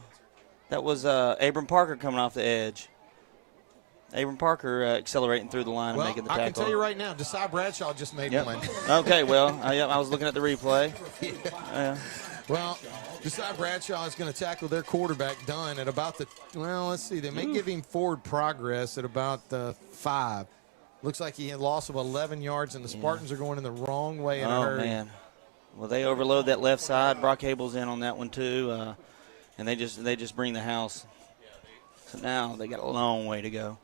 That was Abram Parker coming off the edge. Abram Parker accelerating through the line and making the tackle. I can tell you right now, Desai Bradshaw just made one. Okay, well, I was looking at the replay. Well, Josiah Bradshaw is going to tackle their quarterback, Dunn, at about the, well, let's see. They may give him forward progress at about the 5. Looks like he had a loss of 11 yards, and the Spartans are going in the wrong way in a hurry. Oh, man. Well, they overload that left side. Brock Abel's in on that one, too, and they just bring the house. So now they got a long way to go.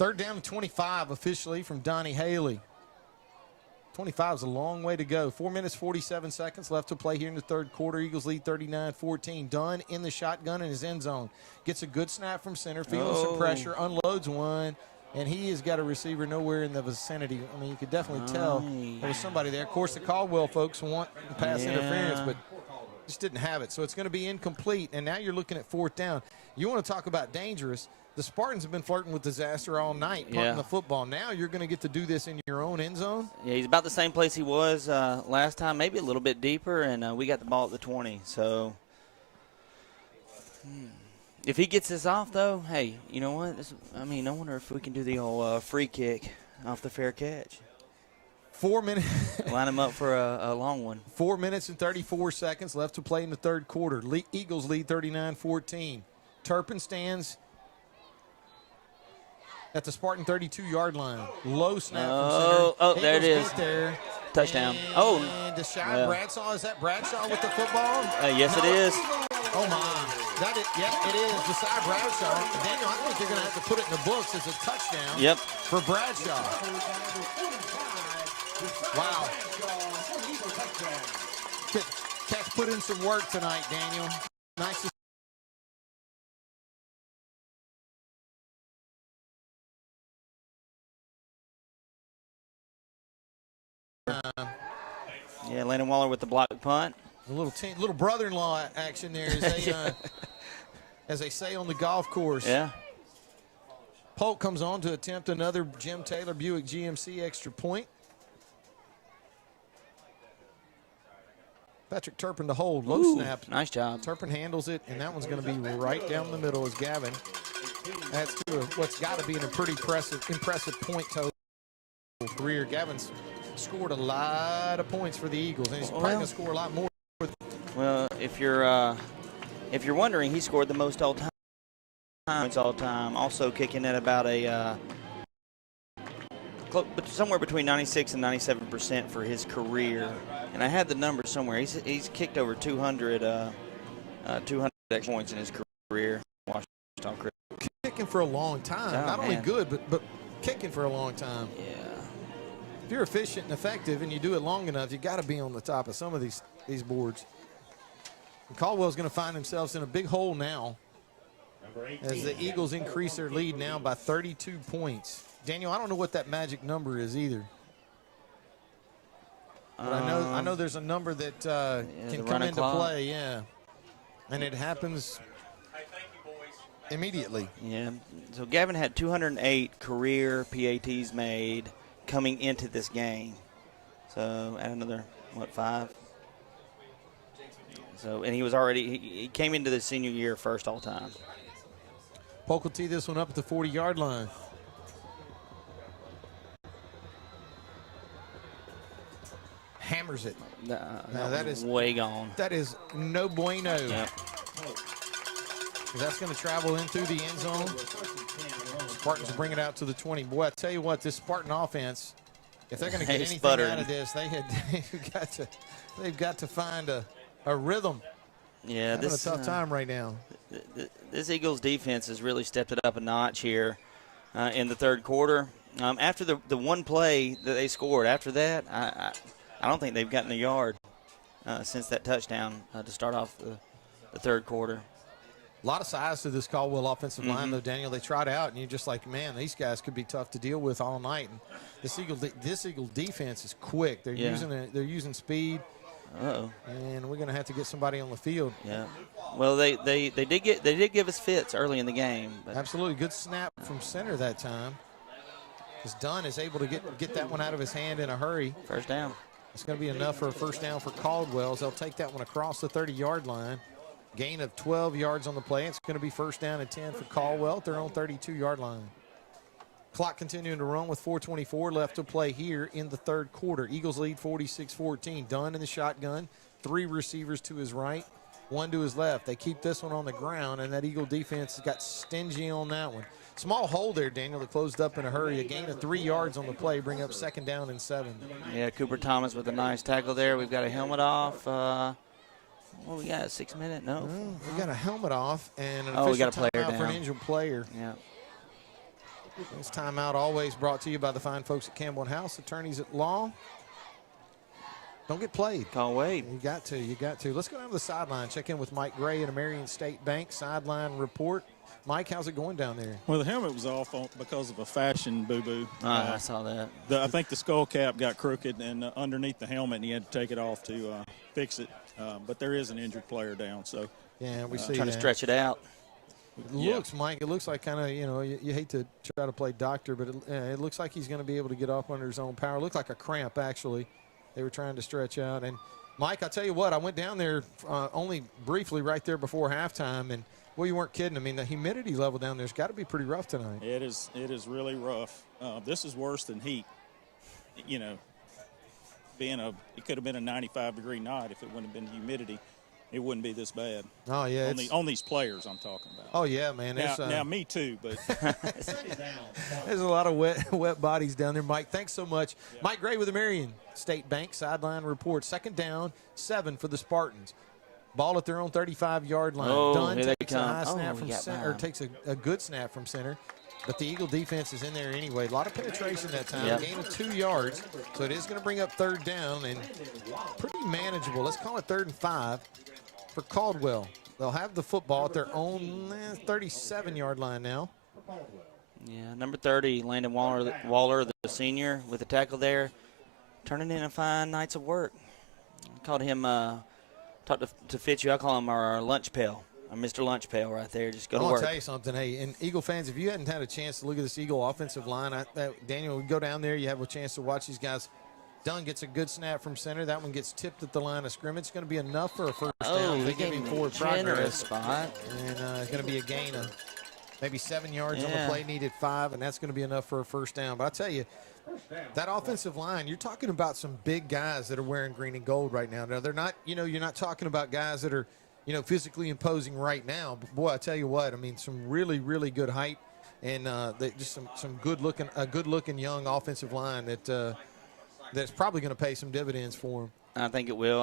3rd down and 25 officially from Donnie Haley. 25 is a long way to go. 4 minutes, 47 seconds left to play here in the 3rd quarter. Eagles lead 39-14. Dunn in the shotgun in his end zone. Gets a good snap from center, feeling some pressure, unloads one, and he has got a receiver nowhere in the vicinity. I mean, you could definitely tell there was somebody there. Of course, the Caldwell folks want pass interference, but just didn't have it. So it's going to be incomplete, and now you're looking at 4th down. You want to talk about dangerous. The Spartans have been flirting with disaster all night, punting the football. Now you're going to get to do this in your own end zone. Yeah, he's about the same place he was last time, maybe a little bit deeper, and we got the ball at the 20. So if he gets this off, though, hey, you know what? I wonder if we can do the old free kick off the fair catch. 4 minutes. Line him up for a long one. 4 minutes and 34 seconds left to play in the 3rd quarter. Eagles lead 39-14. Turpin stands at the Spartan 32-yard line. Low snap from center. Oh, there it is. There. Touchdown. And Deshaun Bradshaw, is that Bradshaw with the football? Yes, it is. Oh, my. It is. Deshaun Bradshaw. Daniel, I think they're going to have to put it in the books as a touchdown for Bradshaw. Wow. Cat's put in some work tonight, Daniel. Nice to yeah, Landon Waller with the block punt. A little brother-in-law action there, as they say on the golf course. Yeah. Polk comes on to attempt another Jim Taylor Buick GMC extra point. Patrick Turpin to hold. Low snap. Nice job. Turpin handles it, and that one's going to be right down the middle as Gavin adds to what's got to be a pretty impressive point total career. Gavin's scored a lot of points for the Eagles, and he's probably going to score a lot more. Well, if you're wondering, he scored the most all-time points all time. Also kicking at about a somewhere between 96 and 97% for his career. And I had the number somewhere. He's kicked over 200 extra points in his career. Kicking for a long time. Not only good, but kicking for a long time. Yeah. If you're efficient and effective and you do it long enough, you got to be on the top of some of these boards. And Caldwell's going to find themselves in a big hole now as the Eagles increase their lead now by 32 points. Daniel, I don't know what that magic number is either. But I know there's a number that can come into play, and it happens immediately. Yeah. So Gavin had 208 career PATs made coming into this game. So add another 5. So and he was already he came into the senior year first all time. Polk will tee this one up at the 40-yard line. Hammers it. That is way gone. That is no bueno. Yep. That's going to travel in through the end zone. Spartans bring it out to the 20. Boy, I tell you what, this Spartan offense, if they're going to get anything out of this, they've got to find a rhythm. Yeah, having a tough time right now. This Eagles defense has really stepped it up a notch here in the 3rd quarter. After the one play that they scored, after that, I don't think they've gotten a yard since that touchdown to start off the 3rd quarter. A lot of size to this Caldwell offensive line, though, Daniel. They tried out, and you're just like, man, these guys could be tough to deal with all night. And this Eagle defense is quick. They're using speed. And we're going to have to get somebody on the field. Yeah. Well, they did give us fits early in the game. But. Absolutely, good snap from center that time. As Dunn is able to get that one out of his hand in a hurry. First down. It's going to be enough for a first down for Caldwell. They'll take that one across the 30-yard line. Gain of 12 yards on the play. It's going to be first down and 10 for Caldwell at their own 32-yard line. Clock continuing to run with 4:24 left to play here in the 3rd quarter. Eagles lead 46-14. Dunn in the shotgun. 3 receivers to his right, 1 to his left. They keep this one on the ground, and that Eagle defense has got stingy on that one. Small hole there, Daniel, that closed up in a hurry. A gain of 3 yards on the play, bring up 2nd down and 7. Yeah, Cooper Thomas with a nice tackle there. We've got a helmet off. What we got, a 6-minute? No. We got a helmet off and an we official got a player timeout for an down. injured player. Yeah. This timeout always brought to you by the fine folks at Campbell & House, attorneys at law. Don't get played. Can't wait. You got to. Let's go down to the sideline. Check in with Mike Gray at American State Bank sideline report. Mike, how's it going down there? Well, the helmet was off because of a fashion boo-boo. I saw that. I think the skull cap got crooked and underneath the helmet, and he had to take it off to fix it. But there is an injured player down, so. Yeah, we see Trying to stretch it out. It looks, Mike, it looks like kind of, you hate to try to play doctor, but it looks like he's going to be able to get off under his own power. It looked like a cramp, actually. They were trying to stretch out. And, Mike, I tell you what, I went down there only briefly right there before halftime, and, well, you weren't kidding. I mean, the humidity level down there's got to be pretty rough tonight. It is really rough. This is worse than heat. It could have been a 95-degree night if it wouldn't have been humidity. It wouldn't be this bad. Oh, yeah. On these players I'm talking about. Oh, yeah, man. Now me too, but. There's a lot of wet bodies down there, Mike. Thanks so much. Yeah. Mike Gray with the Marion State Bank sideline report. 2nd down, 7 for the Spartans. Ball at their own 35-yard line. Dunn takes a high snap from center, or takes a good snap from center. But the Eagle defense is in there anyway. A lot of penetration that time. Gain of 2 yards. So it is going to bring up 3rd down and pretty manageable. Let's call it 3rd and 5 for Caldwell. They'll have the football at their own 37-yard line now. Yeah, number 30, Landon Waller, the senior, with the tackle there, turning in a fine night's of work. I called him, talked to Fitzhugh, I call him our lunch pail. Mr. Lunch Pail right there. Just go to work. I'll tell you something. Hey, and Eagle fans, if you hadn't had a chance to look at this Eagle offensive line, Daniel, we go down there. You have a chance to watch these guys. Dunn gets a good snap from center. That one gets tipped at the line of scrimmage. It's going to be enough for a first down. They give him forward progress. Spot. And it's going to be a gain of maybe 7 yards on the play. Needed 5, and that's going to be enough for a first down. But I tell you, that offensive line, you're talking about some big guys that are wearing green and gold right now. Now, they're not, you're not talking about guys that are, physically imposing right now. But boy, I tell you what, I mean, some really, really good height and just some good-looking young offensive line that's probably going to pay some dividends for him. I think it will.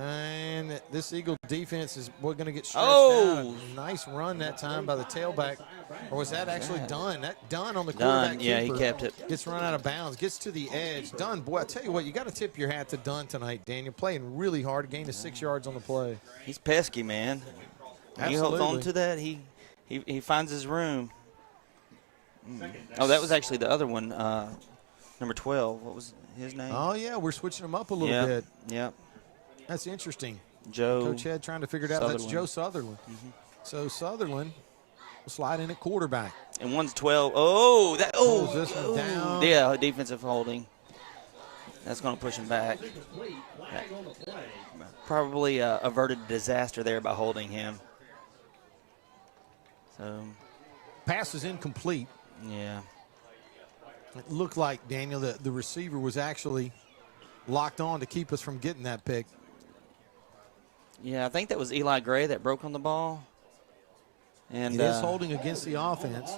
And this Eagle defense is going to get stretched out. Nice run that time by the tailback. Or was that actually Dunn? That Dunn on the quarterback keeper. Yeah, he kept it. Gets run out of bounds, gets to the edge. Dunn, boy, I tell you what, you got to tip your hat to Dunn tonight, Daniel. Playing really hard, gained 6 yards on the play. He's pesky, man. He holds on to that. He finds his room. Oh, that was actually the other one, number 12. What was his name? Oh, yeah, we're switching him up a little bit. Yep. That's interesting. Coach Head trying to figure it out. That's Joe Sutherland. Mm-hmm. So Sutherland will slide in at quarterback. And one's 12. Oh, that. Oh, this one down. Yeah, defensive holding. That's going to push him back. Probably averted disaster there by holding him. So. Pass is incomplete. Yeah. It looked like, Daniel, the receiver was actually locked on to keep us from getting that pick. Yeah, I think that was Eli Gray that broke on the ball. And it is holding against the offense.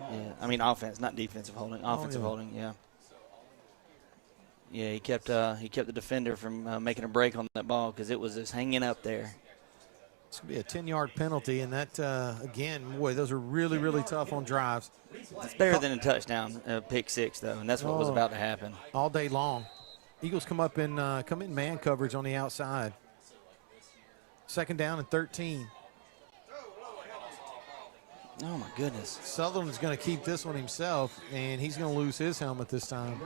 Yeah, I mean offense, not defensive holding. Offensive holding, yeah. Yeah, he kept the defender from making a break on that ball because it was just hanging up there. It's going to be a 10-yard penalty, and that, again, boy, those are really, really tough on drives. It's better than a touchdown, pick 6, though, and that's what was about to happen. All day long. Eagles come in man coverage on the outside. 2nd down and 13. Oh, my goodness. Sutherland's going to keep this one himself, and he's going to lose his helmet this time.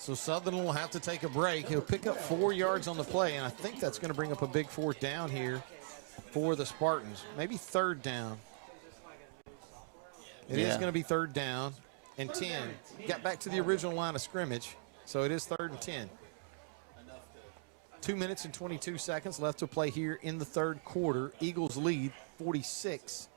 So Sutherland will have to take a break. He'll pick up 4 yards on the play, and I think that's going to bring up a big 4th down here for the Spartans. Maybe 3rd down. It is going to be 3rd down and 10. Got back to the original line of scrimmage, so it is 3rd and 10. 2 minutes and 22 seconds left to play here in the 3rd quarter. Eagles lead 46-14.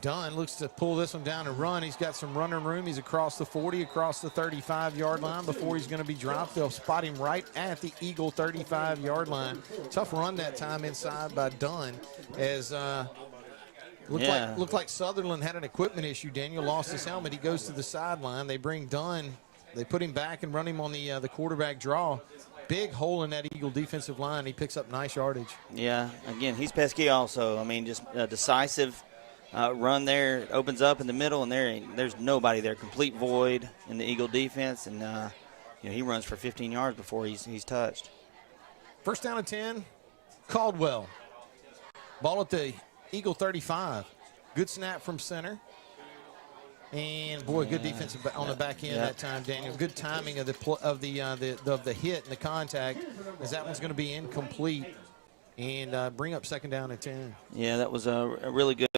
Dunn looks to pull this one down and run. He's got some running room. He's across the 40, across the 35-yard line before he's going to be dropped. They'll spot him right at the Eagle 35-yard line. Tough run that time inside by Dunn as looked like Sutherland had an equipment issue. Daniel lost his helmet. He goes to the sideline. They bring Dunn. They put him back and run him on the quarterback draw. Big hole in that Eagle defensive line. He picks up nice yardage. Yeah, again, he's pesky also. I mean, just a decisive run there. It opens up in the middle, and there's nobody there. Complete void in the Eagle defense, and he runs for 15 yards before he's touched. First down and 10, Caldwell. Ball at the Eagle 35. Good snap from center. And boy, good defense on the back end that time, Daniel. Good timing of the hit and the contact, as that one's going to be incomplete and bring up second down and 10. Yeah, that was a really good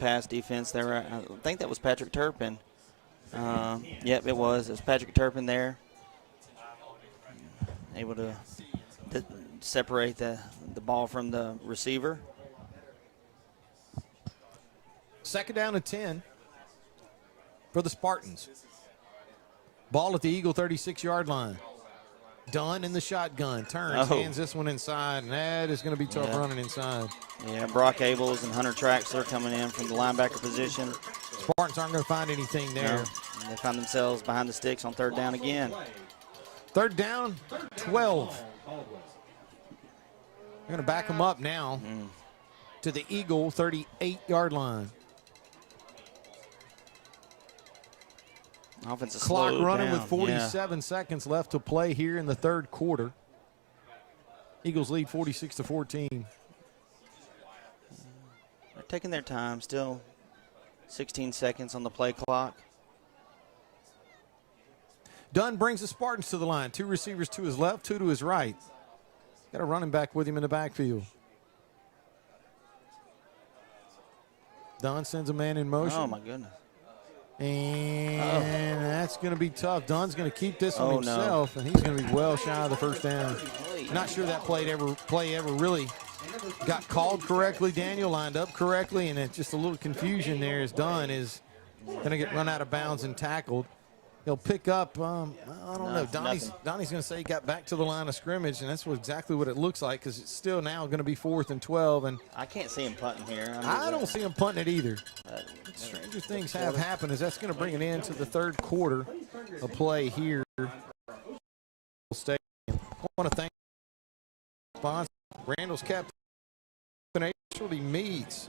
pass defense there. I think that was Patrick Turpin. Yep, it was. It was Patrick Turpin there, able to separate the ball from the receiver. Second down and 10. For the Spartans. Ball at the Eagle 36-yard line. Dunn in the shotgun. Turns, hands this one inside, and that is going to be tough running inside. Yeah, Brock Abels and Hunter Traxler coming in from the linebacker position. Spartans aren't going to find anything there. No. They find themselves behind the sticks on third down again. Third down, 12. They're going to back them up now to the Eagle 38-yard line. Offensive Clock running down. with 47 seconds left to play here in the third quarter. Eagles lead 46-14. They're taking their time. Still 16 seconds on the play clock. Dunn brings the Spartans to the line. Two receivers to his left, two to his right. Got a running back with him in the backfield. Dunn sends a man in motion. Oh, my goodness. And that's going to be tough. Dunn's going to keep this one himself, and he's going to be well shy of the first down. Not sure that play ever really got called correctly. Daniel lined up correctly, and it's just a little confusion there as Dunn is going to get run out of bounds and tackled. He'll pick up, I don't know. Donnie's going to say he got back to the line of scrimmage, and that's exactly what it looks like because it's still now going to be 4th and 12. And I can't see him punting here. I don't see him punting it either. Stranger things have happened as that's going to bring it into the third quarter of play here. Stadium. I want to thank sponsor Randall's Captain Specialty Meats.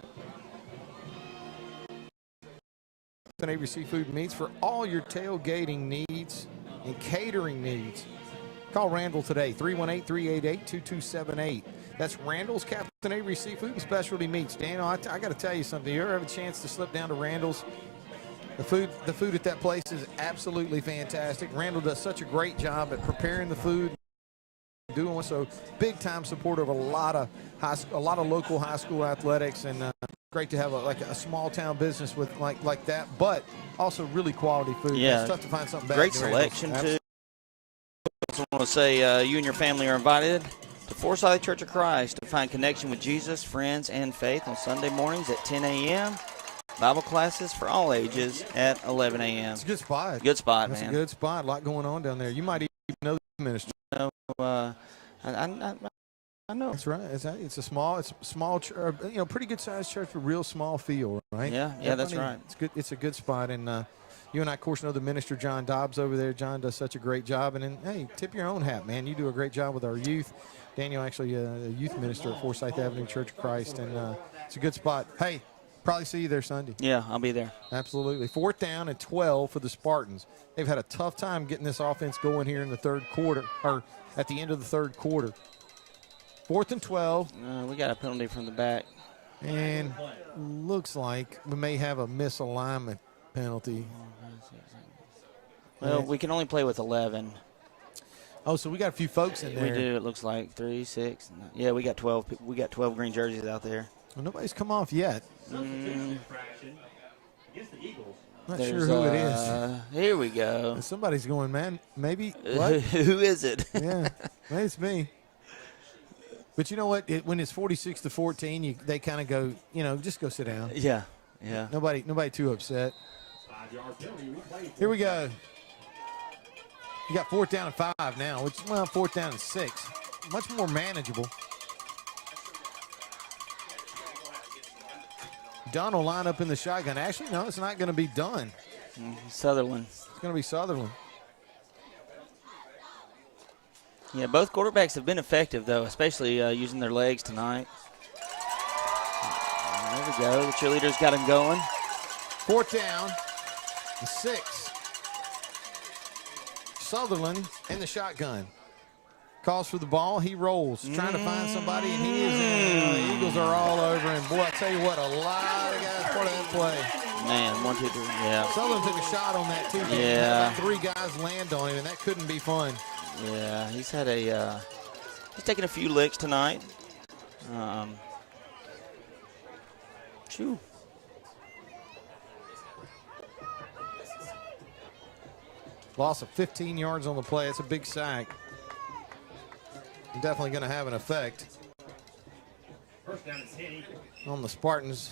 Avery Seafood Meats for all your tailgating needs and catering needs. Call Randall today, 318-388-2278. That's Randall's Captain Avery Seafood and Specialty Meats. Daniel, I got to tell you something. You ever have a chance to slip down to Randall's? The food at that place is absolutely fantastic. Randall does such a great job at preparing the food, doing so. Big time support of a lot of local high school athletics, and great to have a small town business with like that, but also really quality food. Yeah, it's tough to find something better. Great selection too. I just want to say you and your family are invited to Forsyth Church of Christ to find connection with Jesus, friends, and faith on Sunday mornings at 10 a.m. Bible classes for all ages at 11 a.m. It's a good spot. Good spot, man. It's a good spot. A lot going on down there. You might even know the ministry. I know. That's right. It's a small, pretty good sized church with real small feel, right? Yeah, that's right. It's good. It's a good spot, and you and I, of course, know the minister John Dobbs over there. John does such a great job, and then hey, tip your own hat, man. You do a great job with our youth. Daniel actually a youth minister at Forsyth Avenue Church of Christ, and it's a good spot. Hey, probably see you there Sunday. Yeah, I'll be there. Absolutely. 4th down and 12 for the Spartans. They've had a tough time getting this offense going here in the third quarter, or at the end of the third quarter. 4th and 12. We got a penalty from the back. And looks like we may have a misalignment penalty. Well, we can only play with 11. Oh, so we got a few folks in there. We do. It looks like 3, 6. Yeah, we got 12. We got 12 green jerseys out there. Well, nobody's come off yet. Not There's, sure who it is. Here we go. Somebody's going, man. Maybe. What? Who is it? Yeah, maybe it's me. But you know what? When it's 46-14, they kind of go, just go sit down. Yeah. Yeah. Nobody too upset. Here we go. You got 4th down and 5 now, which, well, 4th down and 6. Much more manageable. Dunn will line up in the shotgun. Actually, no, it's not going to be Dunn. Sutherland. It's going to be Sutherland. Yeah, both quarterbacks have been effective, though, especially using their legs tonight. There we go. The cheerleaders got him going. 4th down and 6. Sutherland in the shotgun. Calls for the ball. He rolls, trying to find somebody, and he is in. The Eagles are all over him. Boy, I tell you what, a lot of guys part of that play. Man, 1, 2, 3, yeah. Sutherland took a shot on that, too. Yeah. About 3 guys land on him, and that couldn't be fun. Yeah, he's had a he's taken a few licks tonight. Shoo. Loss of 15 yards on the play. It's a big sack. Definitely going to have an effect on the Spartans.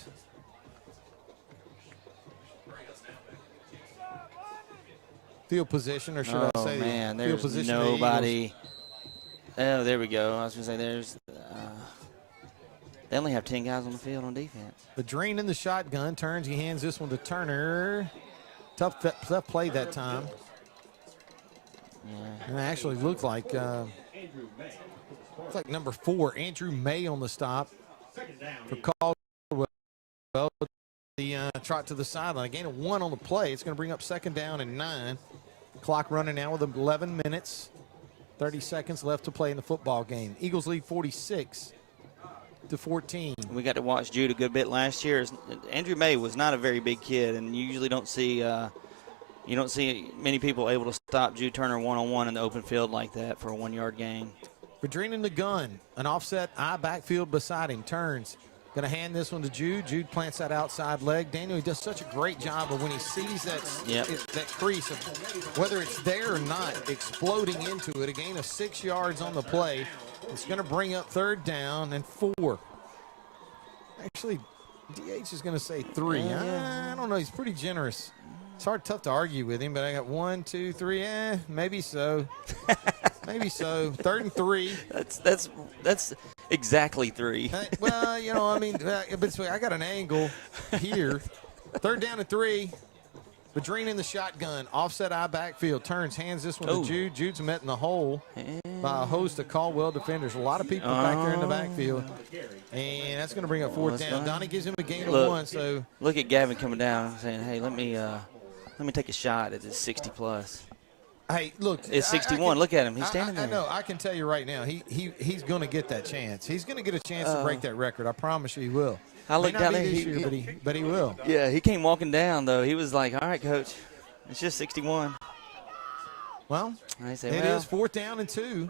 Field position, or should I say man, field there's position? nobody. Oh, there we go. I was going to say there's. They only have 10 guys on the field on defense. Vadrine in the shotgun, turns, he hands this one to Turner. Tough play that time. Yeah. And it actually looked like number 4, Andrew May on the stop for Caldwell. The trot to the sideline. A gain of 1 on the play. It's going to bring up 2nd down and 9. Clock running now with 11 minutes. 30 seconds left to play in the football game. Eagles lead 46-14. We got to watch Jude a good bit last year. Andrew May was not a very big kid, and you usually don't see many people able to stop Jude Turner one-on-one in the open field like that for a 1-yard gain. Vadrine in the gun. An offset eye backfield beside him. Turns. Going to hand this one to Jude. Jude plants that outside leg. Daniel, he does such a great job of when he sees that crease, of whether it's there or not, exploding into it. A gain of 6 yards on the play. It's going to bring up 3rd down and 4. Actually, DH is going to say 3. I don't know. He's pretty generous. It's tough to argue with him, but I got 1, 2, 3. Maybe so. Maybe so. 3rd and 3. That's exactly 3. Well, but I got an angle here. 3rd down and 3. Vadrine in the shotgun. Offset eye backfield. Turns, hands this one to Jude. Jude's met in the hole by a host of Caldwell defenders. A lot of people back there in the backfield. And that's going to bring up 4th down. Donnie gives him a gain of 1. So look at Gavin coming down and saying, hey, let me take a shot at this 60+. Hey, look. It's 61. Look at him. He's standing there. I know. I can tell you right now, he's going to get that chance. He's going to get a chance to break that record. I promise you he will. I looked down there. This year, but he will. Yeah, he came walking down, though. He was like, all right, Coach, it's just 61. Well, I say, it is 4th down and 2.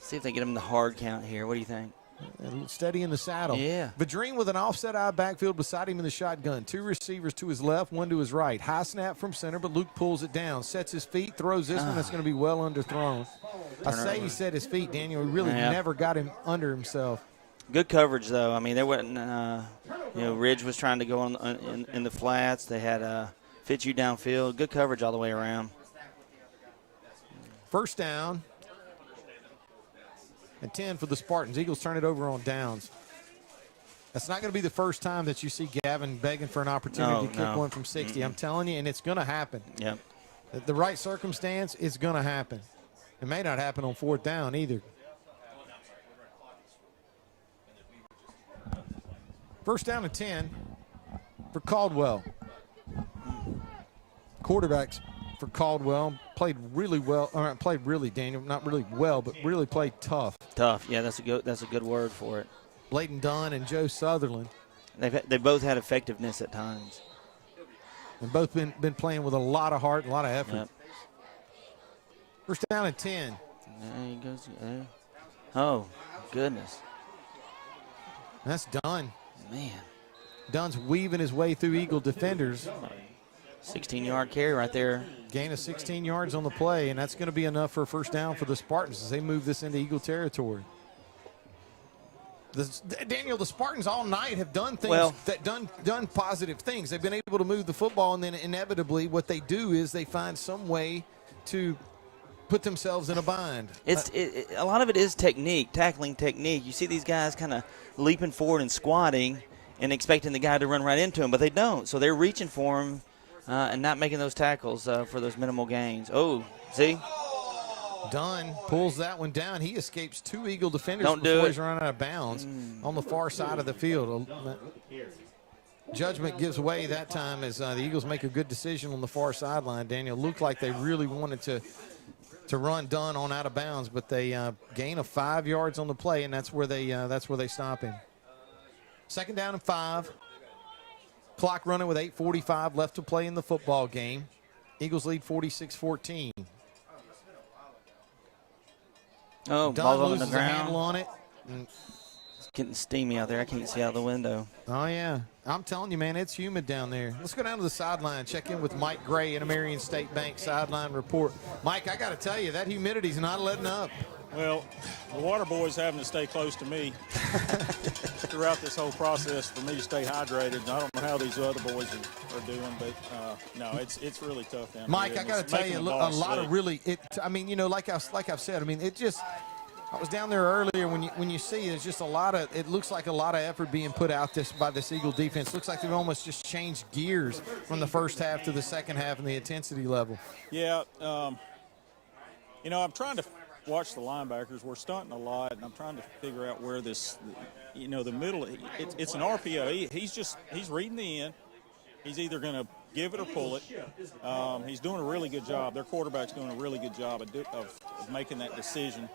See if they get him the hard count here. What do you think? A little steady in the saddle. Yeah. Vadrine with an offset eye backfield beside him in the shotgun. 2 receivers to his left, 1 to his right. High snap from center, but Luke pulls it down. Sets his feet, throws this one. That's going to be well underthrown. I say he set his feet, Daniel. He really never got him under himself. Good coverage, though. I mean, there wasn't, Ridge was trying to go in the flats. They had Fitzhugh downfield. Good coverage all the way around. 1st down and 10 for the Spartans. Eagles turn it over on downs. That's not going to be the first time that you see Gavin begging for an opportunity to kick one from 60. I'm telling you, and it's going to happen. Yep. The right circumstance, it's going to happen. It may not happen on 4th down either. 1st down and 10 for Caldwell. Quarterbacks for Caldwell played really well. Or played really, Daniel, not really well, but really played tough. Tough, yeah, that's a good word for it. Bladen Dunn and Joe Sutherland. They both had effectiveness at times. And both been playing with a lot of heart and a lot of effort. Yep. 1st down and 10. There he goes. There. Oh, goodness. And that's Dunn. Man. Dunn's weaving his way through Eagle defenders. 16-yard carry right there. Gain of 16 yards on the play, and that's going to be enough for a 1st down for the Spartans as they move this into Eagle territory. Daniel, the Spartans all night have done things done positive things. They've been able to move the football, and then inevitably what they do is they find some way to put themselves in a bind. A lot of it is technique, tackling technique. You see these guys kind of leaping forward and squatting and expecting the guy to run right into him, but they don't. So they're reaching for him and not making those tackles for those minimal gains. Oh, see? Dunn pulls that one down. He escapes 2 Eagle defenders before he's run out of bounds on the far side of the field. Judgment gives way that time as the Eagles make a good decision on the far sideline. Daniel, looked like they really wanted to run Dunn on out of bounds, but they gain of 5 yards on the play, and that's where they stop him. 2nd down and 5. Clock running with 8:45 left to play in the football game. Eagles lead 46-14. Oh, Dunn ball on loses the ground. a handle on it. It's getting steamy out there. I can't see out the window. Oh, yeah. I'm telling you, man, it's humid down there. Let's go down to the sideline, check in with Mike Gray in a Marion State Bank sideline report. Mike, I got to tell you, that humidity's not letting up. Well, the water boy's having to stay close to me throughout this whole process for me to stay hydrated. And I don't know how these other boys are doing, but no, it's really tough down Mike, here. I got to tell you, a lot of really, I mean, you know, like I've said, I mean, it just, I was down there earlier when you see it's just a lot of, it looks like a lot of effort being put out by this Eagle defense. Looks like they've almost just changed gears from the first half to the second half in the intensity level. Yeah, you know, I'm trying to watch the linebackers. We're stunting a lot, and I'm trying to figure out where this, you know, the middle, it's an RPO. He's reading the end. He's either going to give it or pull it. He's doing a really good job. Their quarterback's doing a really good job of making that decision.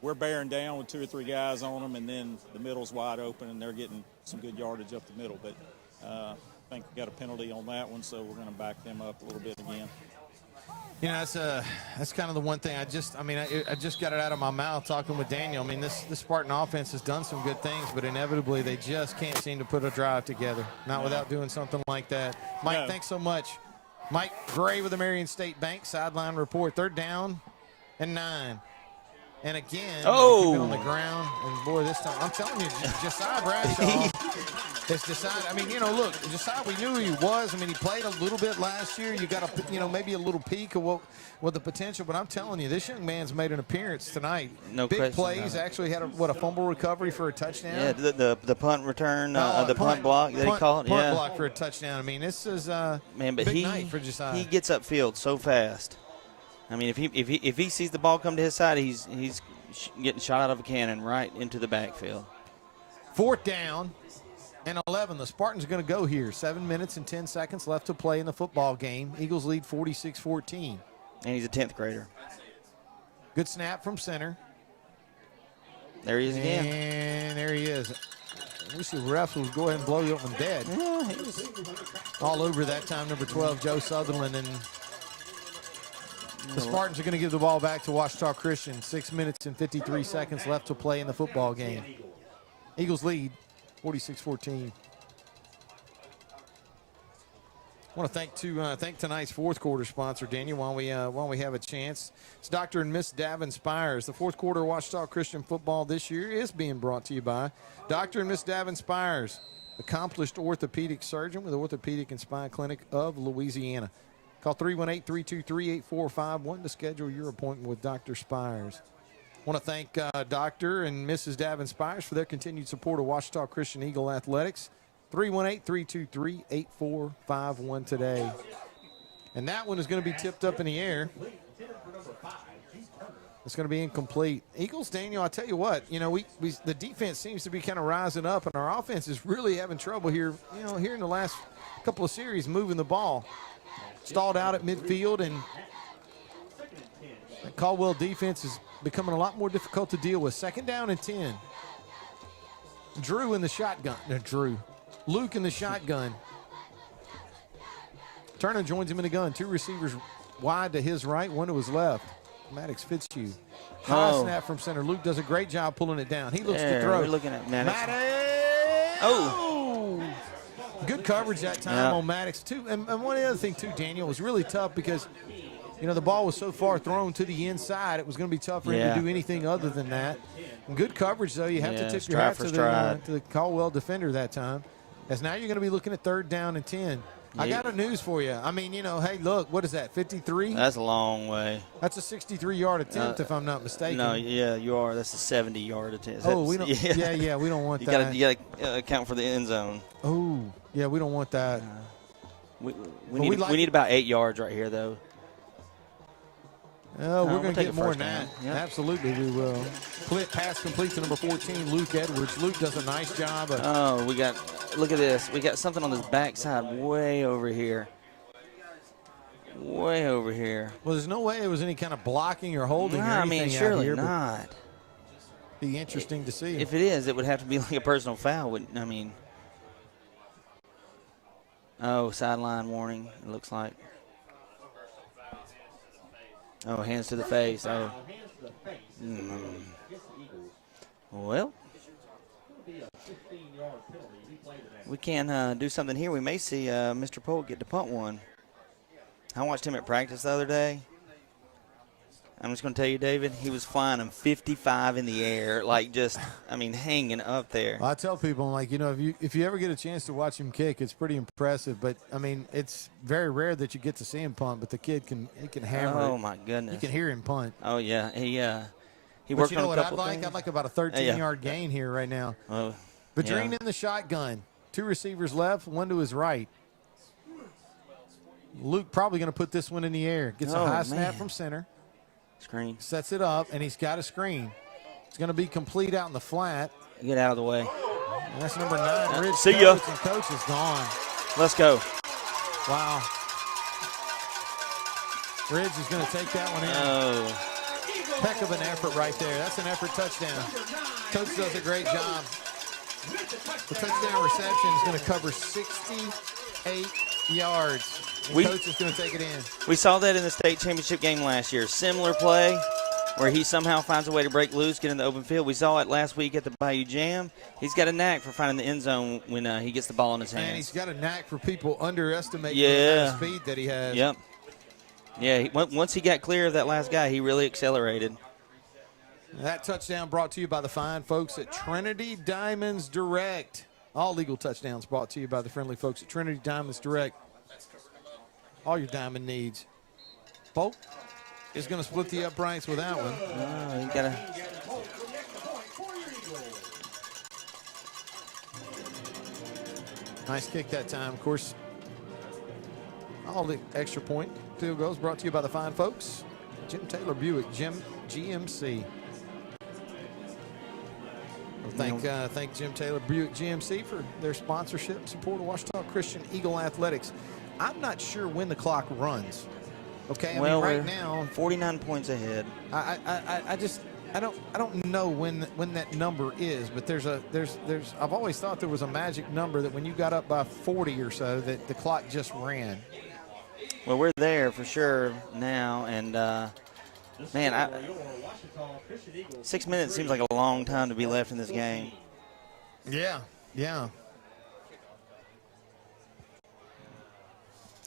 We're bearing down with 2 or 3 guys on them, and then the middle's wide open, and they're getting some good yardage up the middle. But I think we got a penalty on that one, so we're going to back them up a little bit again. You know, that's kind of the one thing I just got it out of my mouth talking with Daniel. I mean, this Spartan offense has done some good things, but inevitably they just can't seem to put a drive together, not without doing something like that. Mike, thanks so much. Mike Gray with the Marion State Bank sideline report. 3rd down and 9. And again, keep it on the ground. And boy, this time, I'm telling you, Josiah Bradshaw has decided. I mean, you know, look, Josiah, we knew who he was. I mean, he played a little bit last year. You got maybe a little peek of what the potential. But I'm telling you, this young man's made an appearance tonight. No big question plays. Actually had a fumble recovery for a touchdown. Yeah, the punt return, the punt block that he called. Punt block for a touchdown. I mean, this is but big night for Josiah. He gets upfield so fast. I mean, if he sees the ball come to his side, he's getting shot out of a cannon right into the backfield. 4th down and 11. The Spartans are going to go here. 7 minutes and 10 seconds left to play in the football game. Eagles lead 46-14. And he's a 10th grader. Good snap from center. There he is again. And there he is. I wish the refs would go ahead and blow you up and dead. Yeah, he was all over that time. Number 12, Joe Sutherland. And the Spartans are going to give the ball back to Ouachita Christian. 6 minutes and 53 seconds left to play in the football game. Eagles lead 46-14. I want to thank tonight's 4th quarter sponsor, Daniel, while we have a chance. It's Dr. and Miss Davin Spires. The 4th quarter Ouachita Christian football this year is being brought to you by Dr. and Miss Davin Spires, accomplished orthopedic surgeon with Orthopedic and Spine Clinic of Louisiana. Call 318-323-8451 to schedule your appointment with Dr. Spires. I want to thank Dr. and Mrs. Davin Spires for their continued support of Ouachita Christian Eagle Athletics. 318-323-8451 today. And that one is going to be tipped up in the air. It's going to be incomplete. Eagles, Daniel, I tell you what, you know, the defense seems to be kind of rising up, and our offense is really having trouble here, you know, here in the last couple of series moving the ball. Stalled out at midfield, and that Caldwell defense is becoming a lot more difficult to deal with. 2nd down and 10. Drew in the shotgun. Luke in the shotgun. Turner joins him in the gun. 2 receivers wide to his right, 1 to his left. Maddox Fitzhugh. High snap from center. Luke does a great job pulling it down. He looks to throw. We're looking at Maddox. Good coverage that time on Maddox, too. And one other thing, too, Daniel, was really tough because, you know, the ball was so far thrown to the inside, it was going to be tough for him to do anything other than that. Good coverage, though. You have to tip your hat to the Caldwell defender that time. As now you're going to be looking at 3rd down and 10. I got a news for you. I mean, hey, look, what is that, 53? That's a long way. That's a 63-yard attempt, if I'm not mistaken. No, yeah, you are. That's a 70-yard attempt. Oh, we don't. Yeah, we don't want that. You got to account for the end zone. Oh, yeah, we don't want that. We need about 8 yards right here, though. Oh, we're going to get more than that. Yep. Absolutely, we will. Pass complete to number 14, Luke Edwards. Luke does a nice job. Look at this. We got something on this backside way over here. Way over here. Well, there's no way it was any kind of blocking or holding or anything I mean, surely out here, not. Be interesting to see. If it is, it would have to be like a personal foul. I mean, sideline warning, it looks like. Oh, hands to the face. Oh. Well, we can do something here. We may see Mr. Polk get to punt one. I watched him at practice the other day. I'm just going to tell you, David, he was flying them 55 in the air, like just, hanging up there. Well, I tell people, I'm like, if you ever get a chance to watch him kick, it's pretty impressive. But, it's very rare that you get to see him punt, but the kid can hammer it. Oh, my goodness. You can hear him punt. Oh, yeah. He but worked you on know a what couple things. I'd like about a 13-yard gain here right now. Oh, Vadrine in the shotgun. 2 receivers left, 1 to his right. Luke probably going to put this one in the air. Gets a high snap from center. Screen. Sets it up, and he's got a screen. It's going to be complete out in the flat. Get out of the way. And that's number 9, Rich. See ya. And Coach is gone. Let's go. Wow. Ridge is going to take that one in. Oh. Heck of an effort right there. That's an effort touchdown. Coach does a great job. The touchdown reception is going to cover 68 yards. Coach is going to take it in. We saw that in the state championship game last year. Similar play where he somehow finds a way to break loose, get in the open field. We saw it last week at the Bayou Jam. He's got a knack for finding the end zone when he gets the ball in his hands. And he's got a knack for people underestimating the speed that he has. Yep. Yeah, once he got clear of that last guy, he really accelerated. That touchdown brought to you by the fine folks at Trinity Diamonds Direct. All legal touchdowns brought to you by the friendly folks at Trinity Diamonds Direct. All your diamond needs. Polk is going to split the uprights with that one. Oh, he got a... Nice kick that time. Of course, all the extra point field goals brought to you by the fine folks. Jim Taylor Buick, GMC. Well, thank Jim Taylor Buick GMC for their sponsorship and support of Ouachita Christian Eagle Athletics. I'm not sure when the clock runs. Okay, right now 49 points ahead. I don't know when that number is, but there's I've always thought there was a magic number that when you got up by 40 or so that the clock just ran. Well, we're there for sure now, and man, 6 minutes seems like a long time to be left in this game. Yeah.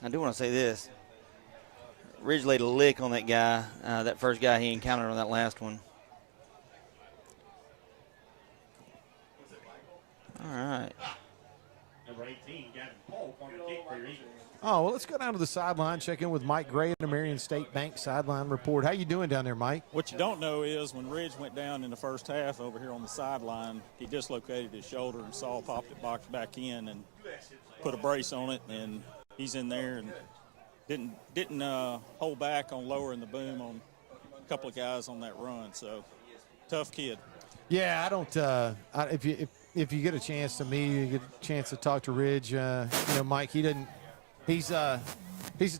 I do want to say this. Ridge laid a lick on that guy, that first guy he encountered on that last one. All right. Number 18, Gavin Polk on the kick for your Eagles. Oh, well, let's go down to the sideline, check in with Mike Gray at the Marion State Bank sideline report. How you doing down there, Mike? What you don't know is when Ridge went down in the first half over here on the sideline, he dislocated his shoulder, and Saul popped it back in and put a brace on it, and he's in there and didn't hold back on lowering the boom on a couple of guys on that run. So tough kid. Yeah, I don't. If you get a chance to meet, you get a chance to talk to Ridge. Mike, he's a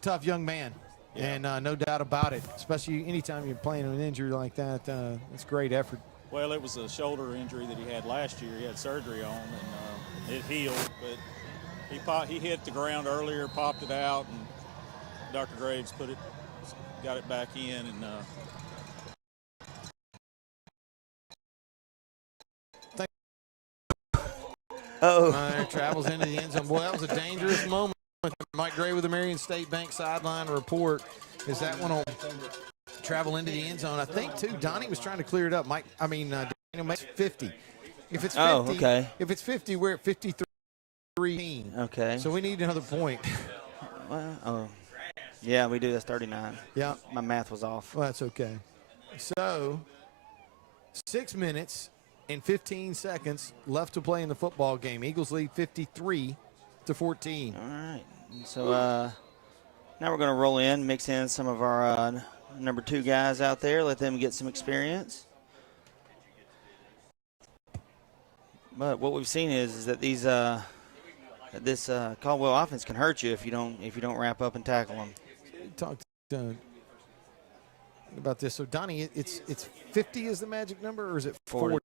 tough young man, and no doubt about it. Especially anytime you're playing an injury like that, it's great effort. Well, it was a shoulder injury that he had last year. He had surgery on, and it healed. But he hit the ground earlier, popped it out, and Dr. Graves got it back in, and. Travels into the end zone. Boy, that was a dangerous moment. Mike Gray with the Marion State Bank sideline report. Is that one will travel into the end zone? I think, too, Donnie was trying to clear it up. makes 50. If it's 50, okay. If it's 50, we're at 53. Okay. So we need another point. Well, yeah, we do. That's 39. Yeah. My math was off. Well, that's okay. So 6 minutes and 15 seconds left to play in the football game. Eagles lead 53-14. All right. So now we're going to roll in, mix in some of our number 2 guys out there, let them get some experience. But what we've seen is that these this Caldwell offense can hurt you if you don't wrap up and tackle them. Talked about this. So Donnie, it's 50 is the magic number, or is it 40?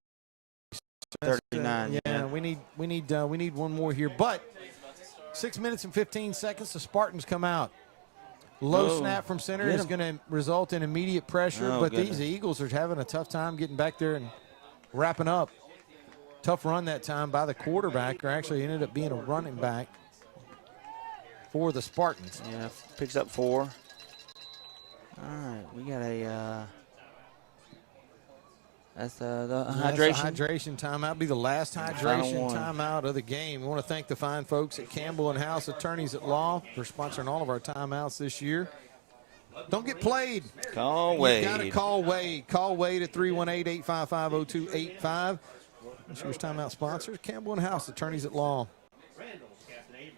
39. Yeah, we need one more here. But 6 minutes and 15 seconds. The Spartans come out. Low snap from center is going to result in immediate pressure. But these Eagles are having a tough time getting back there and wrapping up. Tough run that time by the quarterback, or actually ended up being a running back for the Spartans. Yeah, picks up 4. All right, we got that's the hydration. That's a hydration timeout. Be the last hydration timeout of the game. We want to thank the fine folks at Campbell and House Attorneys at Law for sponsoring all of our timeouts this year. Don't get played. Call Wade. You got to call Wade. Call Wade at 318-855-0285. This year's timeout sponsors, Campbell and House Attorneys at Law. I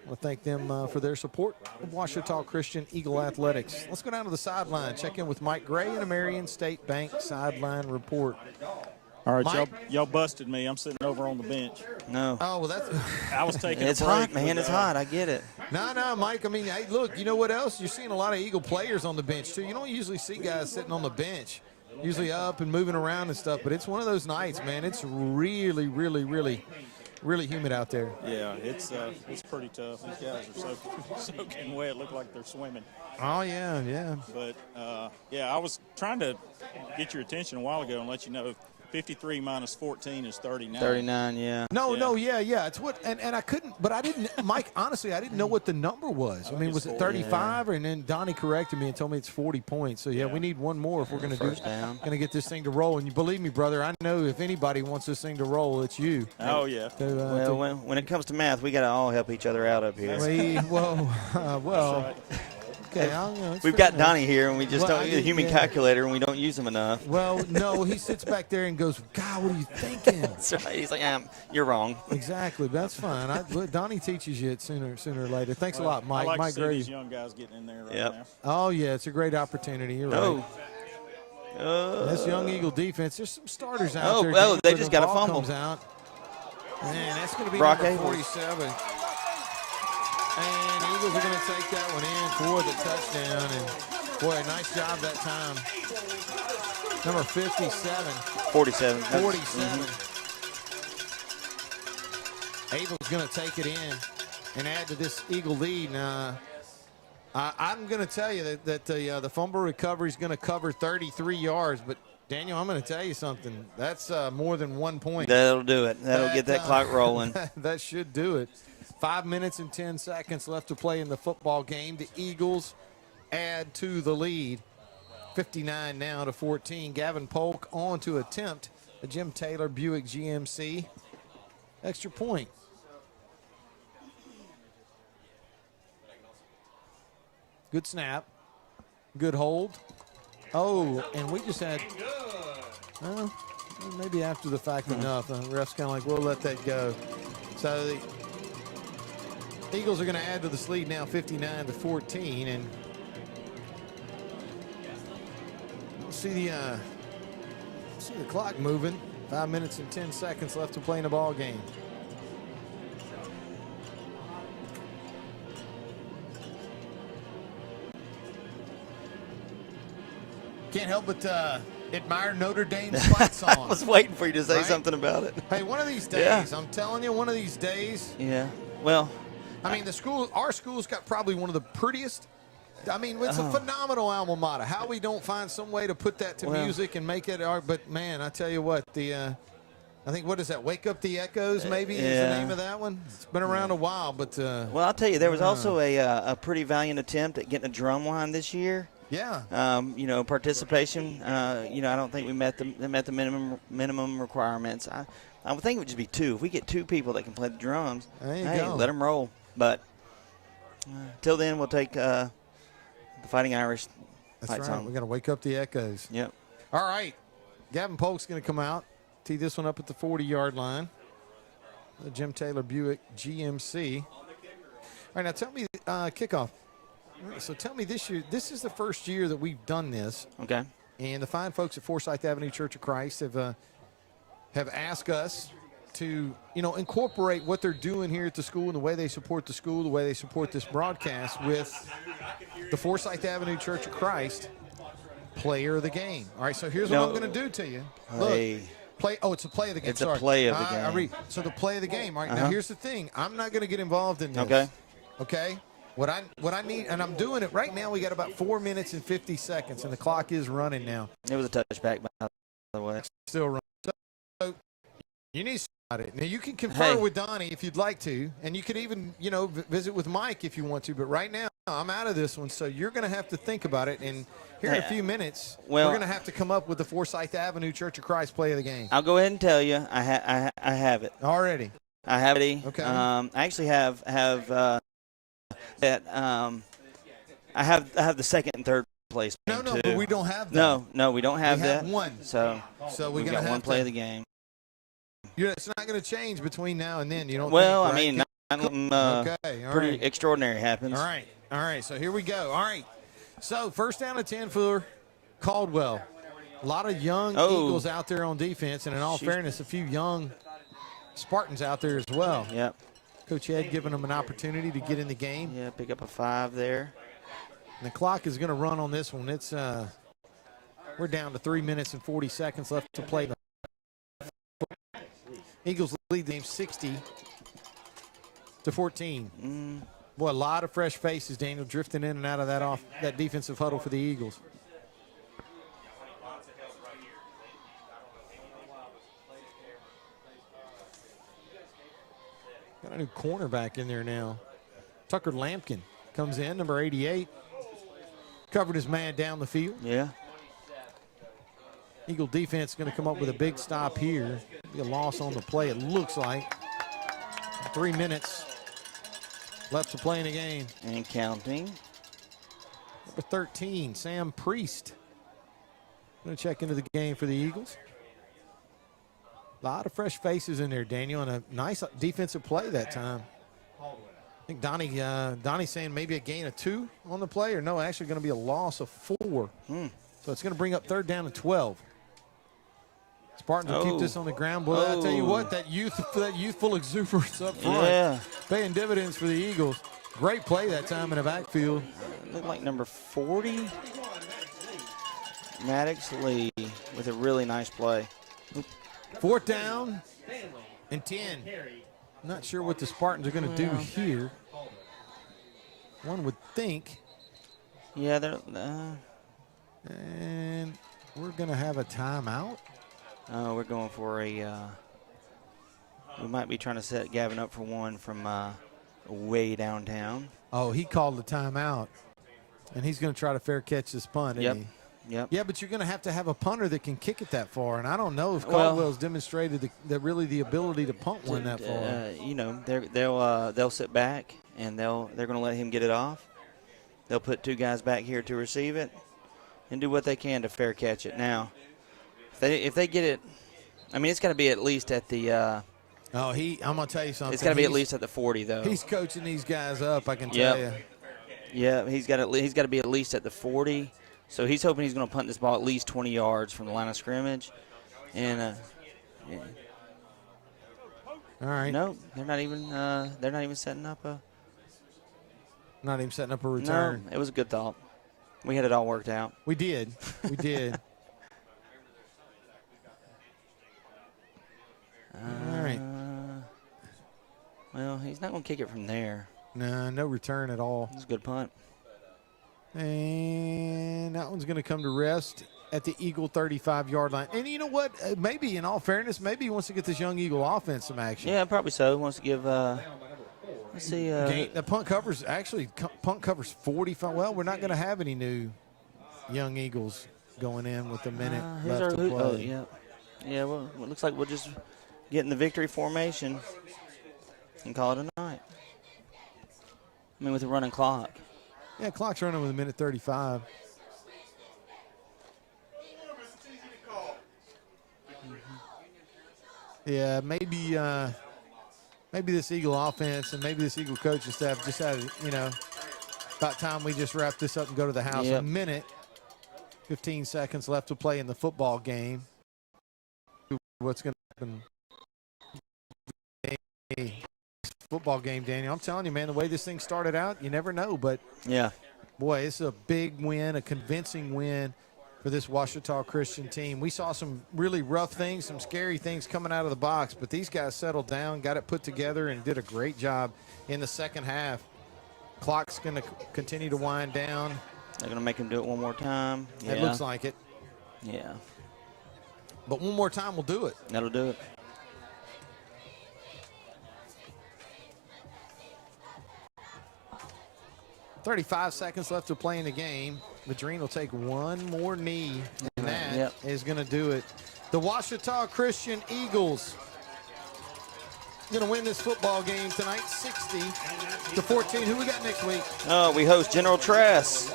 want to thank them for their support of Ouachita Christian Eagle Athletics. Let's go down to the sideline. Check in with Mike Gray and a Marion State Bank sideline report. All right, y'all busted me. I'm sitting over on the bench. No. Oh, well, that's. I was taking It's a break. hot, man. It's hot. I get it. No, Mike. I mean, hey, look, you know what else? You're seeing a lot of Eagle players on the bench, too. You don't usually see guys sitting on the bench, usually up and moving around and stuff, but it's one of those nights, man. It's really, really, really, really humid out there. Yeah, it's pretty tough. These guys are soaking wet. Look like they're swimming. Oh, yeah. But, yeah, I was trying to get your attention a while ago and let you know 53 minus 14 is 39. 39, yeah. No, yeah. It's what, and I couldn't, but I didn't, Mike, honestly, I didn't know what the number was. I mean, was it 35? And then Donnie corrected me and told me it's 40 points. So, yeah, we need one more if we're going to get this thing to roll. And you believe me, brother, I know if anybody wants this thing to roll, it's you. Oh, yeah. Well, when it comes to math, we got to all help each other out up here. Well. Okay, we've got Donnie here, and we just don't use a human calculator, and we don't use them enough. Well, no, he sits back there and goes, God, what are you thinking? That's right. He's like, you're wrong. Exactly. That's fine. Donnie teaches you it sooner or later. Thanks a lot, Mike. I like Mike to see these young guys getting in there right now. Oh, yeah, it's a great opportunity. You're right. That's young Eagle defense. There's some starters out there. Oh, they just got a fumble. Comes out. Man, that's going to be Brock number Abels. 47. And Eagles are going to take that one in for the touchdown. And, boy, nice job that time. Number 57. 47. 47. Abel's going to take it in and add to this Eagle lead. Now, I'm going to tell you that the fumble recovery is going to cover 33 yards. But, Daniel, I'm going to tell you something. That's more than 1 point. That'll do it. That'll get that clock rolling. That should do it. 5 minutes and 10 seconds left to play in the football game. The Eagles add to the lead. 59 now to 14. Gavin Polk on to attempt a Jim Taylor Buick GMC extra point. Good snap. Good hold. Oh, and we just had, maybe after the fact enough. The ref's kind of like, we'll let that go. So the Eagles are going to add to this lead now, 59 to 14, and we'll see the clock moving. 5 minutes and 10 seconds left to play in the ball game. Can't help but admire Notre Dame's fight song. I was waiting for you to say something about it. Hey, one of these days, I'm telling you, one of these days. Yeah. Well, I mean, our school's got probably one of the prettiest. I mean, it's a phenomenal alma mater. How we don't find some way to put that to music and make it art. But, man, I tell you what, I think, what is that, Wake Up the Echoes maybe is the name of that one? It's been around a while. But well, I'll tell you, there was also a pretty valiant attempt at getting a drum line this year. Yeah. You know, participation. You know, I don't think we met the minimum requirements. I would think it would just be 2. If we get 2 people that can play the drums, there you hey, go. let them roll. But till then, we'll take the Fighting Irish. That's right. We're going to wake up the echoes. Yep. All right. Gavin Polk's going to come out, tee this one up at the 40-yard line. The Jim Taylor Buick GMC. All right, now tell me, kickoff. All right, so tell me this year, this is the first year that we've done this. Okay. And the fine folks at Forsyth Avenue Church of Christ have asked us to, you know, incorporate what they're doing here at the school and the way they support the school, the way they support this broadcast with the Forsyth Avenue Church of Christ player of the game. All right, so here's what I'm going to do to you. Look, play. Oh, it's a play of the game. It's a play of the game. So the play of the game. All right, now here's the thing. I'm not going to get involved in this. Okay. Okay? What I need, and I'm doing it right now, we got about 4 minutes and 50 seconds, and the clock is running now. It was a touchback, by the way. Still running. So you need to about it. Now, you can confer with Donnie if you'd like to, and you can even, you know, visit with Mike if you want to, but right now I'm out of this one, so you're going to have to think about it, and here in a few minutes, we're going to have to come up with the Forsyth Avenue Church of Christ play of the game. I'll go ahead and tell you, I have it. Already? I have it. Okay. I actually have that. I have the second and third place. No, too. but we don't have that. No, we don't have that. We have one. So we're got one play of the game. It's not going to change between now and then. You don't. Well, think, I right? mean, okay, all pretty right. extraordinary happens. All right. So here we go. All right. So first down and 10 for Caldwell. A lot of young Eagles out there on defense, and in all fairness, a few young Spartans out there as well. Yep. Coach Ed giving them an opportunity to get in the game. Yeah, pick up a 5 there. And the clock is going to run on this one. It's we're down to 3 minutes and 40 seconds left to play. Eagles lead the game 60-14. Boy, a lot of fresh faces, Daniel, drifting in and out of that defensive huddle for the Eagles. Got a new cornerback in there now. Tucker Lampkin comes in, number 88. Covered his man down the field. Yeah. Eagle defense is going to come up with a big stop here. Be a loss on the play, it looks like. 3 minutes left to play in the game. And counting. Number 13, Sam Priest. Going to check into the game for the Eagles. A lot of fresh faces in there, Daniel, and a nice defensive play that time. I think Donnie's saying maybe a gain of 2 on the play, or no, actually going to be a loss of 4. So it's going to bring up 3rd down and 12. Spartans will keep this on the ground. Boy, I tell you what, that youthful exuberance up front, paying dividends for the Eagles. Great play that time in the backfield. Looked like number 40, Maddox Lee, with a really nice play. 4th down and 10. Not sure what the Spartans are going to do here. One would think. Yeah, they're. And we're going to have a timeout. We're going for a. We might be trying to set Gavin up for one from way downtown. Oh, he called the timeout, and he's going to try to fair catch this punt, isn't he? Yep. Yeah, but you're going to have a punter that can kick it that far, and I don't know if Caldwell's demonstrated the ability to punt one that far. You know, they'll sit back and they're going to let him get it off. They'll put 2 guys back here to receive it and do what they can to fair catch it. Now, if they get it, I mean, it's got to be at least at the. I'm going to tell you something. It's got to be at least at the 40, though. He's coaching these guys up, I can tell you. Yeah, he's got to be at least at the 40. So he's hoping he's going to punt this ball at least 20 yards from the line of scrimmage. And all right. No, they're not even setting up a. Not even setting up a return. No, it was a good thought. We had it all worked out. We did. We did. All right. Well, he's not going to kick it from there. No return at all. It's a good punt. And that one's going to come to rest at the Eagle 35-yard line. And you know what? Maybe, in all fairness, maybe he wants to get this young Eagle offense some action. Yeah, probably so. He wants to give let's see. The punt covers 45. Well, we're not going to have any new Young Eagles going in with a minute left to play. Oh, yeah. Yeah, well, it looks like we'll just get in the victory formation and call it a night. I mean, with a running clock. Yeah, clock's running with a minute 35. Yeah, maybe this Eagle offense and maybe this Eagle coaching staff just had, about time we just wrap this up and go to the house. Yep. A minute, 15 seconds left to play in the football game. What's going to happen? Football game, Daniel. I'm telling you, man, the way this thing started out, you never know. But, yeah, boy, it's a big win, a convincing win for this Ouachita Christian team. We saw some really rough things, some scary things coming out of the box, but these guys settled down, got it put together, and did a great job in the second half. Clock's going to continue to wind down. They're going to make him do it one more time. Yeah. It looks like it. Yeah. But one more time will do it. That'll do it. .35 seconds left to play in the game. Madrine will take one more knee, and that is going to do it. The Ouachita Christian Eagles going to win this football game tonight, 60-14. Who we got next week? Oh, we host General Trask,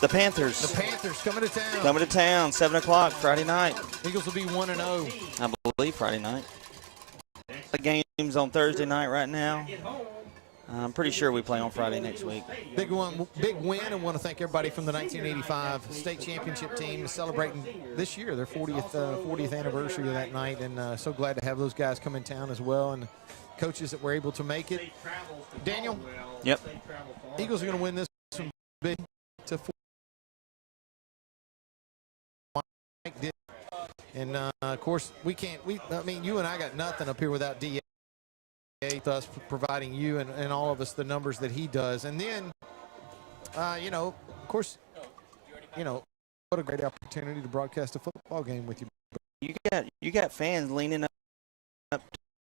the Panthers. The Panthers coming to town. Coming to town, 7 o'clock Friday night. Eagles will be 1-0. I believe Friday night. The game's on Thursday night right now. I'm pretty sure we play on Friday next week. Big win, and want to thank everybody from the 1985 state championship team celebrating this year their 40th anniversary of that night, and so glad to have those guys come in town as well, and coaches that were able to make it. Daniel. Yep. Eagles are going to win this one big to 4. And of course we can't. I mean, you and I got nothing up here without DA. Thus providing you and all of us the numbers that he does. And then, of course, what a great opportunity to broadcast a football game with you. You got fans leaning up to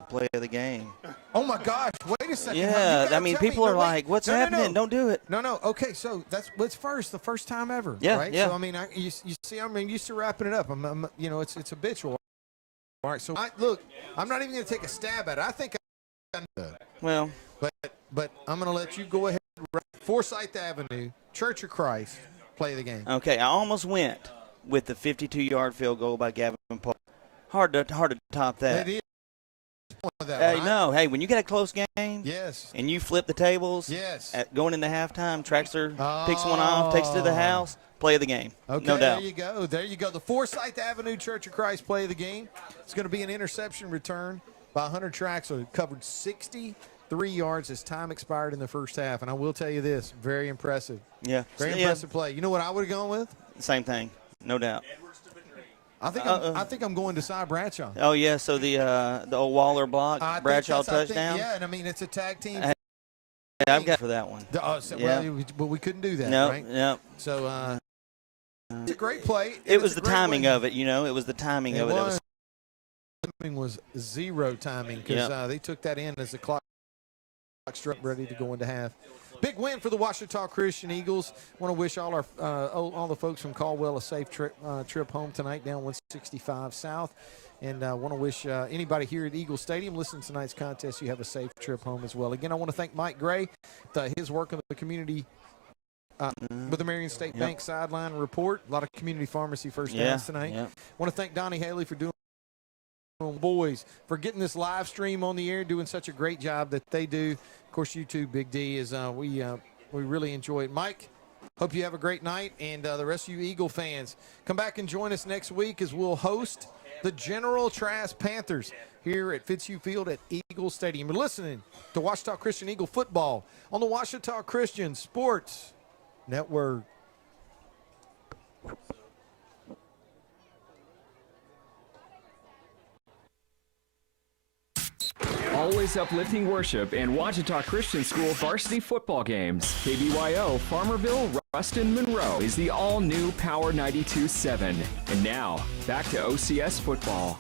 play of the game. Oh my gosh! Wait a second. Yeah, I mean, people are like, "What's happening? No. Don't do it." No. Okay, so that's the first time ever. Yeah, right? yeah. So I mean, you see, I'm used to wrapping it up. It's habitual. All right. So I'm not even going to take a stab at it. I think. Well, but I'm going to let you go ahead. Forsyth Avenue, Church of Christ, play the game. Okay, I almost went with the 52-yard field goal by Gavin Pope. Hard to top that. It is. Hey, right? No, hey, when you get a close game, yes, and you flip the tables, yes, going into halftime, Traxler picks one off, takes it to the house, play of the game. Okay, no doubt. There you go. The Forsyth Avenue Church of Christ play of the game. It's going to be an interception return by Hunter Traxler, covered 63 yards as time expired in the first half. And I will tell you this, very impressive. Yeah. Very impressive play. You know what I would have gone with? Same thing, no doubt. I think I'm going to Cy Bradshaw. Oh, yeah, so the old Waller block, Bradshaw touchdown. Yeah, and I mean, it's a tag team. I've got for that one. But we couldn't do that, right? No. So it's a great play. It was the timing of it, It was the timing of it. Timing was zero timing because they took that in as the clock struck ready to go into half. Big win for the Ouachita Christian Eagles. Want to wish all the folks from Caldwell a safe trip home tonight down 165 South. And want to wish anybody here at Eagle Stadium listening to tonight's contest, you have a safe trip home as well. Again, I want to thank Mike Gray, his work in the community with the Marion State Bank sideline report. A lot of community pharmacy first downs tonight. Want to thank Donnie Haley for doing boys for getting this live stream on the air, doing such a great job that they do. Of course, you too, Big D, is we really enjoy it. Mike, hope you have a great night, and the rest of you Eagle fans, come back and join us next week as we'll host the General Trask Panthers here at Fitzhugh Field at Eagle Stadium. You're listening to Ouachita Christian Eagle football on the Ouachita Christian Sports Network. Always uplifting worship and Ouachita Christian School varsity football games. KBYO, Farmerville, Ruston, Monroe is the all-new Power 92.7. And now, back to OCS football.